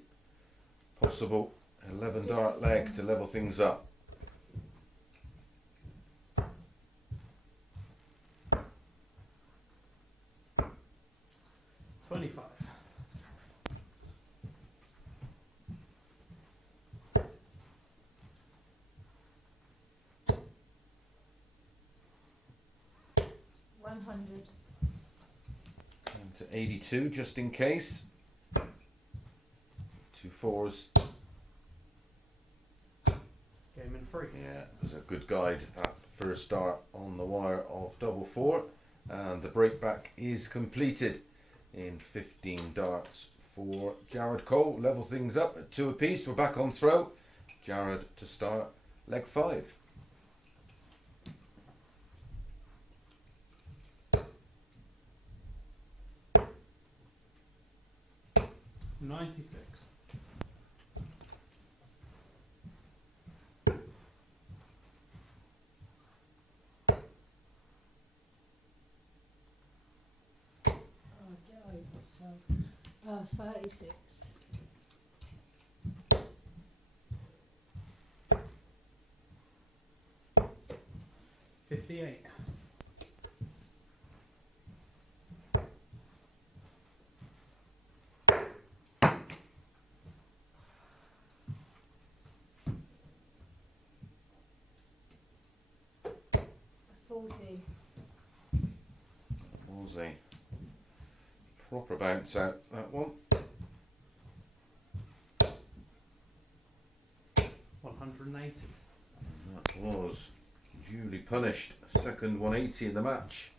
Possible 11 dart leg to level things up. $25. Down to 82 just in case. 2 4s. Game in free. Yeah, it was a good guide at first start on the wire of double four, and the breakback is completed in 15 darts for Jared Cole. Level things up at 2 apiece. We're back on throw. Jared to start leg 5. $96. Oh, get over yourself. 36. $58. $40. Was a proper bounce out, that one. 180. That was duly punished. Second 180 in the match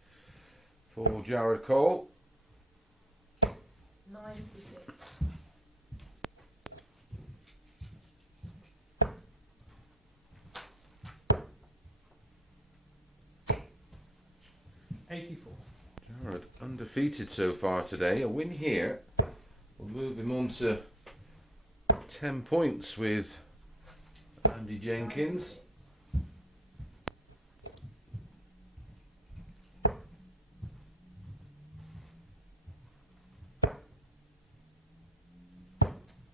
for Jared Cole. 96. $84. Jared undefeated so far today. A win here will move him on to 10 points with Andy Jenkins.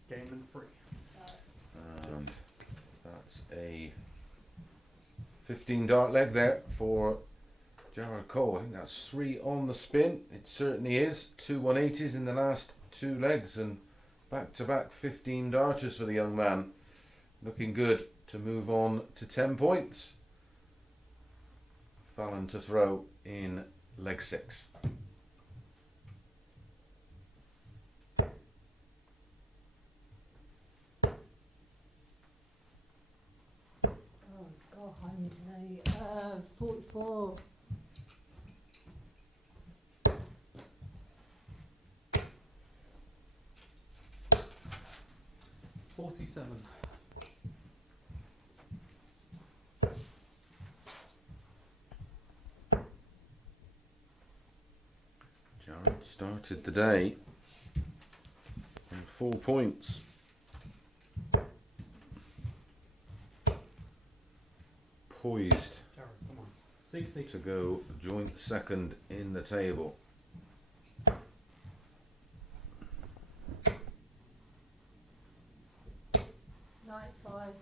Game and free. And that's a 15 dart leg there for Jared Cole. I think that's 3 on the spin. It certainly is. 2 180s in the last 2 legs, and back-to-back 15 darters for the young man. Looking good to move on to 10 points. Fallon to throw in leg 6. Oh, go home today. 44. $47. Jared started the day on 4 points. Poised Jared, come on. 60. to go joint second in the table. $95.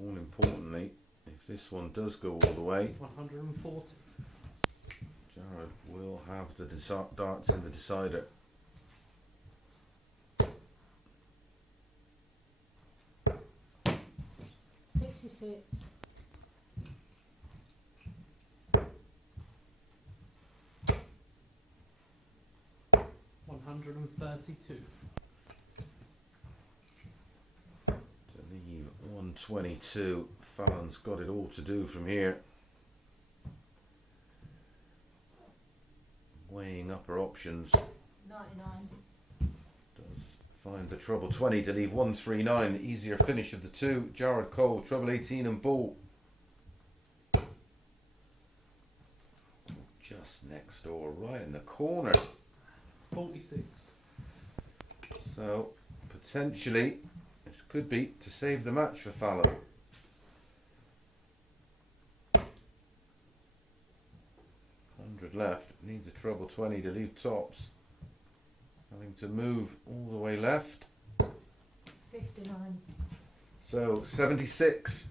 All importantly, if this one does go all the way, 140. Jared will have the darts in the decider. $66. $132. To leave 122, Fallon's got it all to do from here. Weighing up her options, 99. does find the treble 20 to leave 139, the easier finish of the two. Jared Cole, treble 18 and bull. Just next door, right in the corner. 46. So, potentially, this could be to save the match for Fallon. $100 left, needs a treble 20 to leave tops. Having to move all the way left. 59. So, 76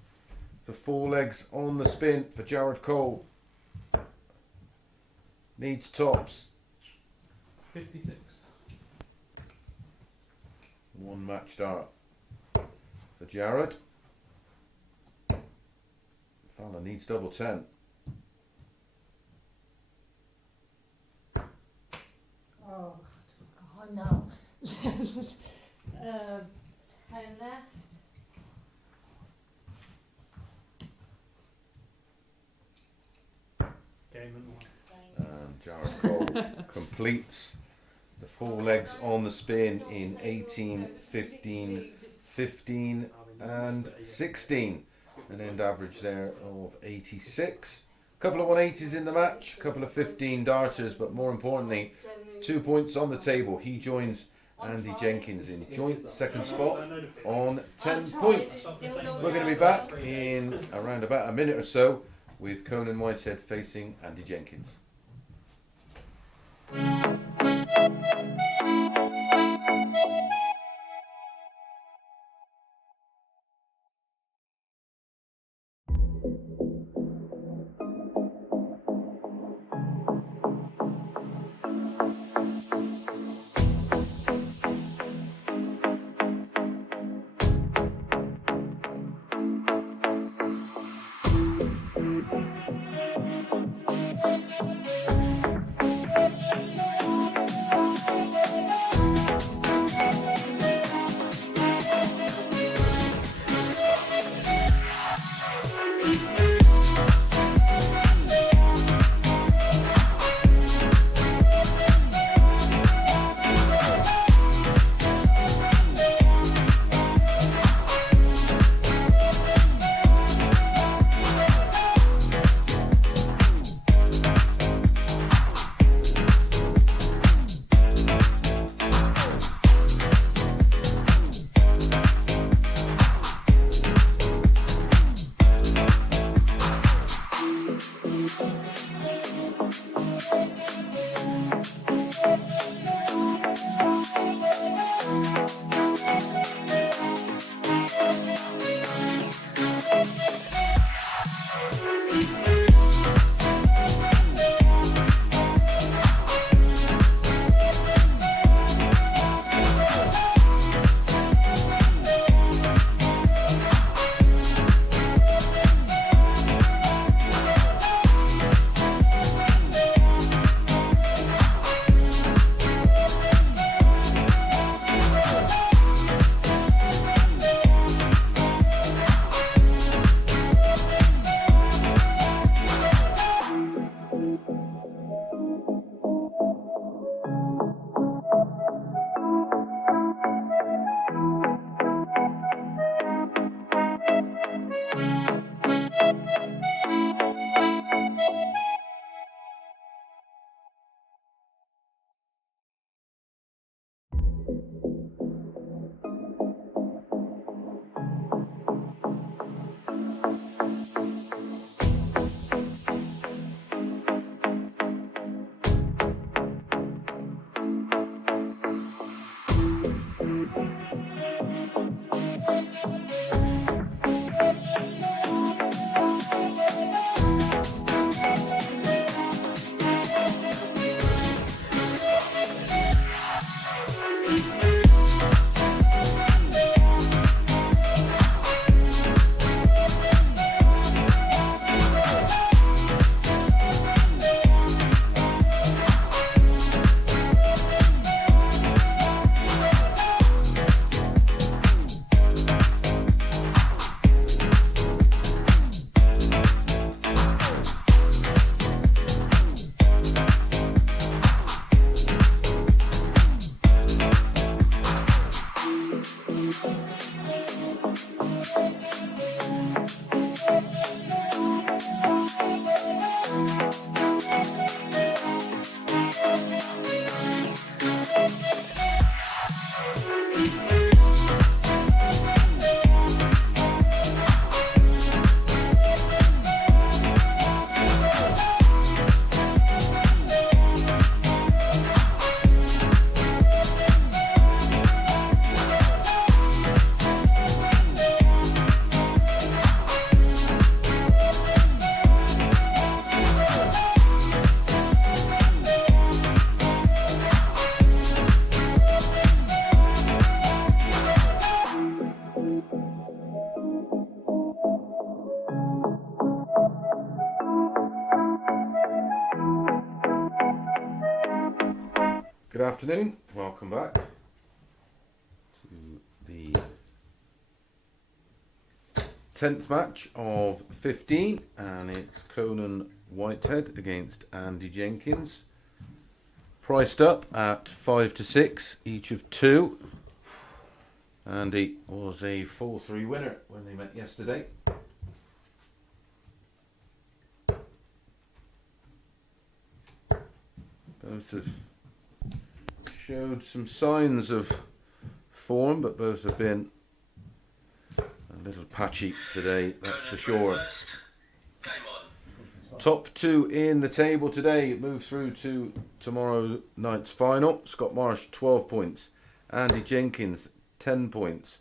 for 4 legs on the spin for Jared Cole. Needs tops. 56. 1 match dart for Jared. Fallon needs double 10. Oh, go home now. Pen left. Game and one. And Jared Cole completes the 4 legs on the spin in 18, 15, 15 and 16. An end average there of 86. A couple of 180s in the match, a couple of 15 darters, but more importantly, 2 points on the table. He joins Andy Jenkins in joint second spot on 10 points. We're going to be back in around about a minute or so with Conan Whitehead facing Andy Jenkins. Good afternoon, welcome back. 10th match of 15, and it's Conan Whitehead against Andy Jenkins. Priced up at 5 to 6, each of 2. Andy was a 4-3 winner when they met yesterday. Both have showed some signs of form, but both have been a little patchy today, that's for sure. Game on. Top 2 in the table today move through to tomorrow night's final. Scott Marsh 12 points, Andy Jenkins 10 points,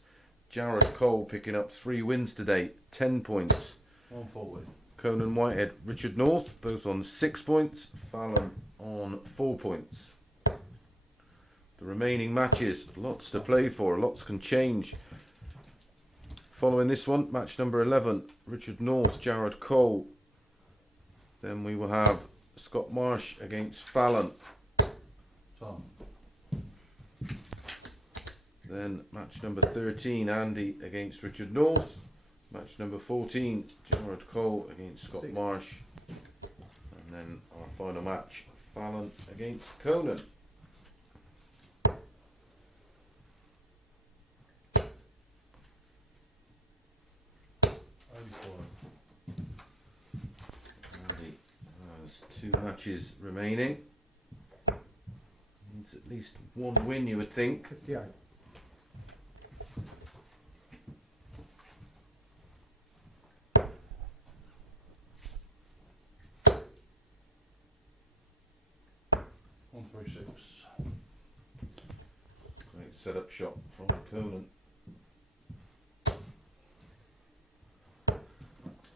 Jared Cole picking up 3 wins today, 10 points. 140. Conan Whitehead, Richard North both on 6 points, Fallon on 4 points. The remaining matches, lots to play for, lots can change. Following this one, match number 11, Richard North, Jared Cole. Then we will have Scott Marsh against Fallon. Tom. Then match number 13, Andy against Richard North. Match number 14, Jared Cole against Scott Marsh. And then our final match, Fallon against Conan. Andy has 2 matches remaining. Needs at least 1 win, you would think. 58. Great setup shot from Conan.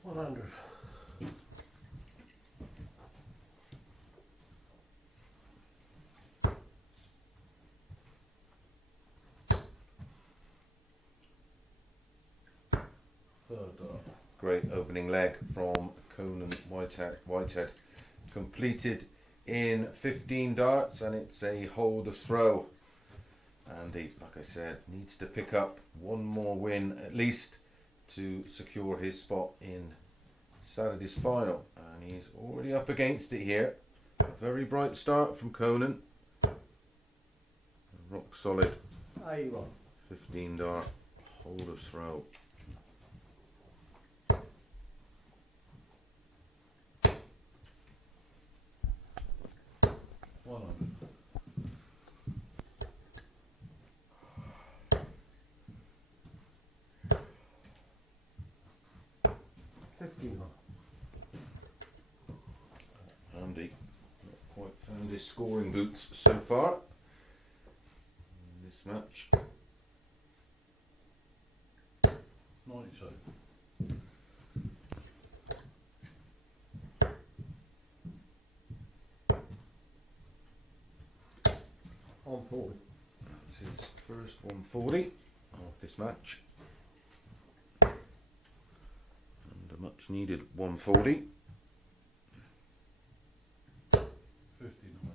100. Third dart. Great opening leg from Conan Whitehead. Completed in 15 darts, and it's a hold of throw. Andy, like I said, needs to pick up 1 more win at least to secure his spot in Saturday's final, and he's already up against it here. A very bright start from Conan. Rock solid 15 dart hold of throw. Andy not quite found his scoring boots so far in this match. 92. On 40. That's his first 140 of this match. And a much needed 140. 59.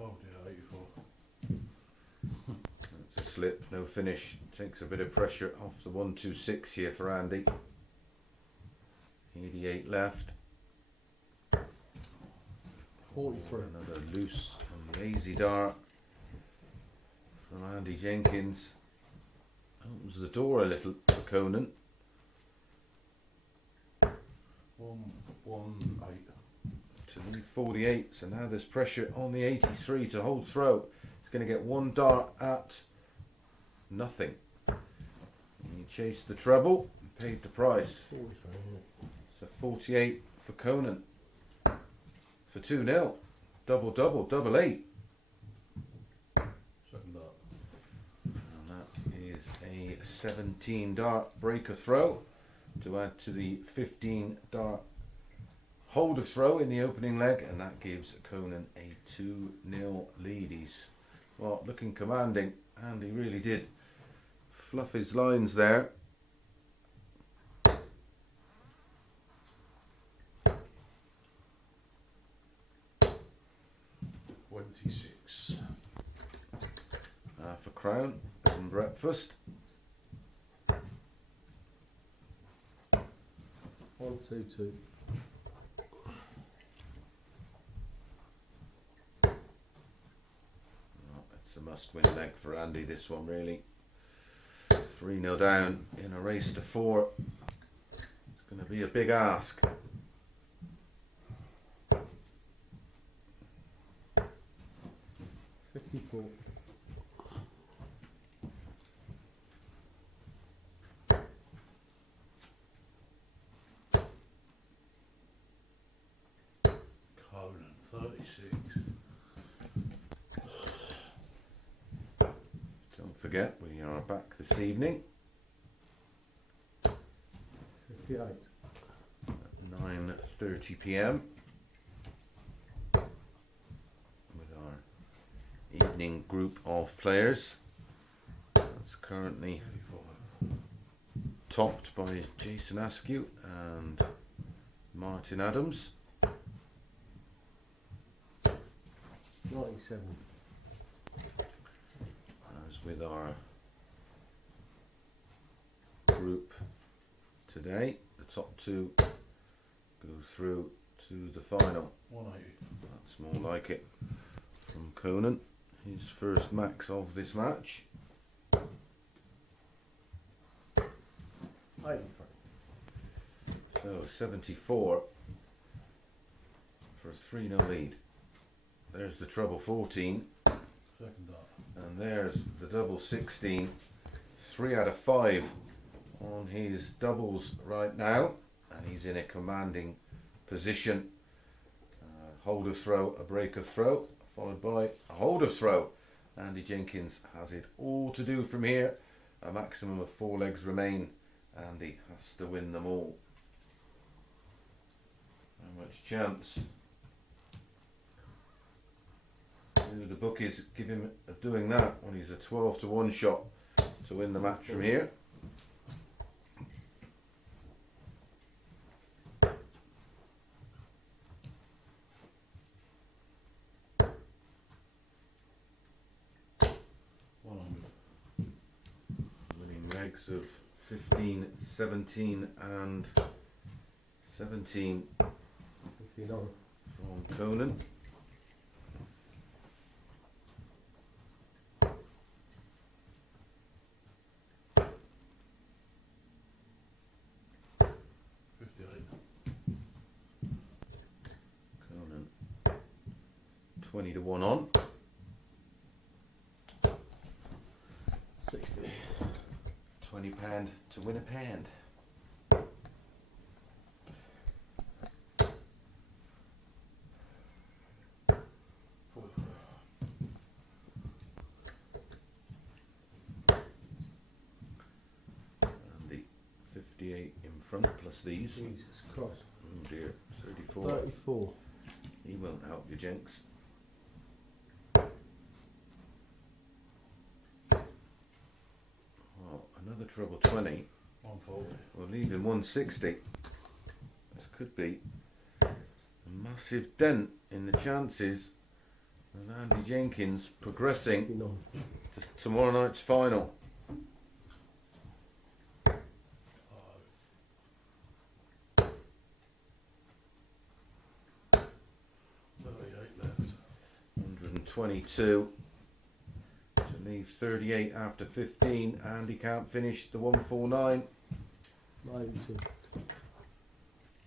Oh dear, 84. That's a slip, no finish. Takes a bit of pressure off the 126 here for Andy. 88 left. 43. Another loose and lazy dart from Andy Jenkins. Opens the door a little for Conan. 118. To lead 48, so now there's pressure on the 83 to hold throw. He's going to get 1 dart at nothing. And he chased the treble and paid the price. 43. So 48 for Conan for 2-0. Double 8. Second dart. And that is a 17 dart breaker throw to add to the 15 dart hold of throw in the opening leg, and that gives Conan a 2-0 lead. He's Well, looking commanding, and he really did fluff his lines there. Half a crown, bed and breakfast. 122. It's a must-win leg for Andy, this one really. 3-0 down in a race to 4. It's going to be a big ask. 54. Conan, 36. Don't forget, we are back this evening 58. at 9:30 p.m. with our evening group of players. That's currently 85. topped by Jason Askew and Martin Adams. 97. As with our group today, the top 2 go through to the final. 180. That's more like it from Conan, his first max of this match. 83. So 74 for a 3-0 lead. There's the treble 14, Second dart. and there's the double 16. 3 out of 5 on his doubles right now, and he's in a commanding position. Hold of throw, a break of throw, followed by a hold of throw. Andy Jenkins has it all to do from here. A maximum of 4 legs remain. Andy has to win them all. How much chance do the bookies give him of doing that when he's a 12-1 shot to win the match from here? Winning legs of 15, 17 and 17 59. from Conan. Conan 20-1 on. 60. £20 to win a pound. And the 58 in front plus these. Jesus Christ. Oh dear, 34. 34. He won't help you, Jenks. Oh, another treble 20. 140. We'll leave him 160. This could be a massive dent in the chances of Andy Jenkins progressing 59. to tomorrow night's final. 38 left. 122 to leave 38 after 15, and he can't finish the 149. 92.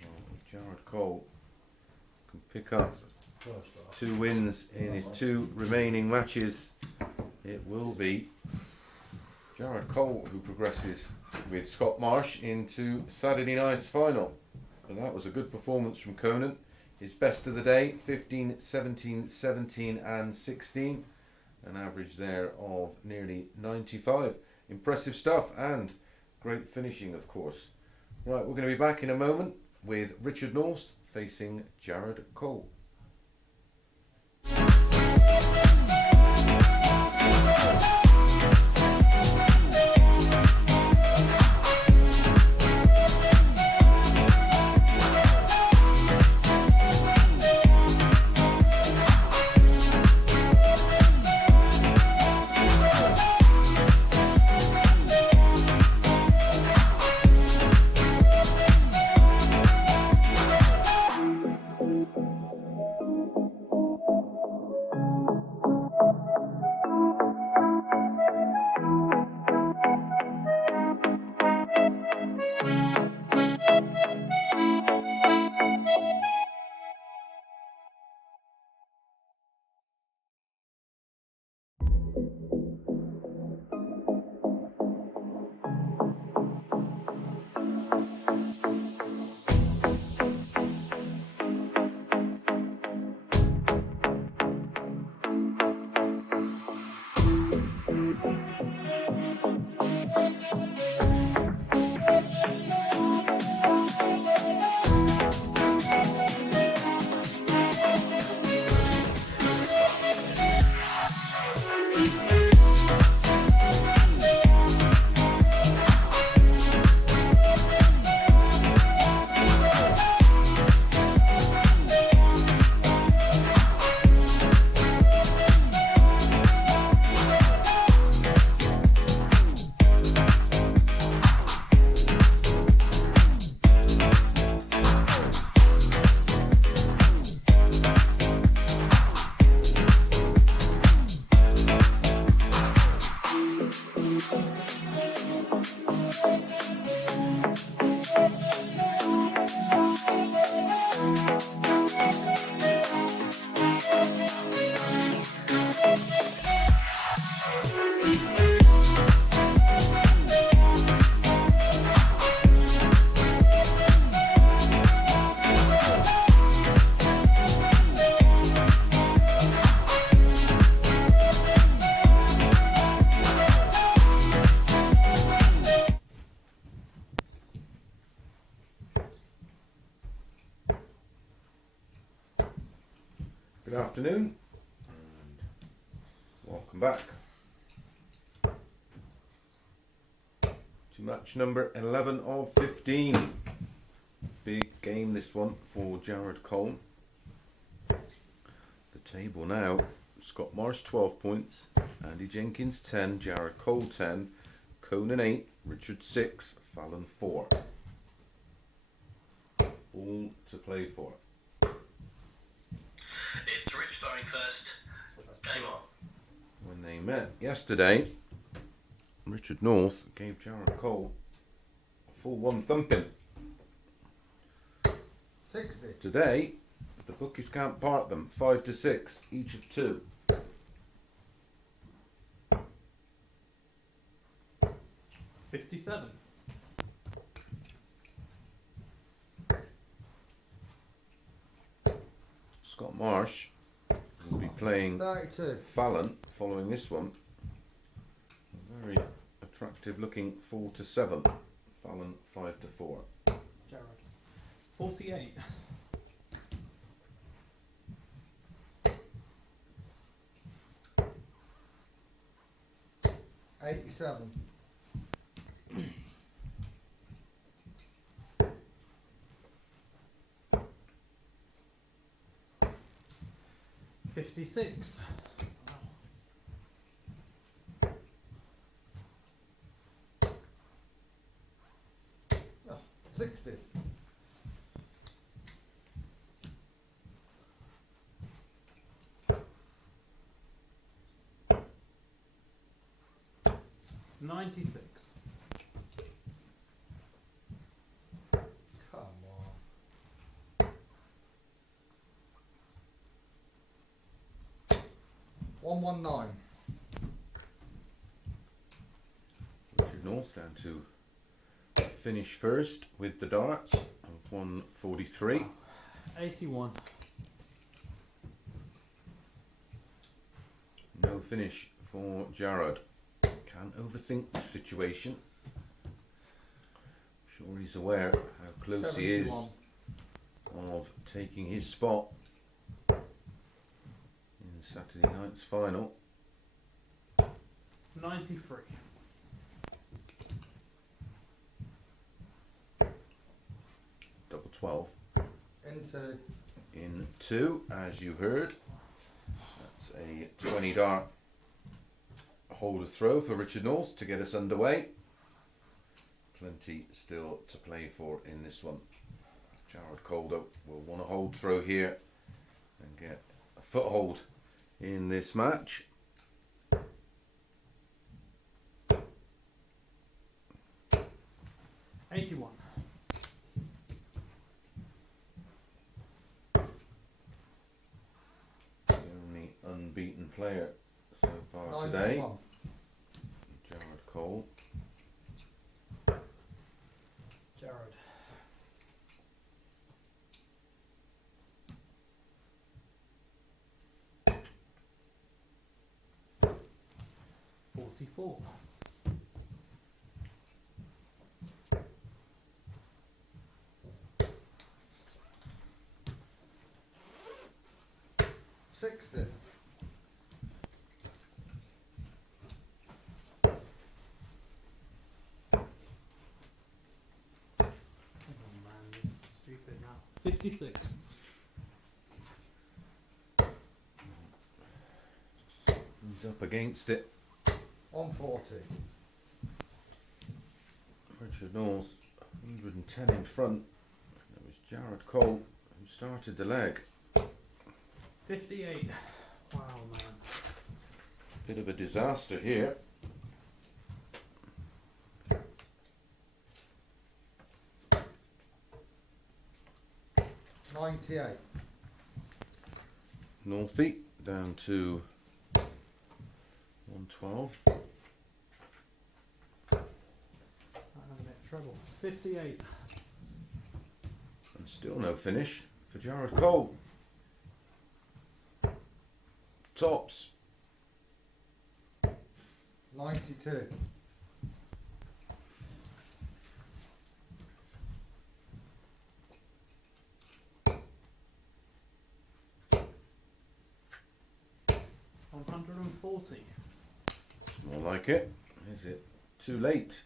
Oh, Jared Cole can pick up First dart. 2 wins in his 2 remaining matches. It will be Jared Cole who progresses with Scott Marsh into Saturday night's final. And that was a good performance from Conan. His best of the day, 15, 17, 17 and 16. An average there of nearly 95. Impressive stuff and great finishing, of course. Right, we're going to be back in a moment with Richard North facing Jared Cole. afternoon and welcome back to match number 11 of 15. Big game this one for Jared Conan. The table now, Scott Marsh 12 points, Andy Jenkins 10, Jared Cole 10, Conan 8, Richard 6, Fallon 4. All to play for. It's Rich starting first. Game on. When they met yesterday, Richard North gave Jared Cole a full one thumping. 60. Today, the bookies can't part them. 5-6, each of 2. $57. Scott Marsh will be playing 32. Fallon following this one. A very attractive looking 4-7. Fallon 5-4. Jared. 48. $87. $56. Oh, 60. $96. Come on. $119. Richard North down to finish first with the darts of 143. 81. No finish for Jared. Can't overthink the situation. I'm sure he's aware how close he is 71. of taking his spot in Saturday night's final. 93. Double 12 Into in 2, as you heard. That's a 20 dart holder throw for Richard North to get us underway. Plenty still to play for in this one. Jared Calder will want a hold throw here and get a foothold in this match. $81. The only unbeaten player so far today. 91. Jared Cole. Jared. $44. $60. Oh man, this is stupid now. 56. He's up against it. 140. Richard North, 110 in front. It was Jared Cole who started the leg. 58. Wow, man. Bit of a disaster here. $98. Northie down to 112. I'm in a bit of trouble. 58. And still no finish for Jared Cole. Tops. 92. 140. More like it. Is it too late?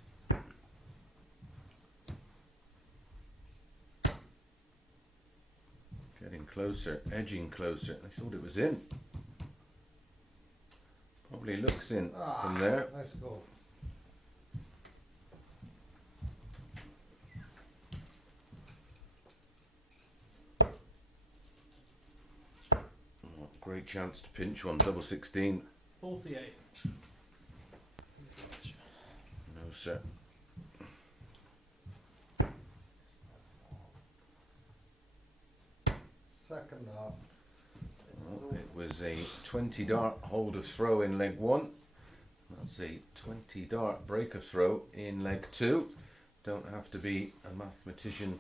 Getting closer, edging closer. I thought it was in. Probably looks in from there. Let's go. Oh, great chance to pinch one. Double 16. 48. No, sir. Second dart. Well, it was a 20 dart hold of throw in leg 1. That's a 20 dart break of throw in leg 2. Don't have to be a mathematician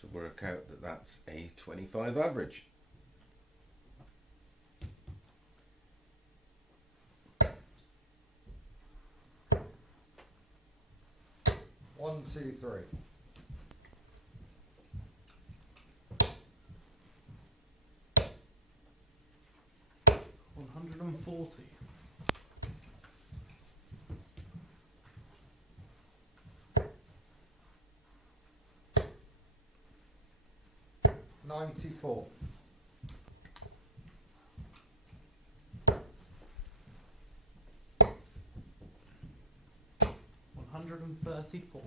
to work out that that's a 25 average. One, two, three. $140. 94. $134.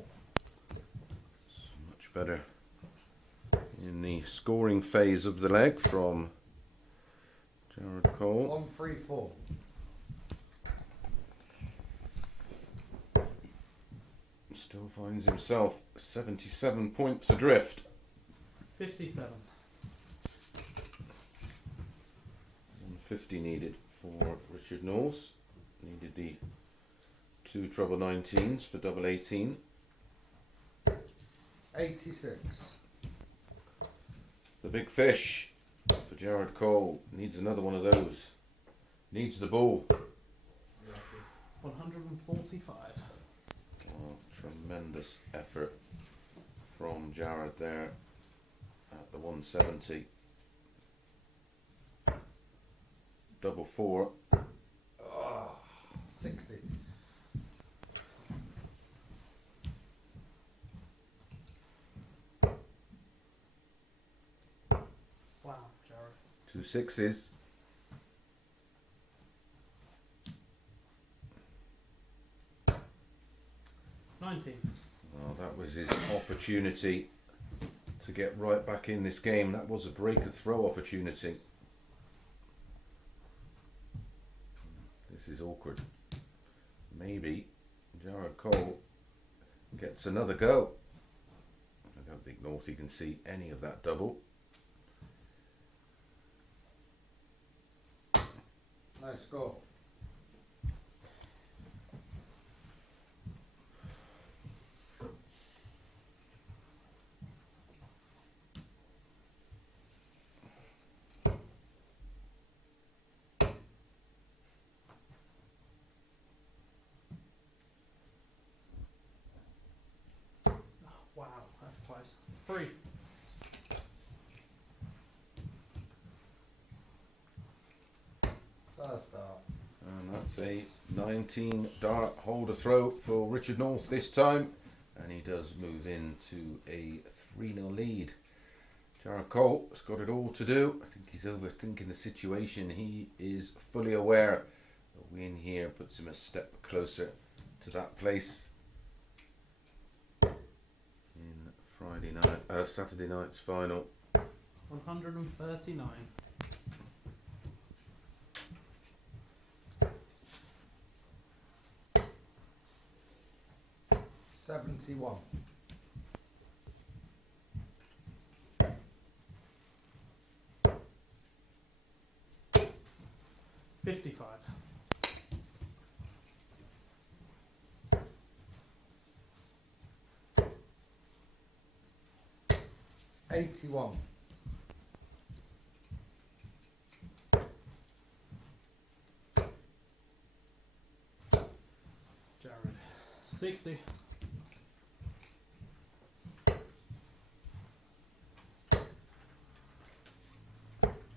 Much better in the scoring phase of the leg from Jared Cole. 134. Still finds himself 77 points adrift. 57. 150 needed for Richard North. Needed the 2 treble 19s for double 18. 86. The big fish for Jared Cole. Needs another one of those. Needs the bull. 145. Oh, tremendous effort from Jared there at the 170. Double 4. 60. Wow, Jared. 2 6s. $19. Well, that was his opportunity to get right back in this game. That was a break of throw opportunity. This is awkward. Maybe Jared Cole gets another go. I don't think Northie can see any of that double. Let's go. Wow, that's close. 3. First dart. And that's a 19 dart holder throw for Richard North this time. And he does move into a 3-0 lead. Jared Cole has got it all to do. I think he's overthinking the situation. He is fully aware a win here puts him a step closer to that place in Saturday night's final. 139. 71. 55. 81. 60.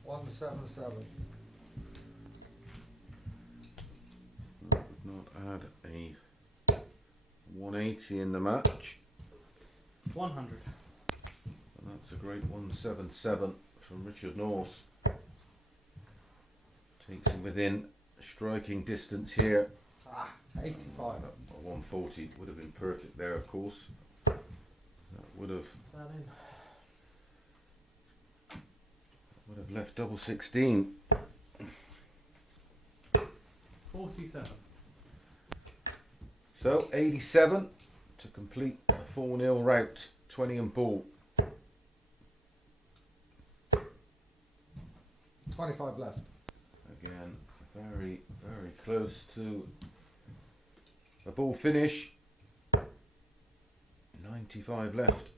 177. 180 in the match. 100. And that's a great 177 from Richard North. Takes him within striking distance here. 85. 140 would have been perfect there, of course. That would have left double 16. 47. So 87 to complete a 4-0 rout. 20 and ball. 25 left. Again, very, very close to a ball finish. 95 left.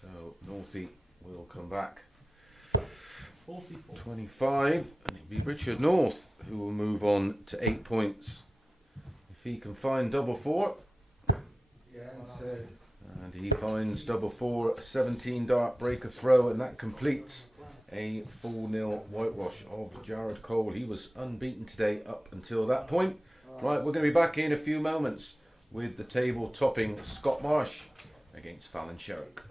So Northie will come back. 44. 25, and it'll be Richard North who will move on to 8 points. If he can find double 4, Yeah, and he finds double 4, 17 dart breaker throw, and that completes a 4-0 whitewash of Jared Cole. He was unbeaten today up until that point. Right, we're going to be back in a few moments with the table topping Scott Marsh against Fallon Sherrock.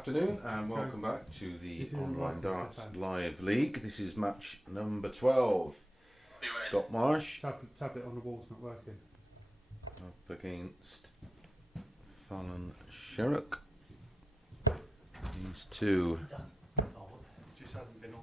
afternoon and welcome back to the This is Online welcome, Darts Stefan. Live League. This is match number 12. Be ready. Scott Marsh Tablet on the wall's not working. up against Fallon Sherrock. These two Just hasn't been on.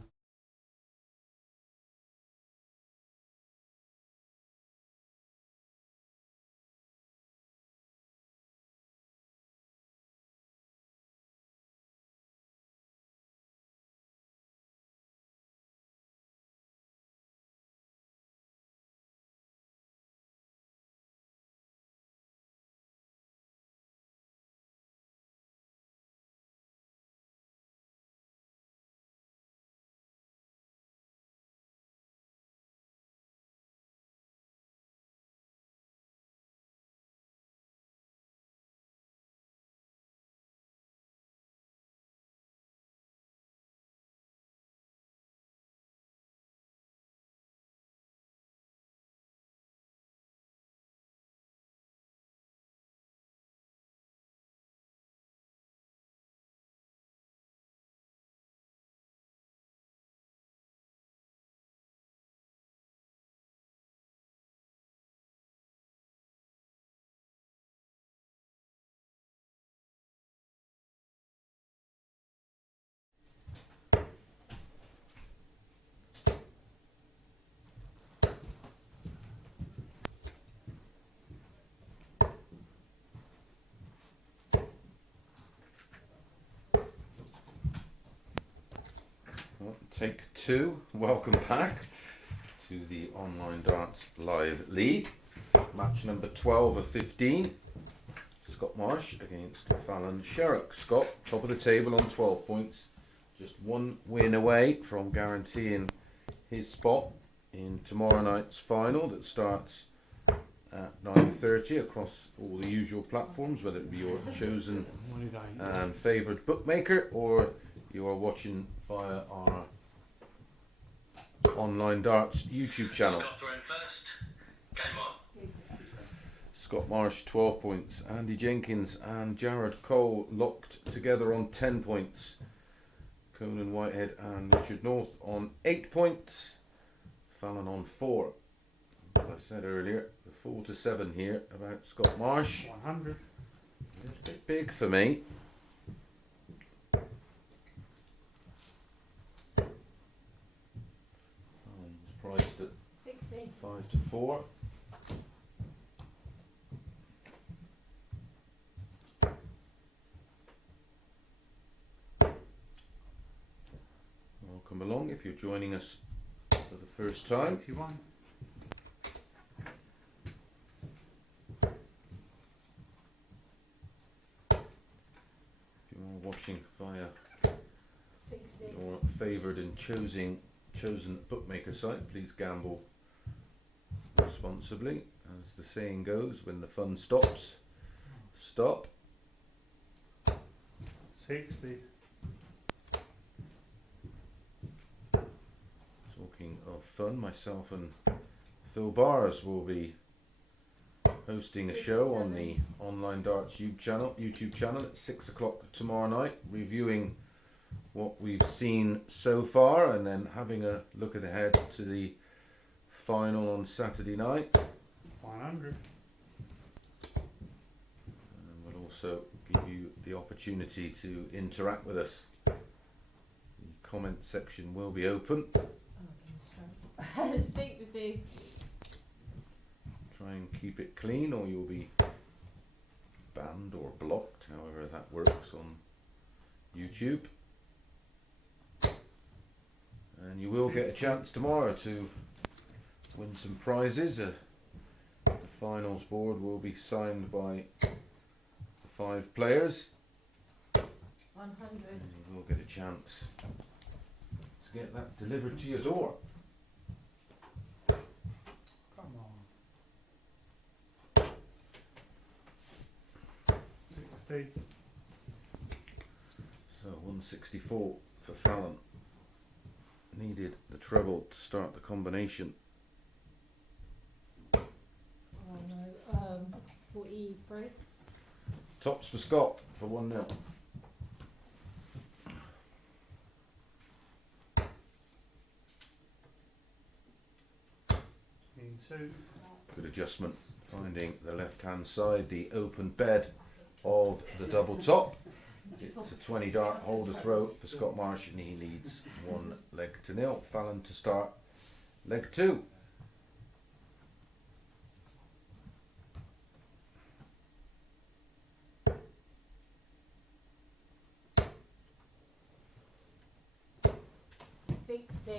take two. Welcome back to the Online Darts Live League. Match number 12 of 15. Scott Marsh against Fallon Sherrock. Scott, top of the table on 12 points. Just one win away from guaranteeing his spot in tomorrow night's final that starts at 9:30 across all the usual platforms, whether it be your chosen and favoured bookmaker or you are watching via our Online Darts YouTube channel. Scott thrown first. Game on. Scott Marsh 12 points, Andy Jenkins and Jared Cole locked together on 10 points, Conan, Whitehead and Richard North on 8 points, Fallon on 4. As I said earlier, the 4 to 7 here about Scott Marsh. 100. It's a bit big for me. Fallon's priced at 60. 5 to 4. Welcome along if you're joining us for the first time. 81. If you are watching via 60. your favoured and chosen bookmaker site, please gamble responsibly. As the saying goes, when the fun stops, stop. 60. Talking of fun, myself and Phil Bars will be hosting a show on the Online Darts YouTube channel at 6 o'clock tomorrow night, reviewing what we've seen so far and then having a look ahead to the final on Saturday night. 100. And we'll also give you the opportunity to interact with us. The comment section will be open. 60. Try and keep it clean or you'll be banned or blocked, however that works on YouTube. And you will get a chance tomorrow to win some prizes. The finals board will be signed by 5 players. 100. And you will get a chance to get that delivered to your door. Come on. 60. So 164 for Fallon. Needed the treble to start the combination. Oh no. 43. Tops for Scott for 1-0. 2. Good adjustment, finding the left-hand side, the open bed of the double top. It's a 20 dart holder throw for Scott Marsh, and he leads 1-0. Fallon to start leg 2. Come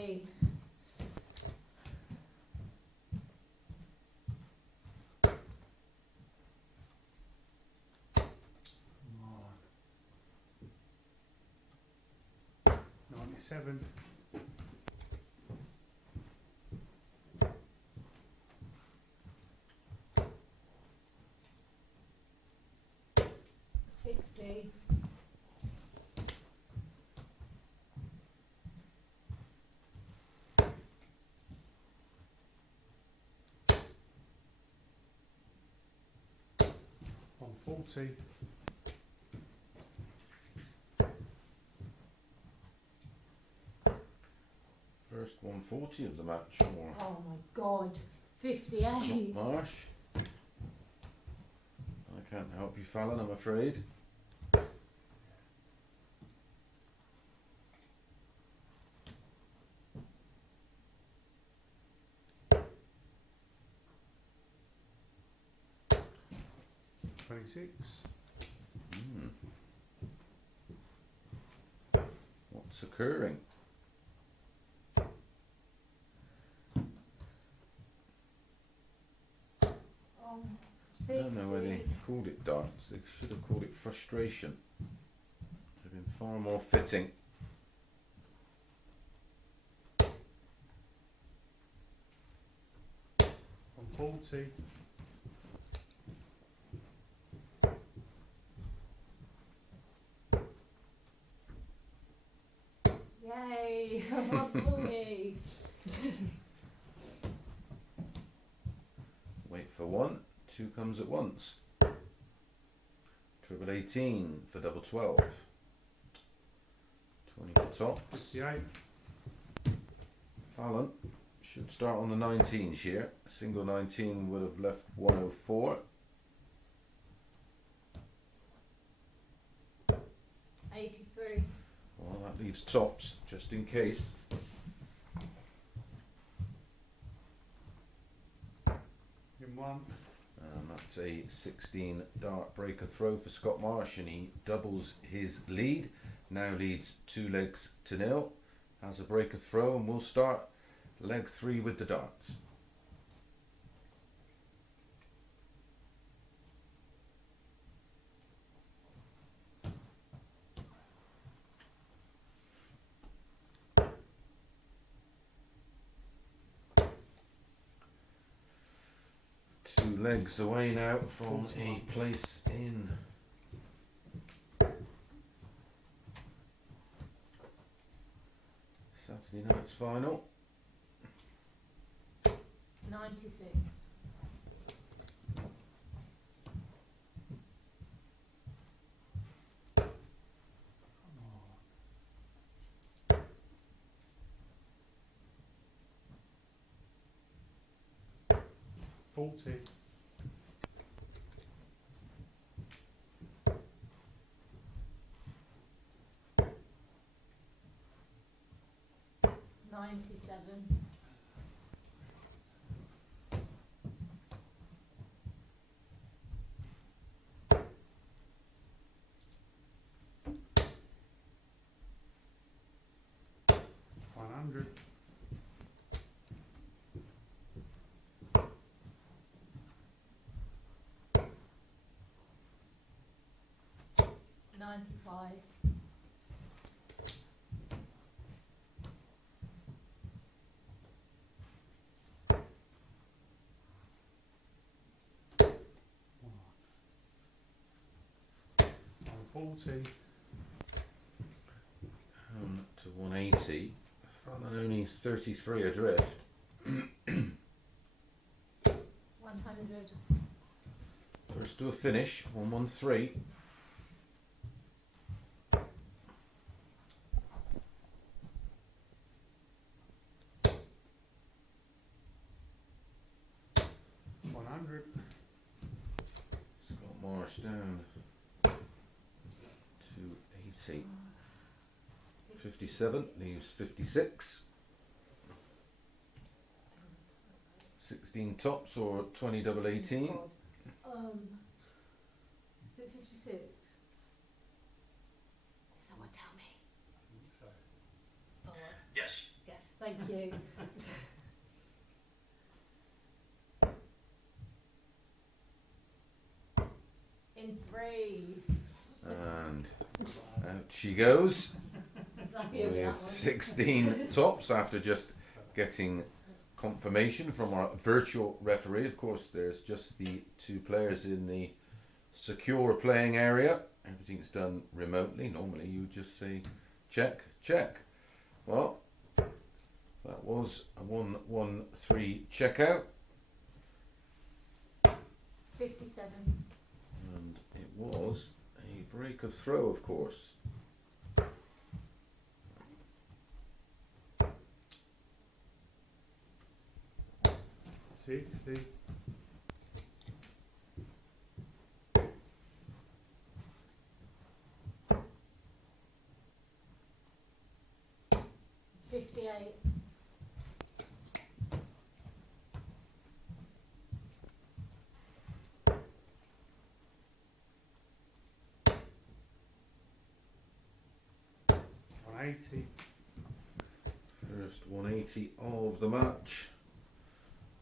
on. 97. 60. 140. First 140 of the match for Oh my God. Scott 58. Marsh. I can't help you, Fallon, I'm afraid. Hmm. What's occurring? Oh, I don't know where they 60. called it darts. They should have called it frustration. Would have been far more fitting. On 40. Yay. 140. Wait for one. 2 comes at once. Triple 18 for double 12. 20 for tops. 58. Fallon should start on the 19s here. A single 19 would have left 104. 83. Well, that leaves tops just in case. In 1. And that's a 16 dart breaker throw for Scott Marsh, and he doubles his lead. Now leads 2-0. Has a breaker throw, and we'll start leg 3 with the darts. Two legs away now from a place in Saturday night's final. 96. Come on. 40. 97. 100. 95. 140. To 180. Fallon only 33 adrift. 100. First to a finish, 113. 100. Scott Marsh down to 80. 57 leaves 56. 16 tops or 20 double 18. Is it 56? Someone tell me. So, Oh, Yes. yes, thank you. In 3. And out she goes Happy with with that one. 16 tops after just getting confirmation from our virtual referee. Of course, there's just the two players in the secure playing area. Everything's done remotely. Normally you would just say check, check. Well, that was a 1-1-3 checkout, 57. and it was a break of throw, of course. 60. 58. 180. First 180 of the match.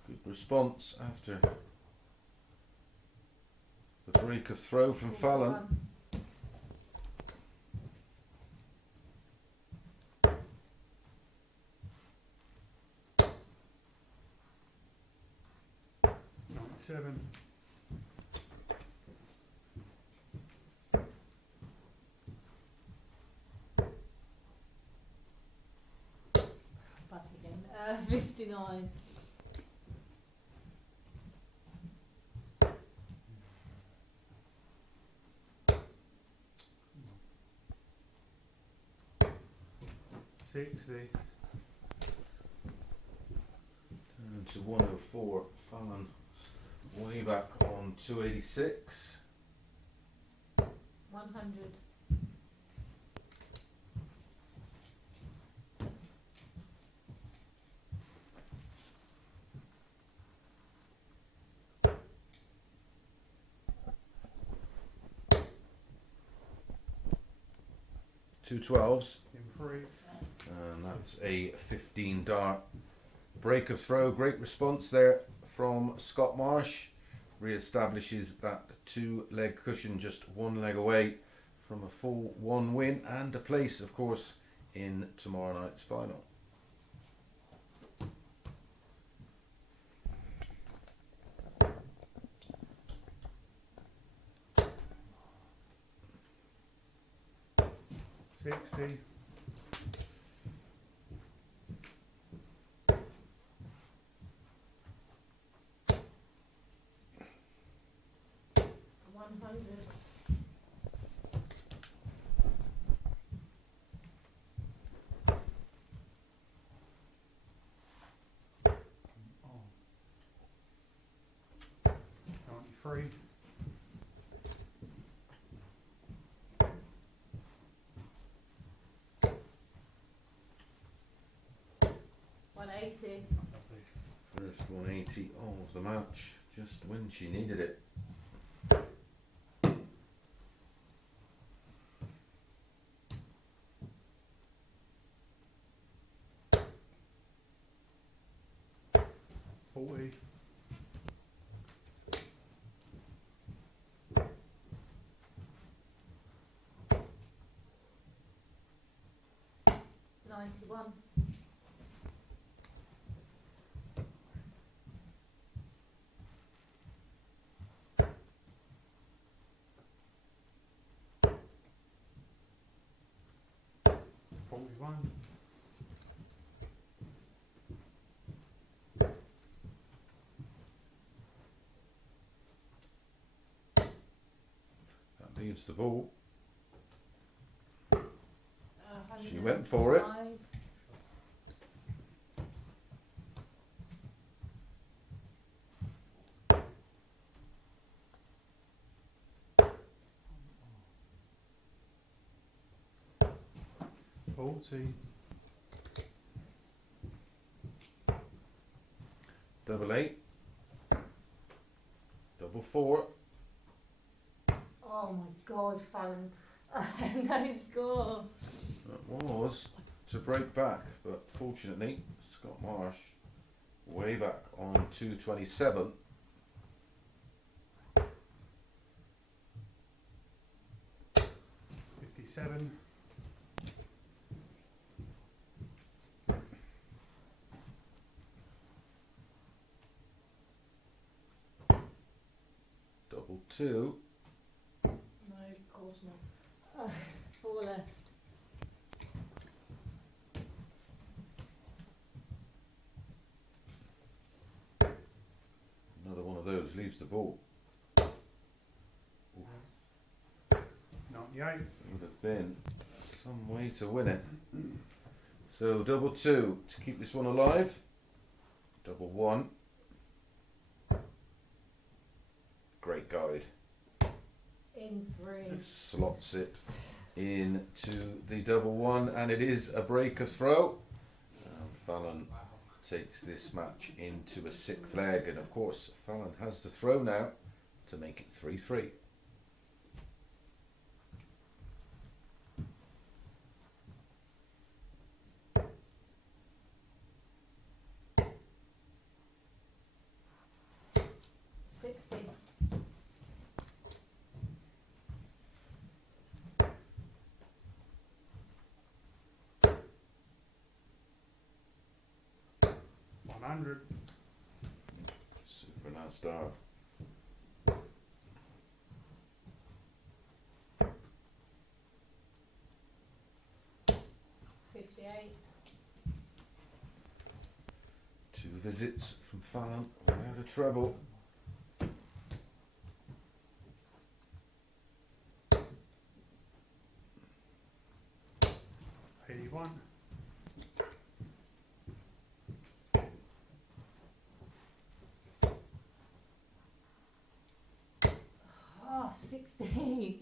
Good response after the break of throw from Fallon. 41. Seven. 59. 60. Down to 104. Fallon way back on 286. 100. 212s, In 3. and that's a 15 dart break of throw. Great response there from Scott Marsh. Re-establishes that 2-leg cushion, just 1 leg away from a full 1 win and a place, of course, in tomorrow night's final. Sixty. 100. 93. 180. First 180 of the match, just when she needed it. 40. 91. 41. 'That leaves the ball. She 105. went for it. 40. Double 8. Double 4. Oh my god, Fallon. No score. That was to break back, but fortunately, Scott Marsh way back on 227. $57. Double 2. No, of course not. 4 left. Another one of those leaves the ball. 98. Would have been some way to win it. So double 2 to keep this one alive. Double 1. Great guide. In 3. Slots it into the double 1, and it is a breaker throw. Fallon takes this match into a 6th leg, and of course Fallon has the throw now to make it 3-3. $100. Super nice star. $58. 2 visits from Fallon without a treble. $81. Oh, 60.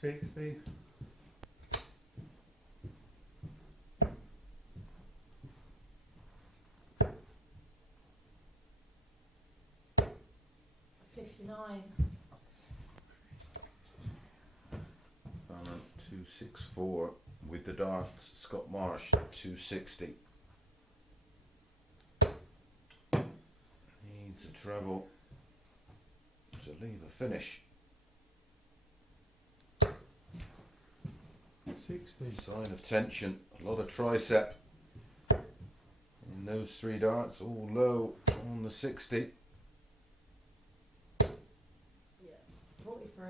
$60. $59. Fallon 264 with the darts. Scott Marsh 260. Needs a treble to leave a finish. 60. Sign of tension. A lot of tricep in those 3 darts, all low on the 60. Yeah. 43.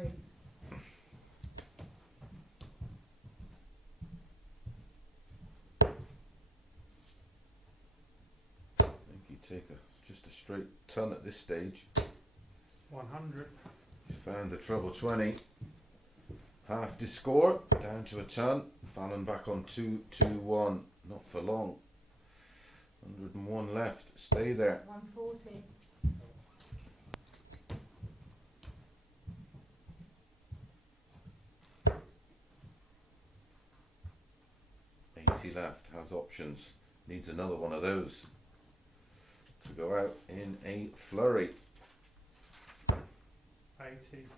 I think you take just a straight ton at this stage. 100. He's found the treble 20. Half to score, down to a ton. Fallon back on 2-2-1. Not for long. 101 left. Stay there. 140. Left, has options, needs another one of those to go out in a flurry. 80.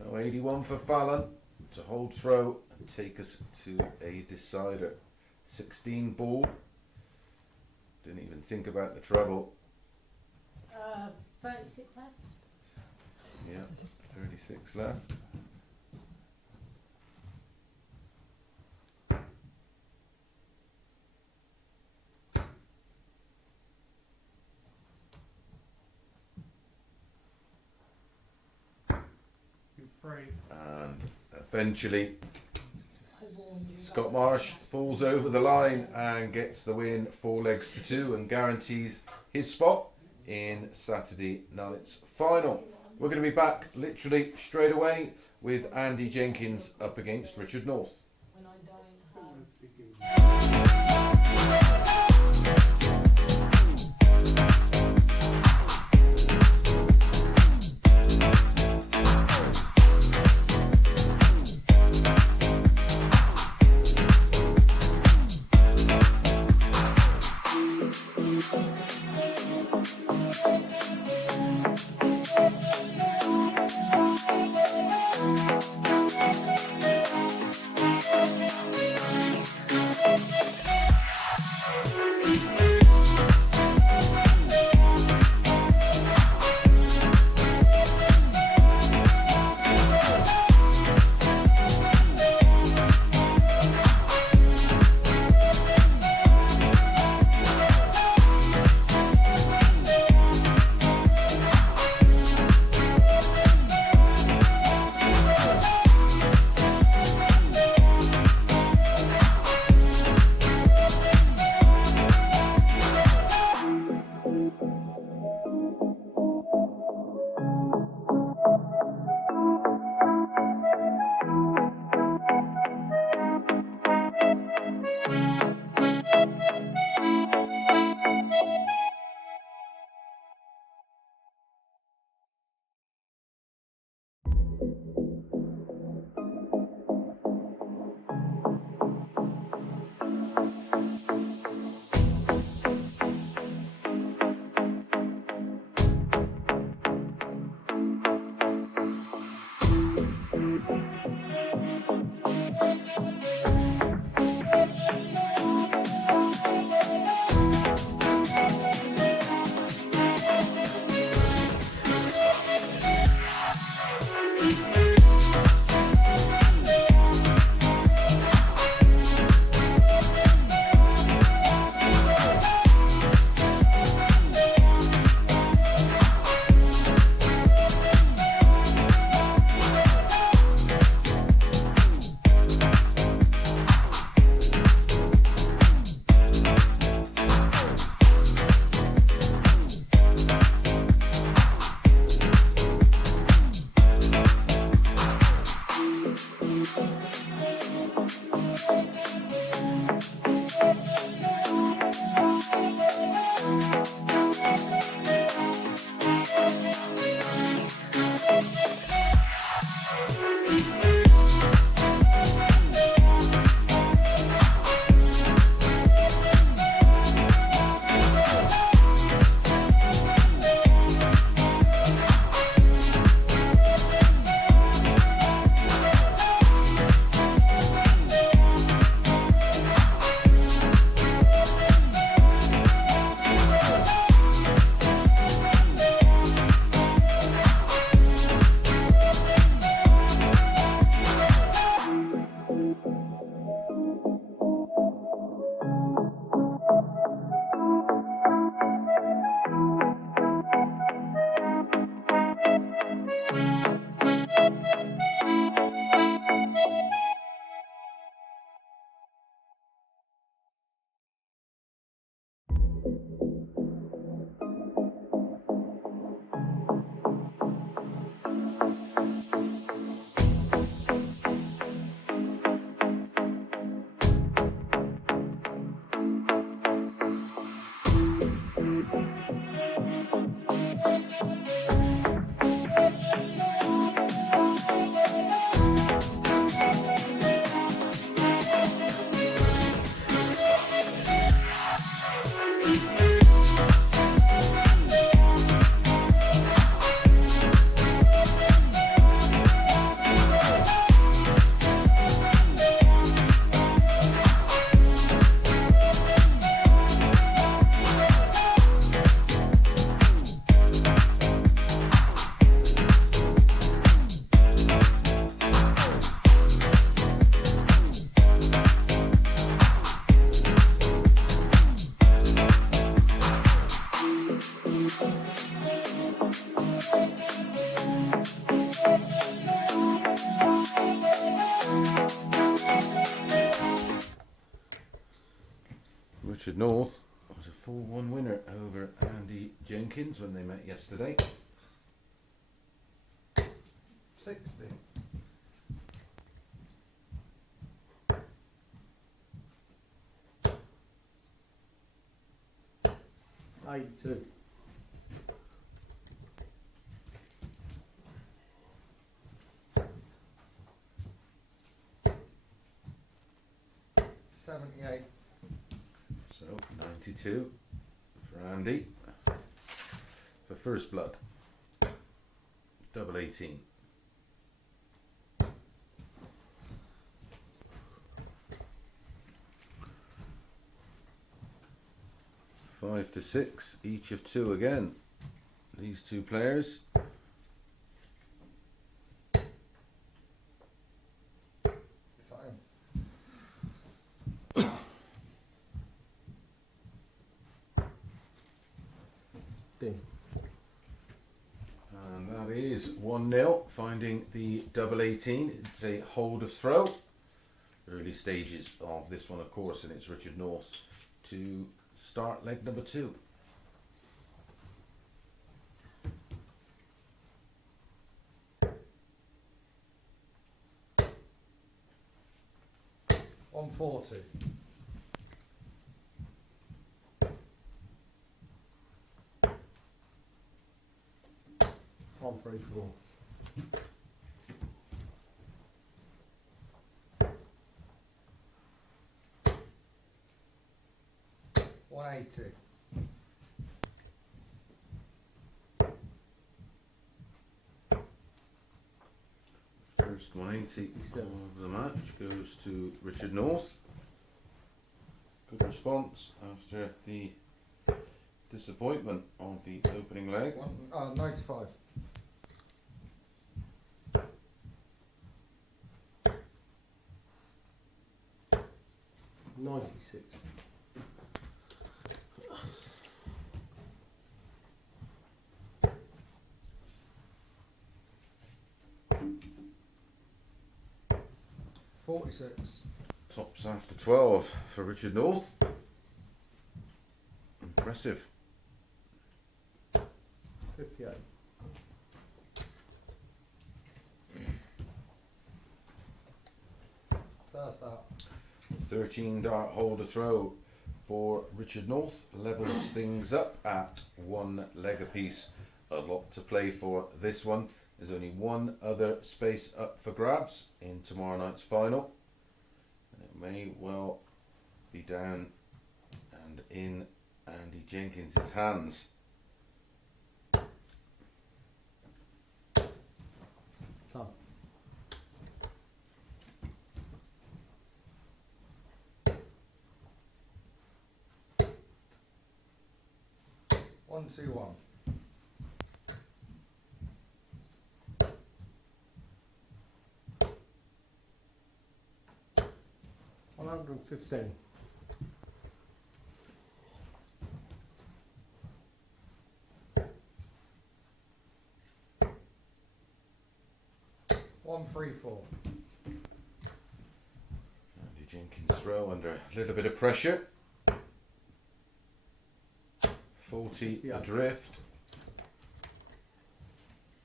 Now 81 for Fallon to hold throw and take us to a decider. 16 ball, didn't even think about the treble. 36 left. Yeah, 36 left. Free. And eventually I warned you. Scott Marsh falls over the line and gets the win 4 legs to 2 and guarantees his spot in Saturday night's final. We're going to be back literally straight away with Andy Jenkins up against Richard North. When I don't have. Richard North was a 4-1 winner over Andy Jenkins when they met yesterday. 60. Two. 78. So 92 for Andy. For First Blood, double 18. Five to 6, each of 2 again. These 2 players. Fine. Ding. And that is 1-0, finding the double 18. It's a hold of throw. Early stages of this one, of course, and it's Richard North to start leg number 2. One 40. One, three, four. One 80. First 180 of the match goes to Richard North. Good response after the disappointment of the opening leg. 95. $96. $46. Tops after 12 for Richard North. Impressive. 58. First out. 13 dart hold to throw for Richard North. Levels things up at 1 leg apiece. A lot to play for this one. There's only one other space up for grabs in tomorrow night's final. And it may well be down and in Andy Jenkins' hands. Tom. One 2 1. $115. One 3 4. Andy Jenkins throw under a little bit of pressure. 40 Yeah. adrift.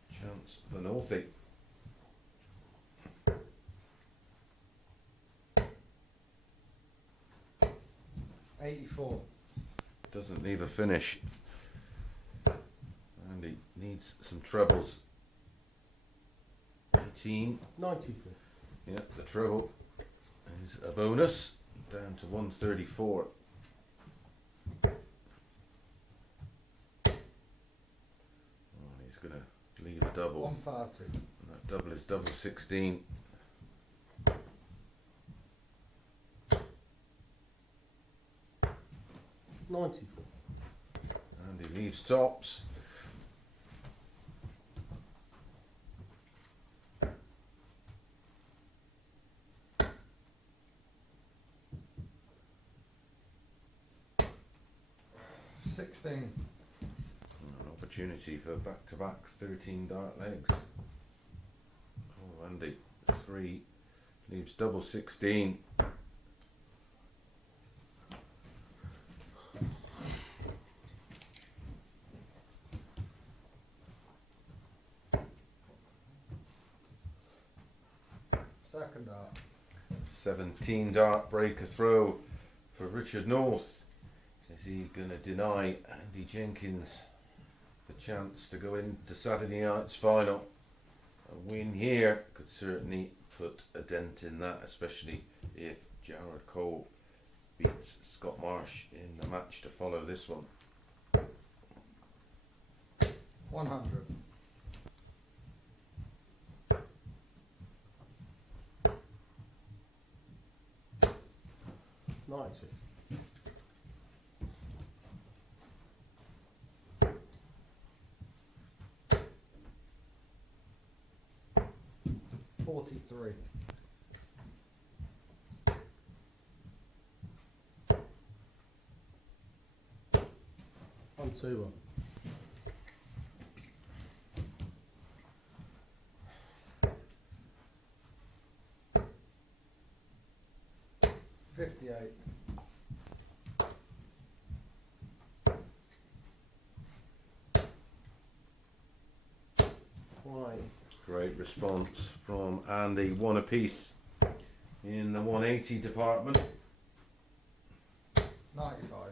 Chance for Northie. $84. Doesn't leave a finish. Andy needs some trebles. 18. 94. Yep, the treble is a bonus. Down to 134. Oh, he's going to leave a double. 130. And that double is double 16. $94. And he leaves tops. $16. An opportunity for back-to-back 13 dart legs. Oh, Andy, 3 leaves double 16. Second dart. 17 dart breaker throw for Richard North. Is he going to deny Andy Jenkins the chance to go into Saturday night's final? A win here could certainly put a dent in that, especially if Jared Cole beats Scott Marsh in the match to follow this one. 100. Ninety. $43. One, two, one. $58. Why? Great response from Andy. One apiece in the 180 department. 95.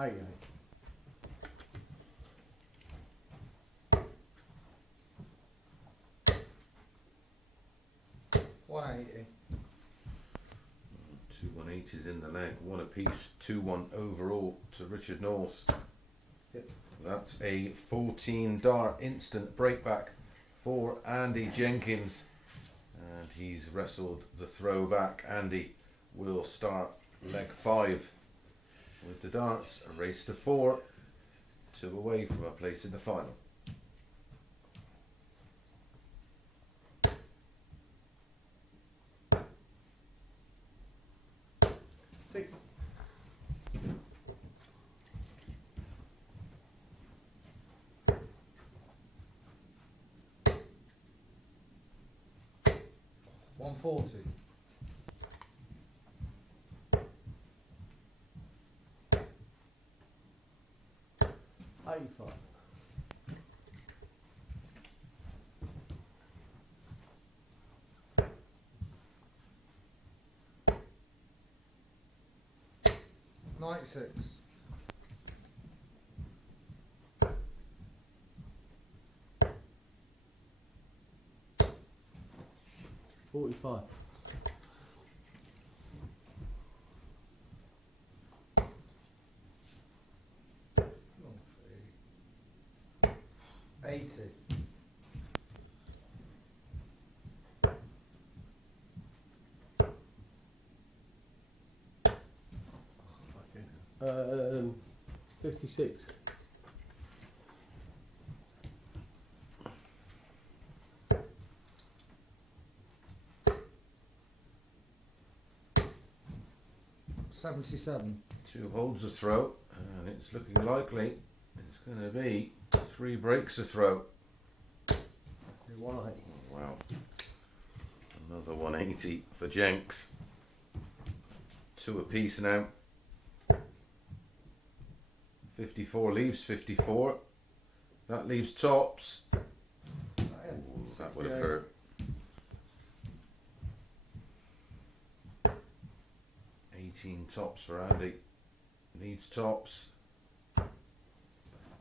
Eight. 180. Two 180s in the leg, one apiece, 2-1 overall to Richard North. Yep. That's a 14 dart instant breakback for Andy Jenkins, and he's wrestled the throw back. Andy will start leg 5 with the darts, a race to 4, 2 away from a place in the final. Six. $140. $85. $96. $45. $80. Okay. 56. $77. 2 holds a throw, and it's looking likely it's going to be 3 breaks a throw. 180. Wow. Another 180 for Jenks. 2 apiece now. 54 leaves 54. That leaves tops. Ooh, that would have hurt. 18 tops for Andy. Needs tops.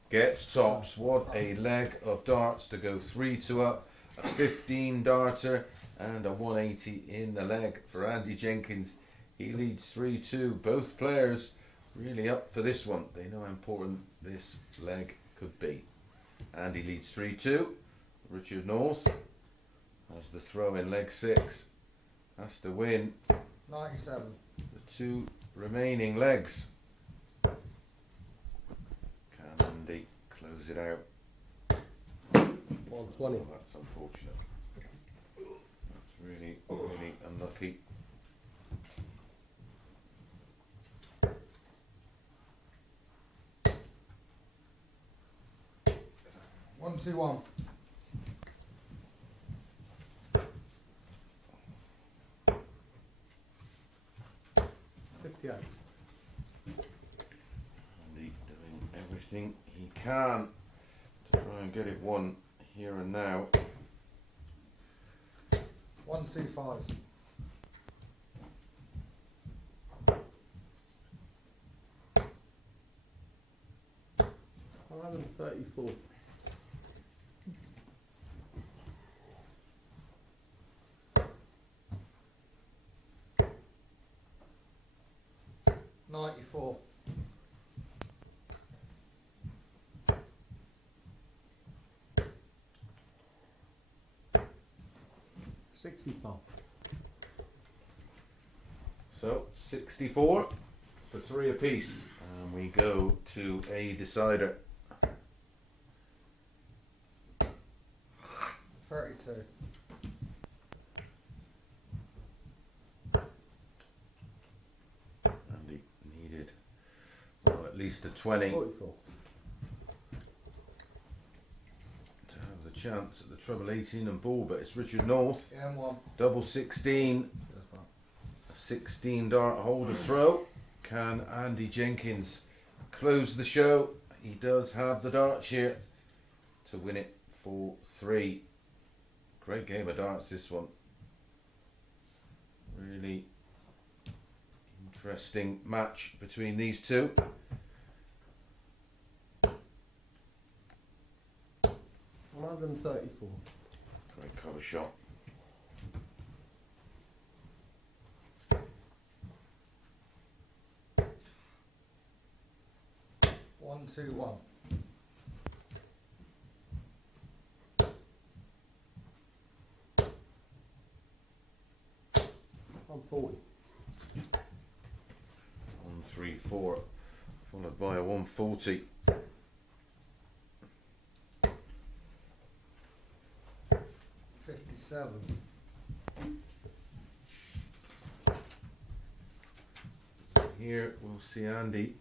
Gets tops. What a leg of darts to go 3-2 up. A 15 darter and a 180 in the leg for Andy Jenkins. He leads 3-2. Both players really up for this one. They know how important this leg could be. Andy leads 3-2. Richard North has the throw in leg 6. Has to win 97. the 2 remaining legs. Can Andy close it out? 120. Oh, that's unfortunate. That's really, really unlucky. One, two, one. Andy doing everything he can to try and get it won here and now. 125. $134. 94. 65. So 64 for 3 apiece, and we go to a decider. 32. And he needed, well, at least a 20 44. to have the chance at the treble 18 and ball, but it's Richard North. Yeah, M1. Double 16, 16 dart holder throw. Can Andy Jenkins close the show? He does have the darts here to win it for 3. Great game of darts, this one. Really interesting match between these two. $134. Great cover shot. One, two, one. $140. 134, followed by a 140. $57. Here we'll see Andy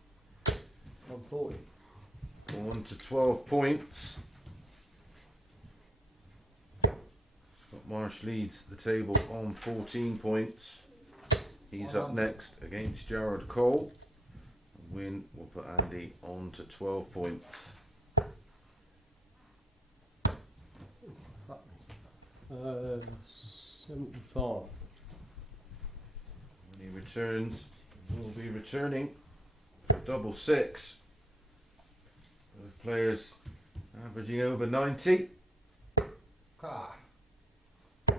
140. go on to 12 points. Scott Marsh leads the table on 14 points. He's up next against Jared Cole. A win will put Andy on to 12 points. Fuck me. 75. When he returns, he will be returning for double 6. Both players averaging over 90. Ah. 4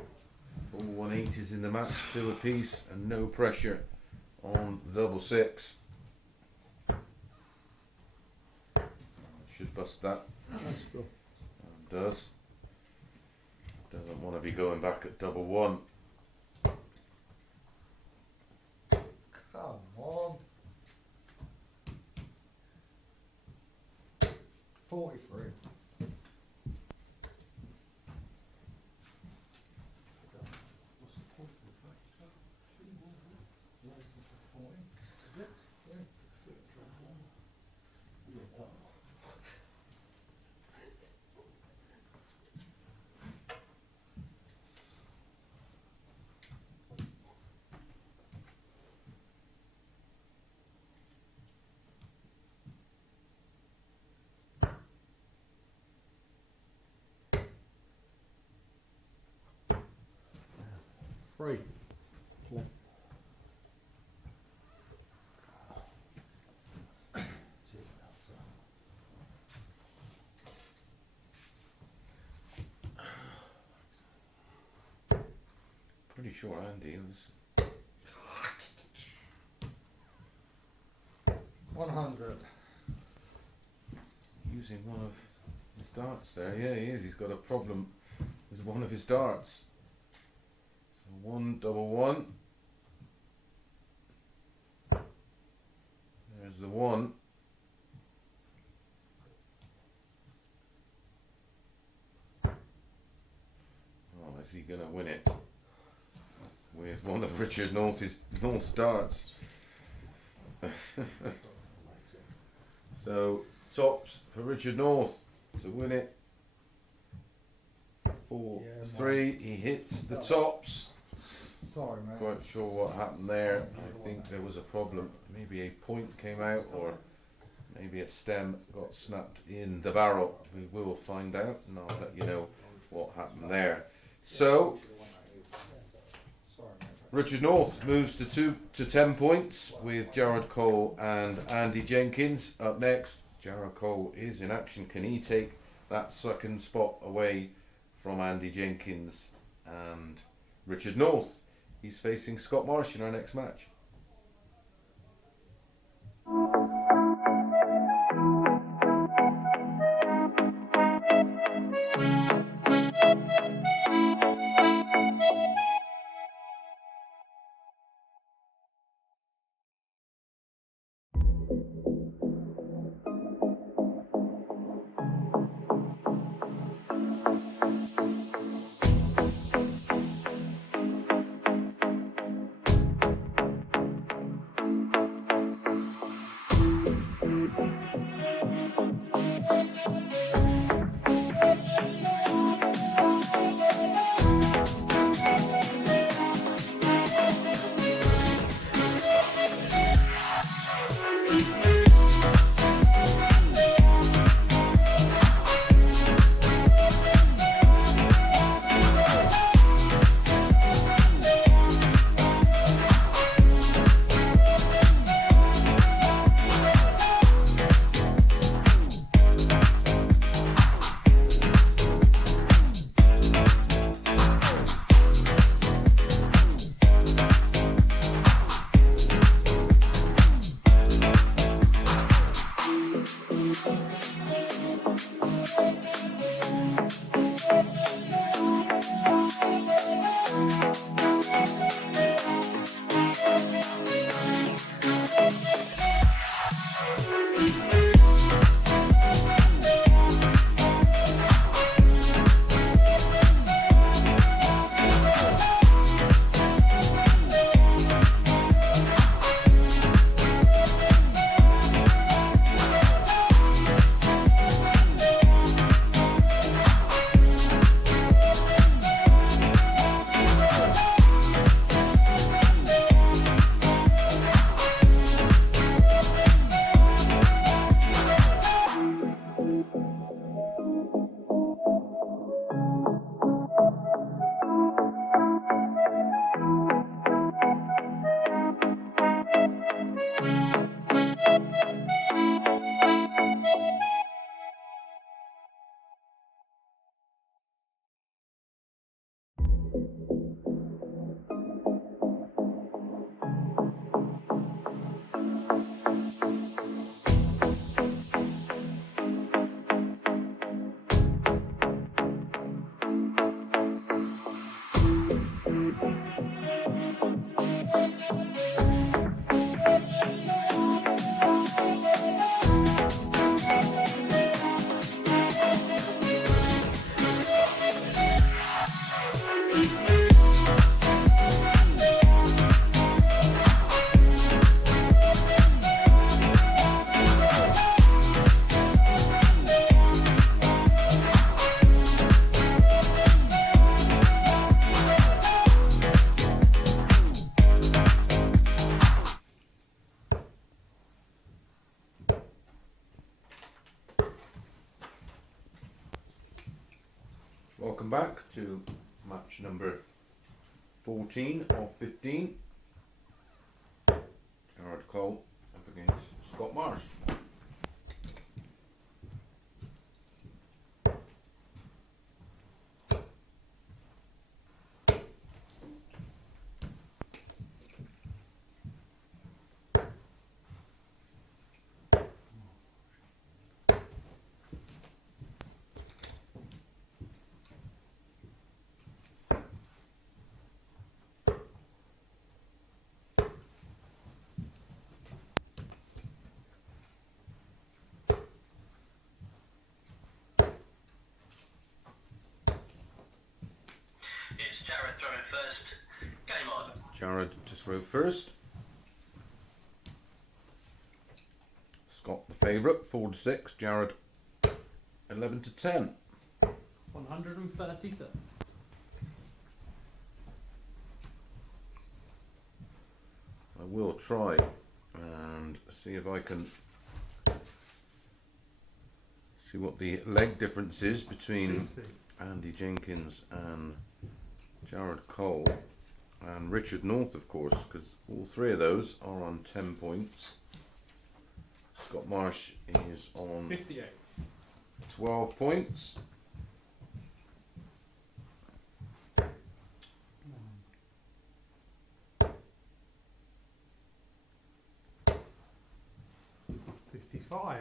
180s in the match, 2 apiece, and no pressure on double 6. Should bust that. That's cool. And does. Doesn't want to be going back at double 1. Come on. 43. Free. Left. Pretty sure Andy was 100. using one of his darts there. Yeah, he is. He's got a problem with one of his darts. So 1 double 1. There's the 1. Oh, is he going to win it with one of Richard North's darts? So tops for Richard North to win it. 4 Yeah, 3. He hits the tops. Sorry, mate. Quite sure what happened there. I think there was a problem. Maybe a point came out, or Maybe a stem got snapped in the barrel. We will find out, and I'll let you know what happened there. So, Richard North moves to 10 points with Jared Cole and Andy Jenkins. Up next, Jared Cole is in action. Can he take that second spot away from Andy Jenkins and Richard North? He's facing Scott Marsh in our next match. Welcome back to match number 14 of 15. Jared Cole up against Scott Marsh. It's Jared throwing first. Game on. Jared to throw first. Scott the favourite, 4-6. Jared 11-10. 130, sir. I will try and see if I can See what the leg difference is between 60. Andy Jenkins and Jared Cole and Richard North, of course, because all three of those are on 10 points. Scott Marsh is on 58. 12 points. $55.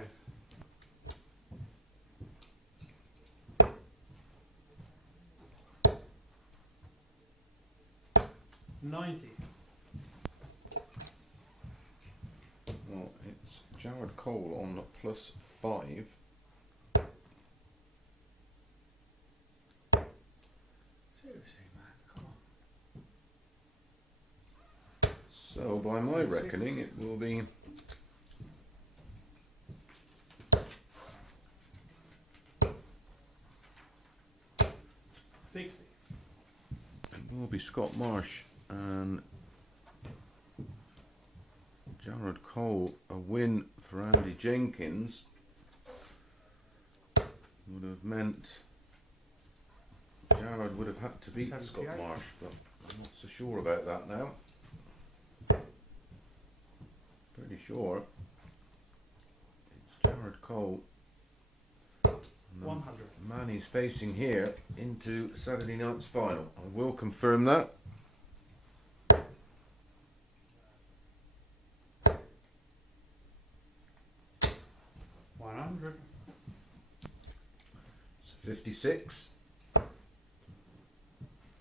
90. Well, it's Jared Cole on +5. Seriously, man, come on. So, by my reckoning, it will be 60. Scott Marsh and Jared Cole. A win for Andy Jenkins would have meant Jared would have had to beat Scott 78. Marsh, but I'm not so sure about that now. Pretty sure it's Jared Cole. And the 100. man he's facing here into Saturday night's final. I will confirm that. It's 56.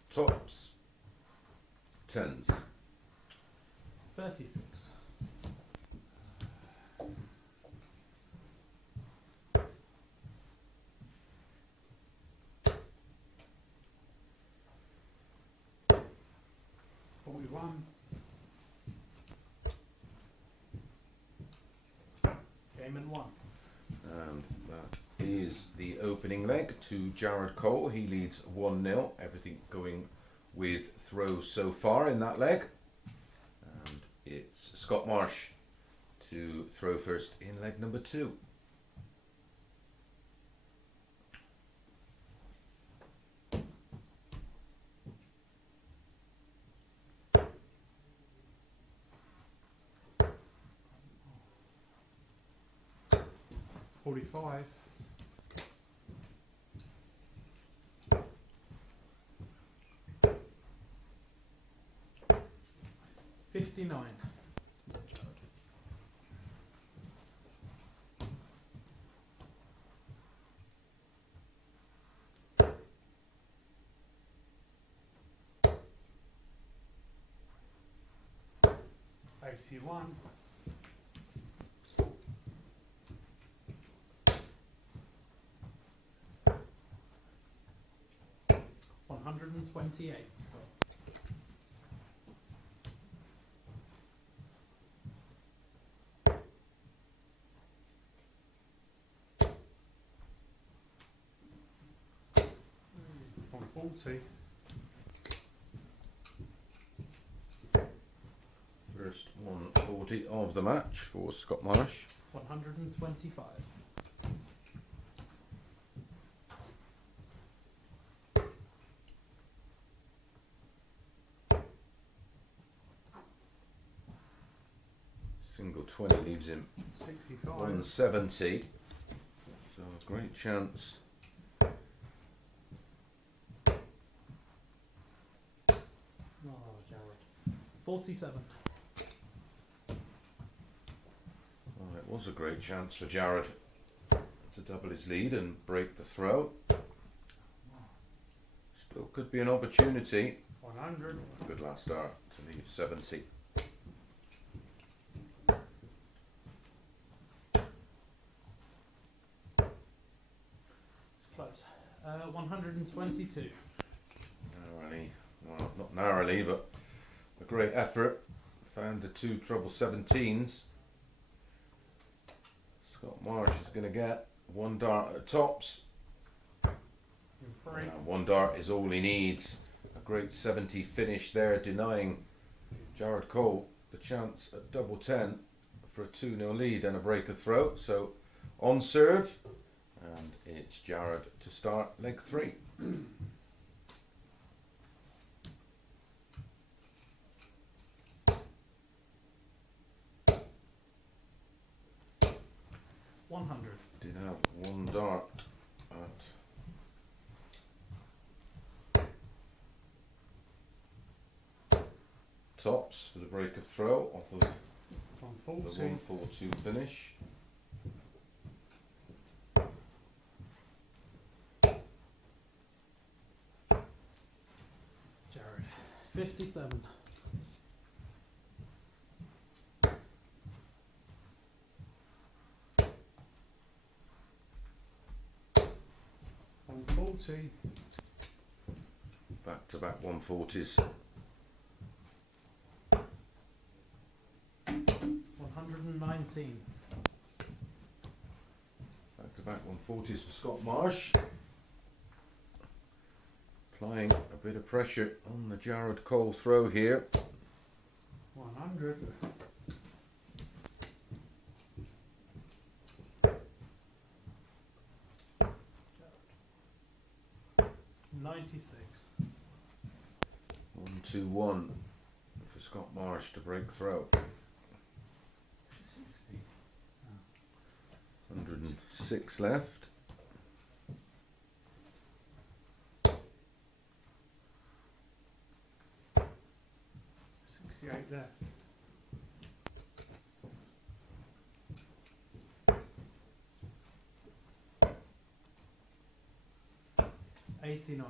Tops. Tens. 36. $41. Game and 1. And that is the opening leg to Jared Cole. He leads 1-0. Everything going with throws so far in that leg. And it's Scott Marsh to throw first in leg number 2. $45. $59. $81. $128. $40. First 140 of the match for Scott Marsh. 125. Single 20 leaves him 65. 170. So a great chance. Oh, Jared. 47. Well, it was a great chance for Jared to double his lead and break the throw. Still could be an opportunity. 100. Good last start to leave 70. It's close. 122. Narrowly, well, not narrowly, but a great effort. Found the 2 treble 17s. Scott Marsh is going to get 1 dart at tops. In 3. And 1 dart is all he needs. A great 70 finish there, denying Jared Cole the chance at double 10 for a 2-0 lead and a break of throw. So on serve, And it's Jared to start leg 3. Did have one dart at tops for the break of throw off of the 140. 142 finish. Jared. 57. $140. Back to back 140s. 119. Back to back 140s for Scott Marsh. Applying a bit of pressure on the Jared Cole throw here. 100. $96. 1-2-1 for Scott Marsh to break throw. 106 left. $68 left. $89.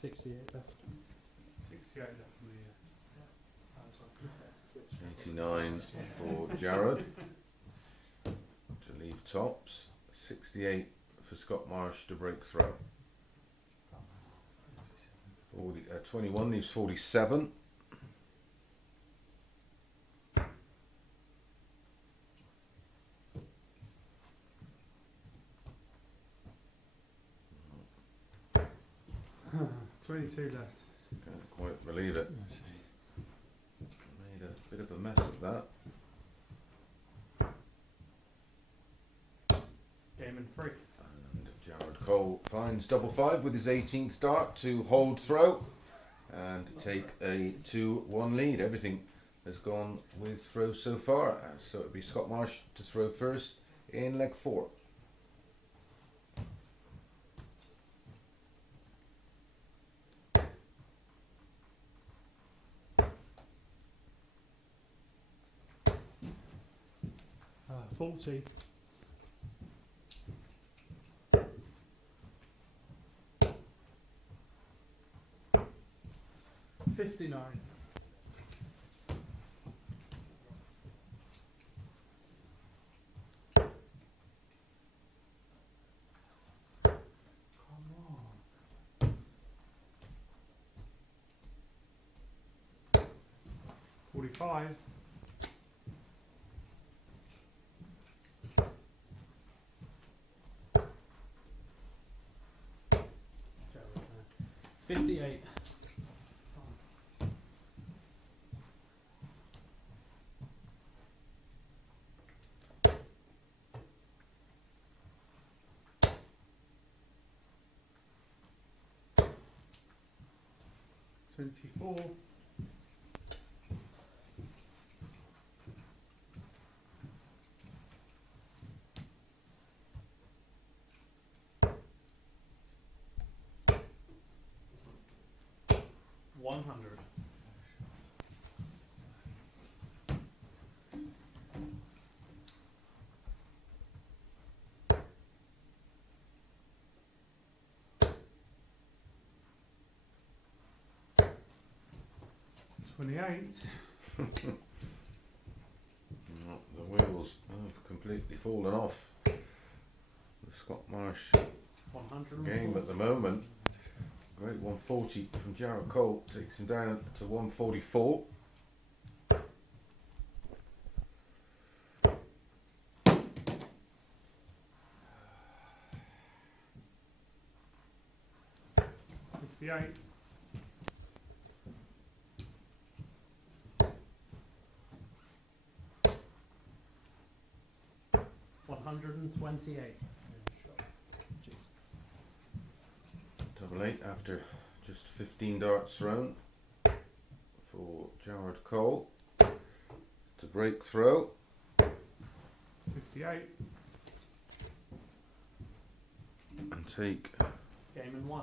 68 left. 68 left for me. That's okay. 89 for Jared to leave tops. 68 for Scott Marsh to break throw. 21 leaves 47. $22 left. Can't quite believe it. Made a bit of a mess of that. Game and 3. And Jared Cole finds double 5 with his 18th dart to hold throw and take a 2-1 lead. Everything has gone with throw so far, so it'll be Scott Marsh to throw first in leg 4. $40. $59. Come on. $45. $58. $24. $100. $28. The wheels have completely fallen off the Scott Marsh 140. game at the moment. Great 140 from Jared Cole takes him down to 144. $58. $128. Double 8 after just 15 darts thrown for Jared Cole to break throw. 58. And take Game in 1.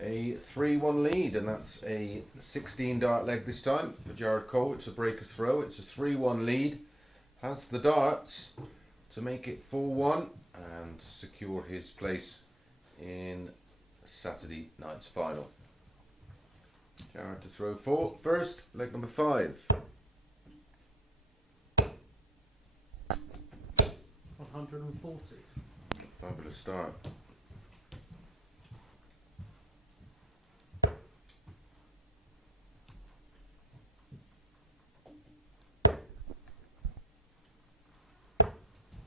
a 3-1 lead, and that's a 16 dart leg this time for Jared Cole. It's a breaker throw. It's a 3-1 lead. Has the darts to make it 4-1 and secure his place in Saturday night's final. Jared to throw first, leg number 5. 140. Fabulous start.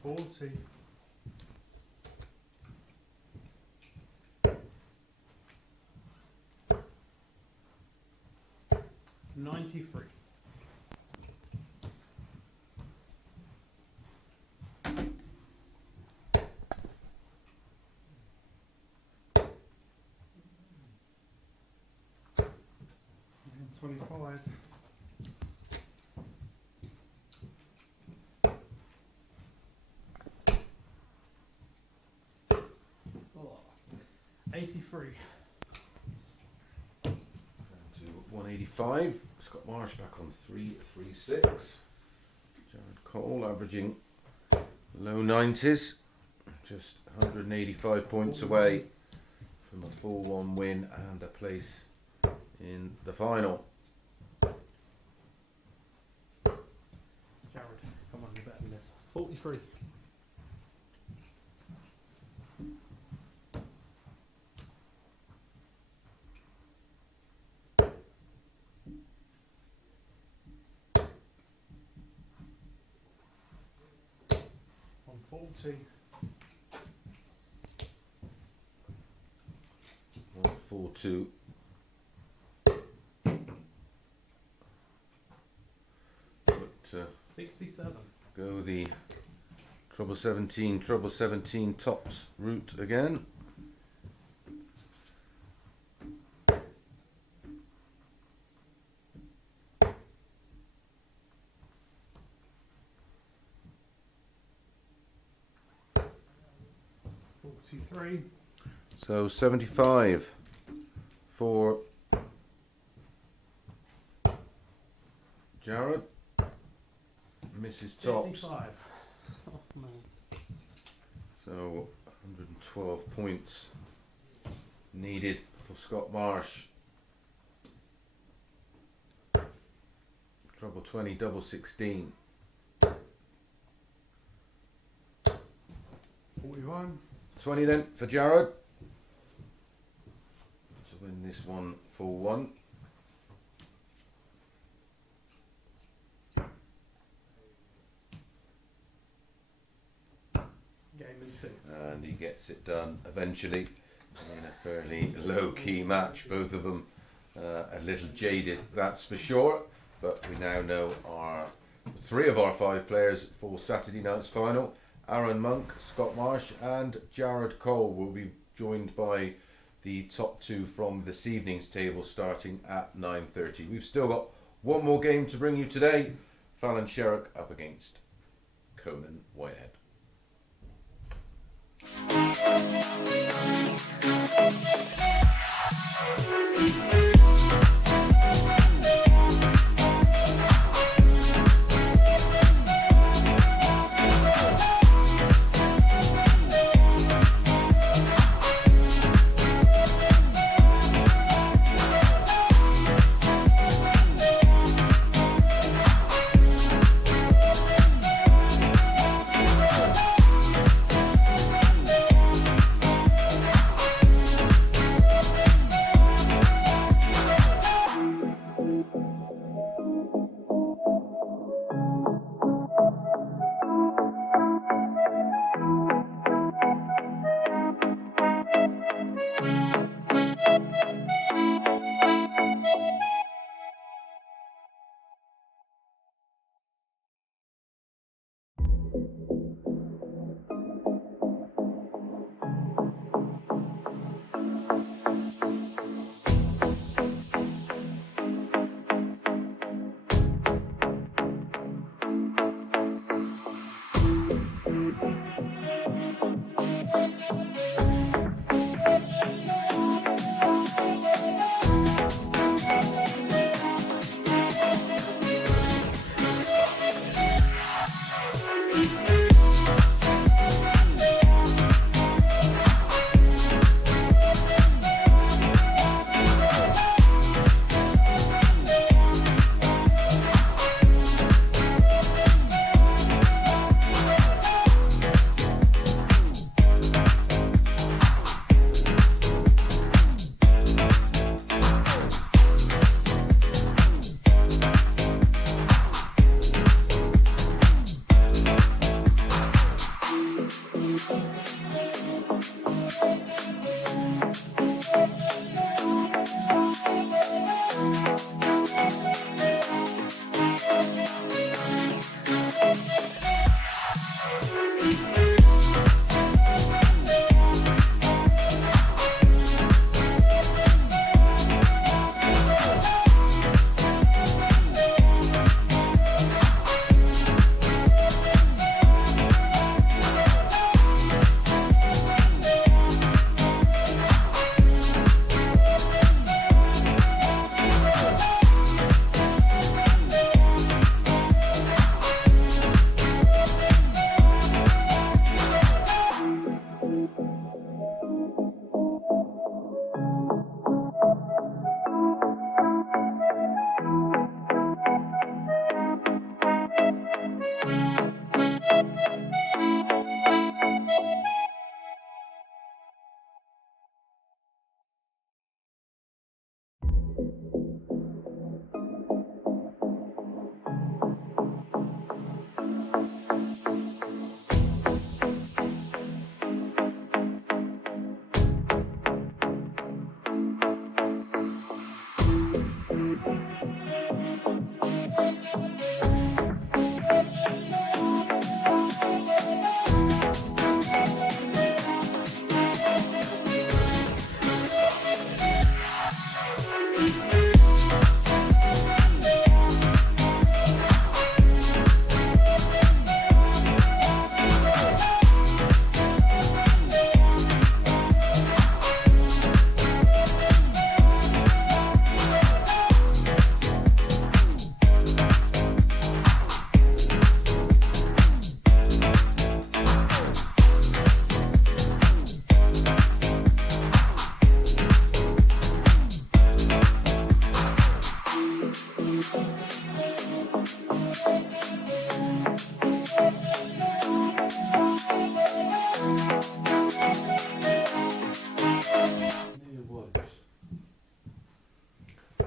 Forty. 93. And 25. Oh, 83. To 185. Scott Marsh back on 336. Jared Cole averaging low 90s. Just 185 points away from a 4-1 win and a place in the final. Jared, come on, you're better than this. 43. On 40. 142. But 67. go the treble 17 tops route again. Three. So 75 for Jared. Misses tops. 55. Oh, man. So 112 points needed for Scott Marsh. Treble 20, double 16. 41. 20 then for Jared to win this one 4-1. Game in 2. And he gets it done eventually in a fairly low-key match. Both of them a little jaded, that's for sure, but we now know our 3 of our 5 players for Saturday night's final. Aaron Monk, Scott Marsh and Jared Cole will be joined by the top 2 from this evening's table starting at 9:30. We've still got one more game to bring you today. Fallon Sherrock up against Conan Whitehead.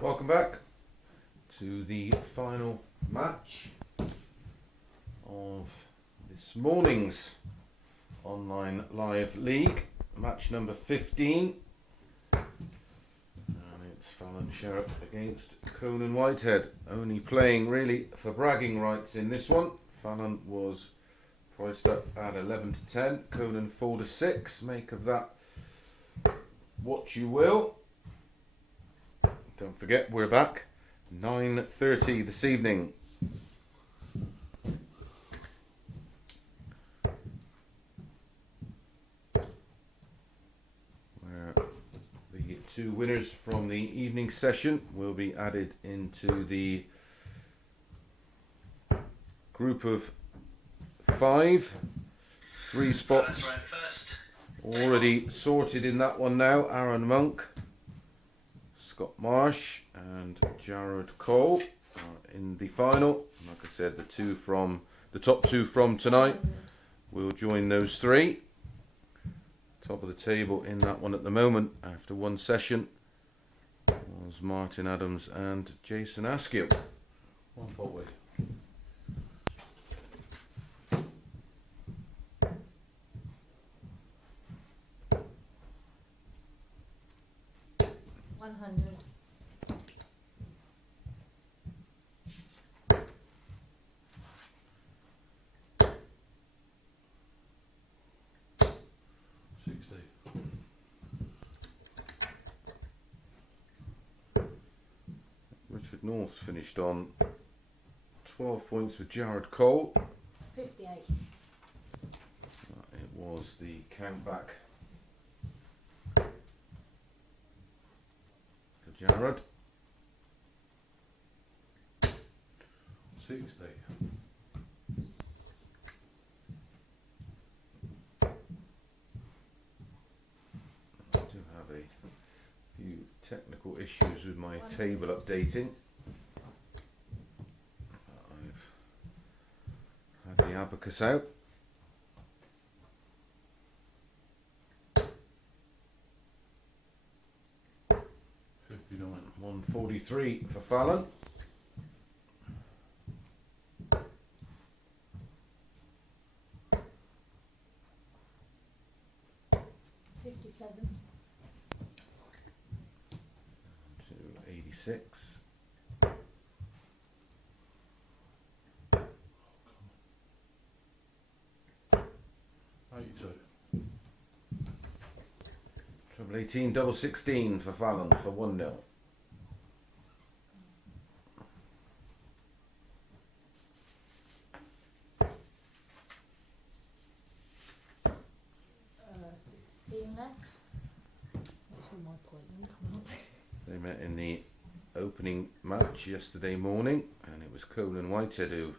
Welcome back to the final match of this morning's online live league, match number 15, and it's Fallon Sherrock against Conan Whitehead, only playing really for bragging rights in this one. Fallon was priced up at 11 to 10, Conan 4 to 6, make of that what you will. Don't forget, we're back 9:30 this evening. Where the two winners from the evening session will be added into the group of 5. 3 spots already sorted in that one now. Aaron Monk, Scott Marsh and Jared Cole are in the final. Like I said, the top two from tonight will join those 3. Top of the table in that one at the moment after one session was Martin Adams and Jason Askew. One forward. Richard North finished on 12 points with Jared Cole. 58. It was the count back for Jared. 60. I do have a few technical issues with my table updating. I've had the abacus out. 59. 143 for Fallon. 57. To 86. 82. Treble 18, double 16 for Fallon for 1-0. Uh, 16 left. That's all my point then coming up. They met in the opening match yesterday morning, and it was Conan Whitehead who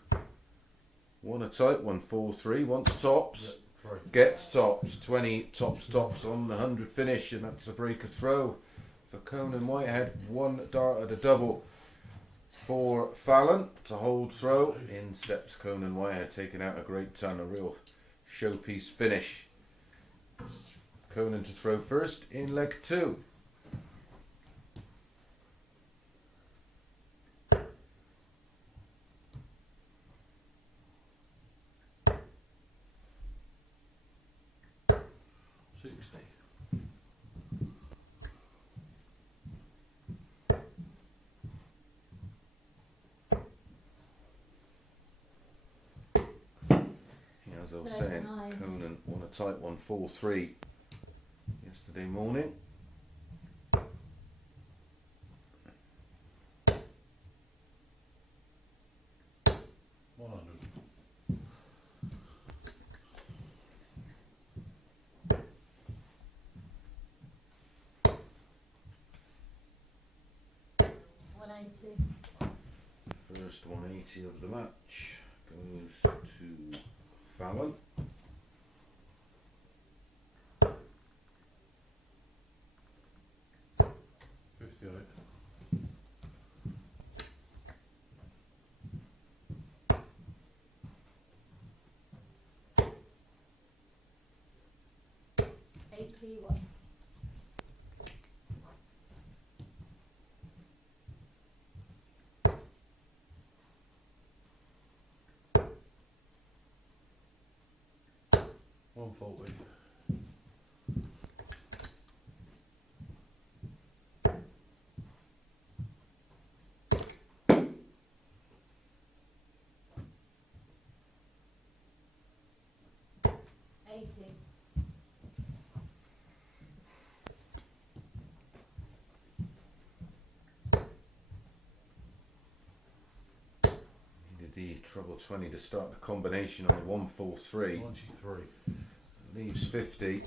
won a tight one, 4-3, wants tops, Yeah, 3. gets tops, 20 tops on the 100 finish, and that's a breaker throw for Conan Whitehead. One dart at a double for Fallon to hold throw. In steps Conan Whitehead, taking out a great ton, a real showpiece finish. Conan to throw first in leg 2. As I was saying, Conan won a tight one, 4-3 yesterday morning. 100. First 180 of the match goes to Fallon. One. $140. Needed the treble 20 to start the combination on 1-4-3. 93. Leaves 50.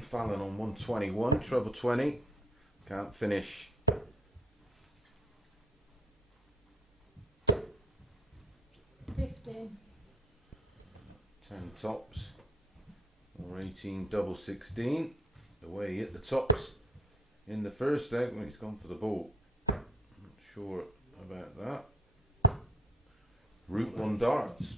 Fallon on 121, treble 20. Can't finish. 15. 10 tops. Or 18, double 16. Away he hit the tops in the first leg when he's gone for the ball. Not sure about that. Route 1 darts.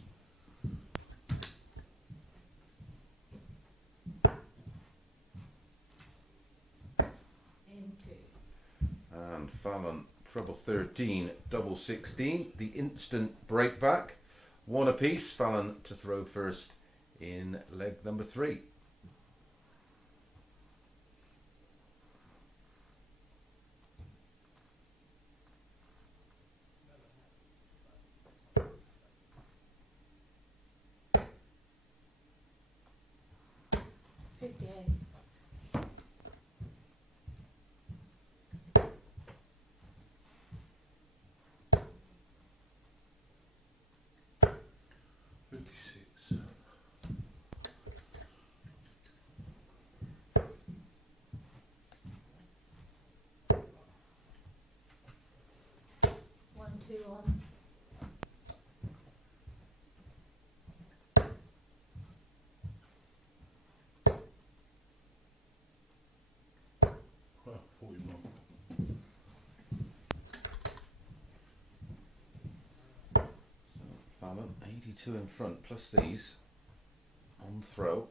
And Fallon, treble 13, double 16. The instant break back. One apiece. Fallon to throw first in leg number 3. Well, 41. So Fallon, 82 in front, plus these on throw.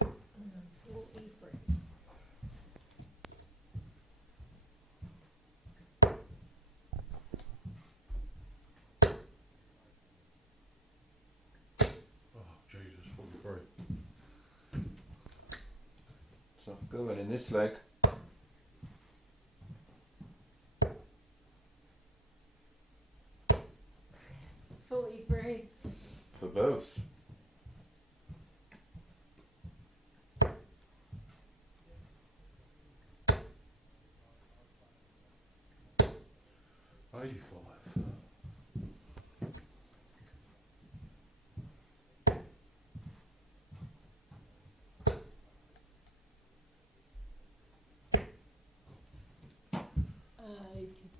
43. Oh, Jesus, 43. Tough going in this leg. $43. For both. 85.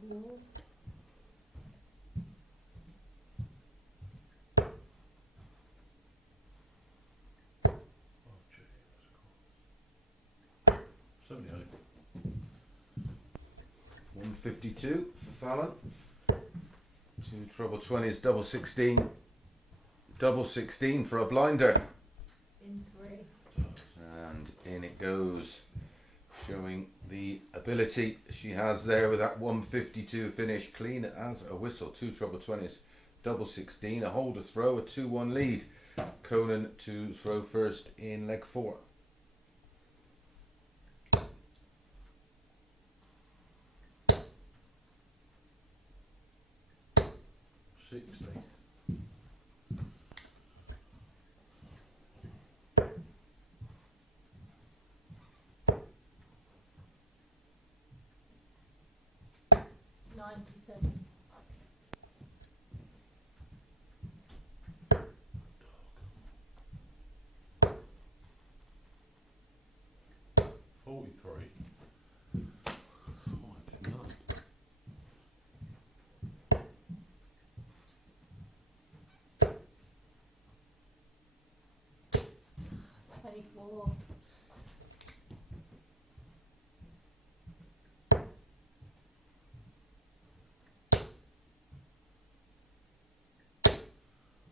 Ball. Oh, gee, that's cool. 78. 152 for Fallon. 2 treble 20s, double 16. Double 16 for a blinder. In 3. And in it goes, showing the ability she has there with that 152 finish, clean as a whistle. 2 treble 20s, double 16, a hold to throw, a 2-1 lead. Conan to throw first in leg 4. 60.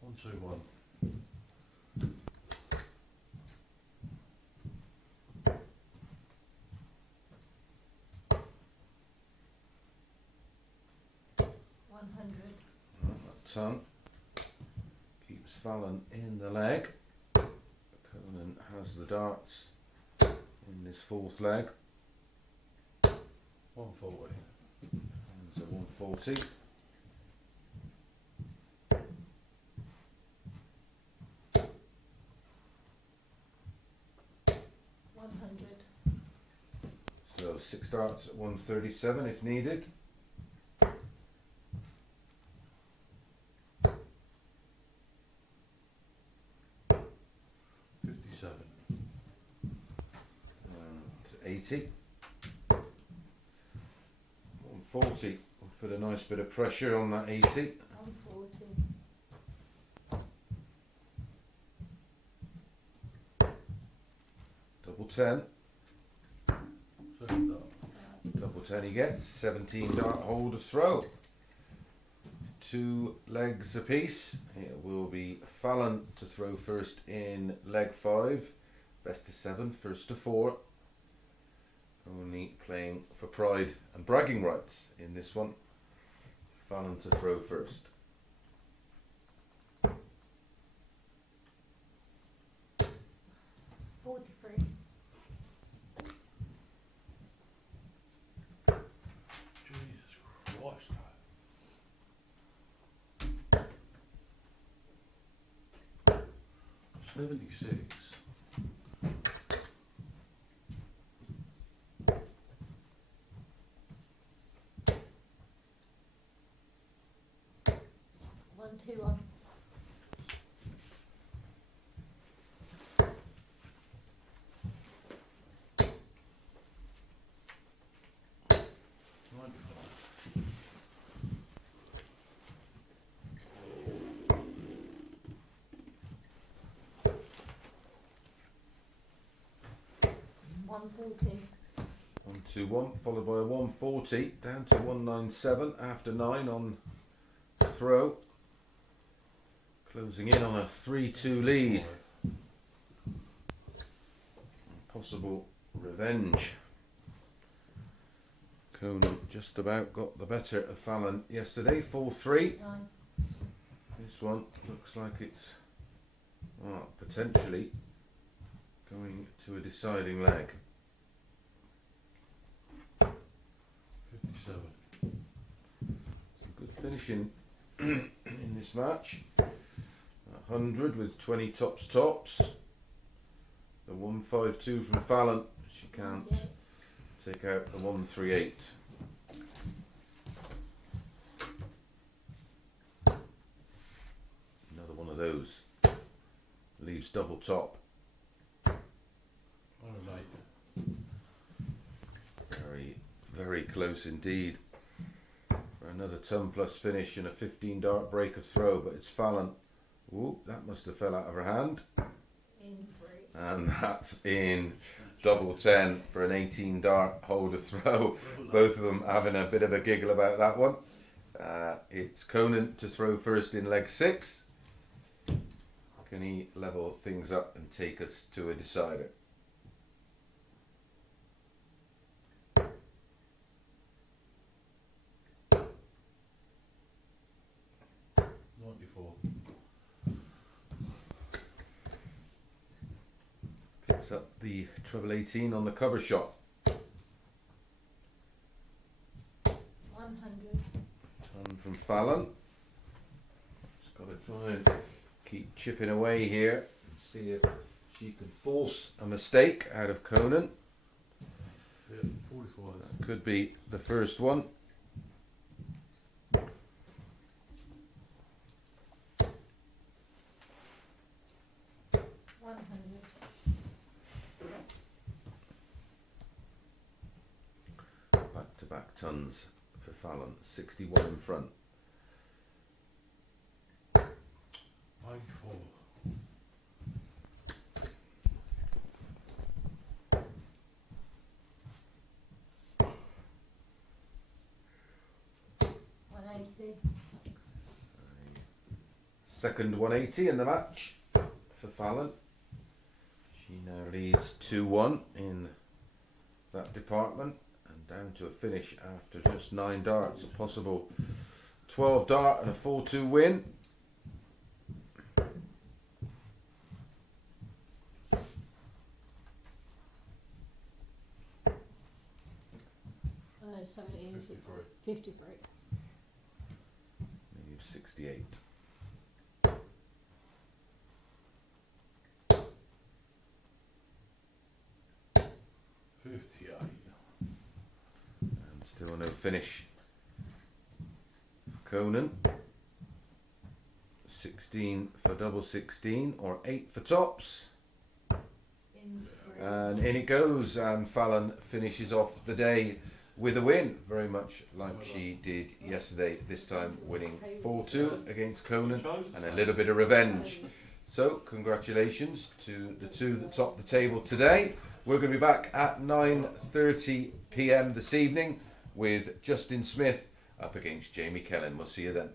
One, two, one. Ton keeps Fallon in the leg. Conan has the darts in this 4th leg. 140. And a 140. So 6 darts at 137 if needed. And 80. 140. We'll put a nice bit of pressure on that 80. 140. Double 10. Second dart. Double 10 he gets. 17 dart hold to throw. 2 legs apiece. It will be Fallon to throw first in leg 5. Best of 7, first to 4. Only playing for pride and bragging rights in this one. Fallon to throw first. Jesus Christ. 76. One, two, one. One 40. 121 followed by a 140 down to 197 after 9 on throw. Closing in on a 3-2 lead. Possible revenge. Conan just about got the better of Fallon yesterday, 4-3. 9. This one looks like it's potentially going to a deciding leg. 57. Some good finishing in this match. 100 with 20 tops. The 152 from Fallon. She can't take out the 138. those. Leaves double top. 108. Very, very close indeed. For another ton plus finish and a 15 dart break of throw, but it's Fallon. Ooh, that must have fell out of her hand. In 3. And that's in double 10 for an 18 dart hold of throw. Both of them having a bit of a giggle about that one. It's Conan to throw first in leg 6. Can he level things up and take us to a decider? 94. Picks up the treble 18 on the cover shot. 100. Ton from Fallon. Just got to try and keep chipping away here and see if she can force a mistake out of Conan. Yeah, 44. That could be the first one. Back-to-back tons for Fallon. 61 in front. 94. Second 180 in the match for Fallon. She now leads 2-1 in that department and down to a finish after just 9 darts. A possible 12 dart and a 4-2 win. 17, 53. 53. Leaves 68. And still no finish. Conan. 16 for double 16 or 8 for tops. In 3. And in it goes, and Fallon finishes off the day with a win, very much like she did yesterday, this time winning 4-2 against Conan and a little bit of revenge. So congratulations to the two that topped the table today. We're going to be back at 9:30 p.m. this evening with Justin Smith up against Jamie Kellen. We'll see you then.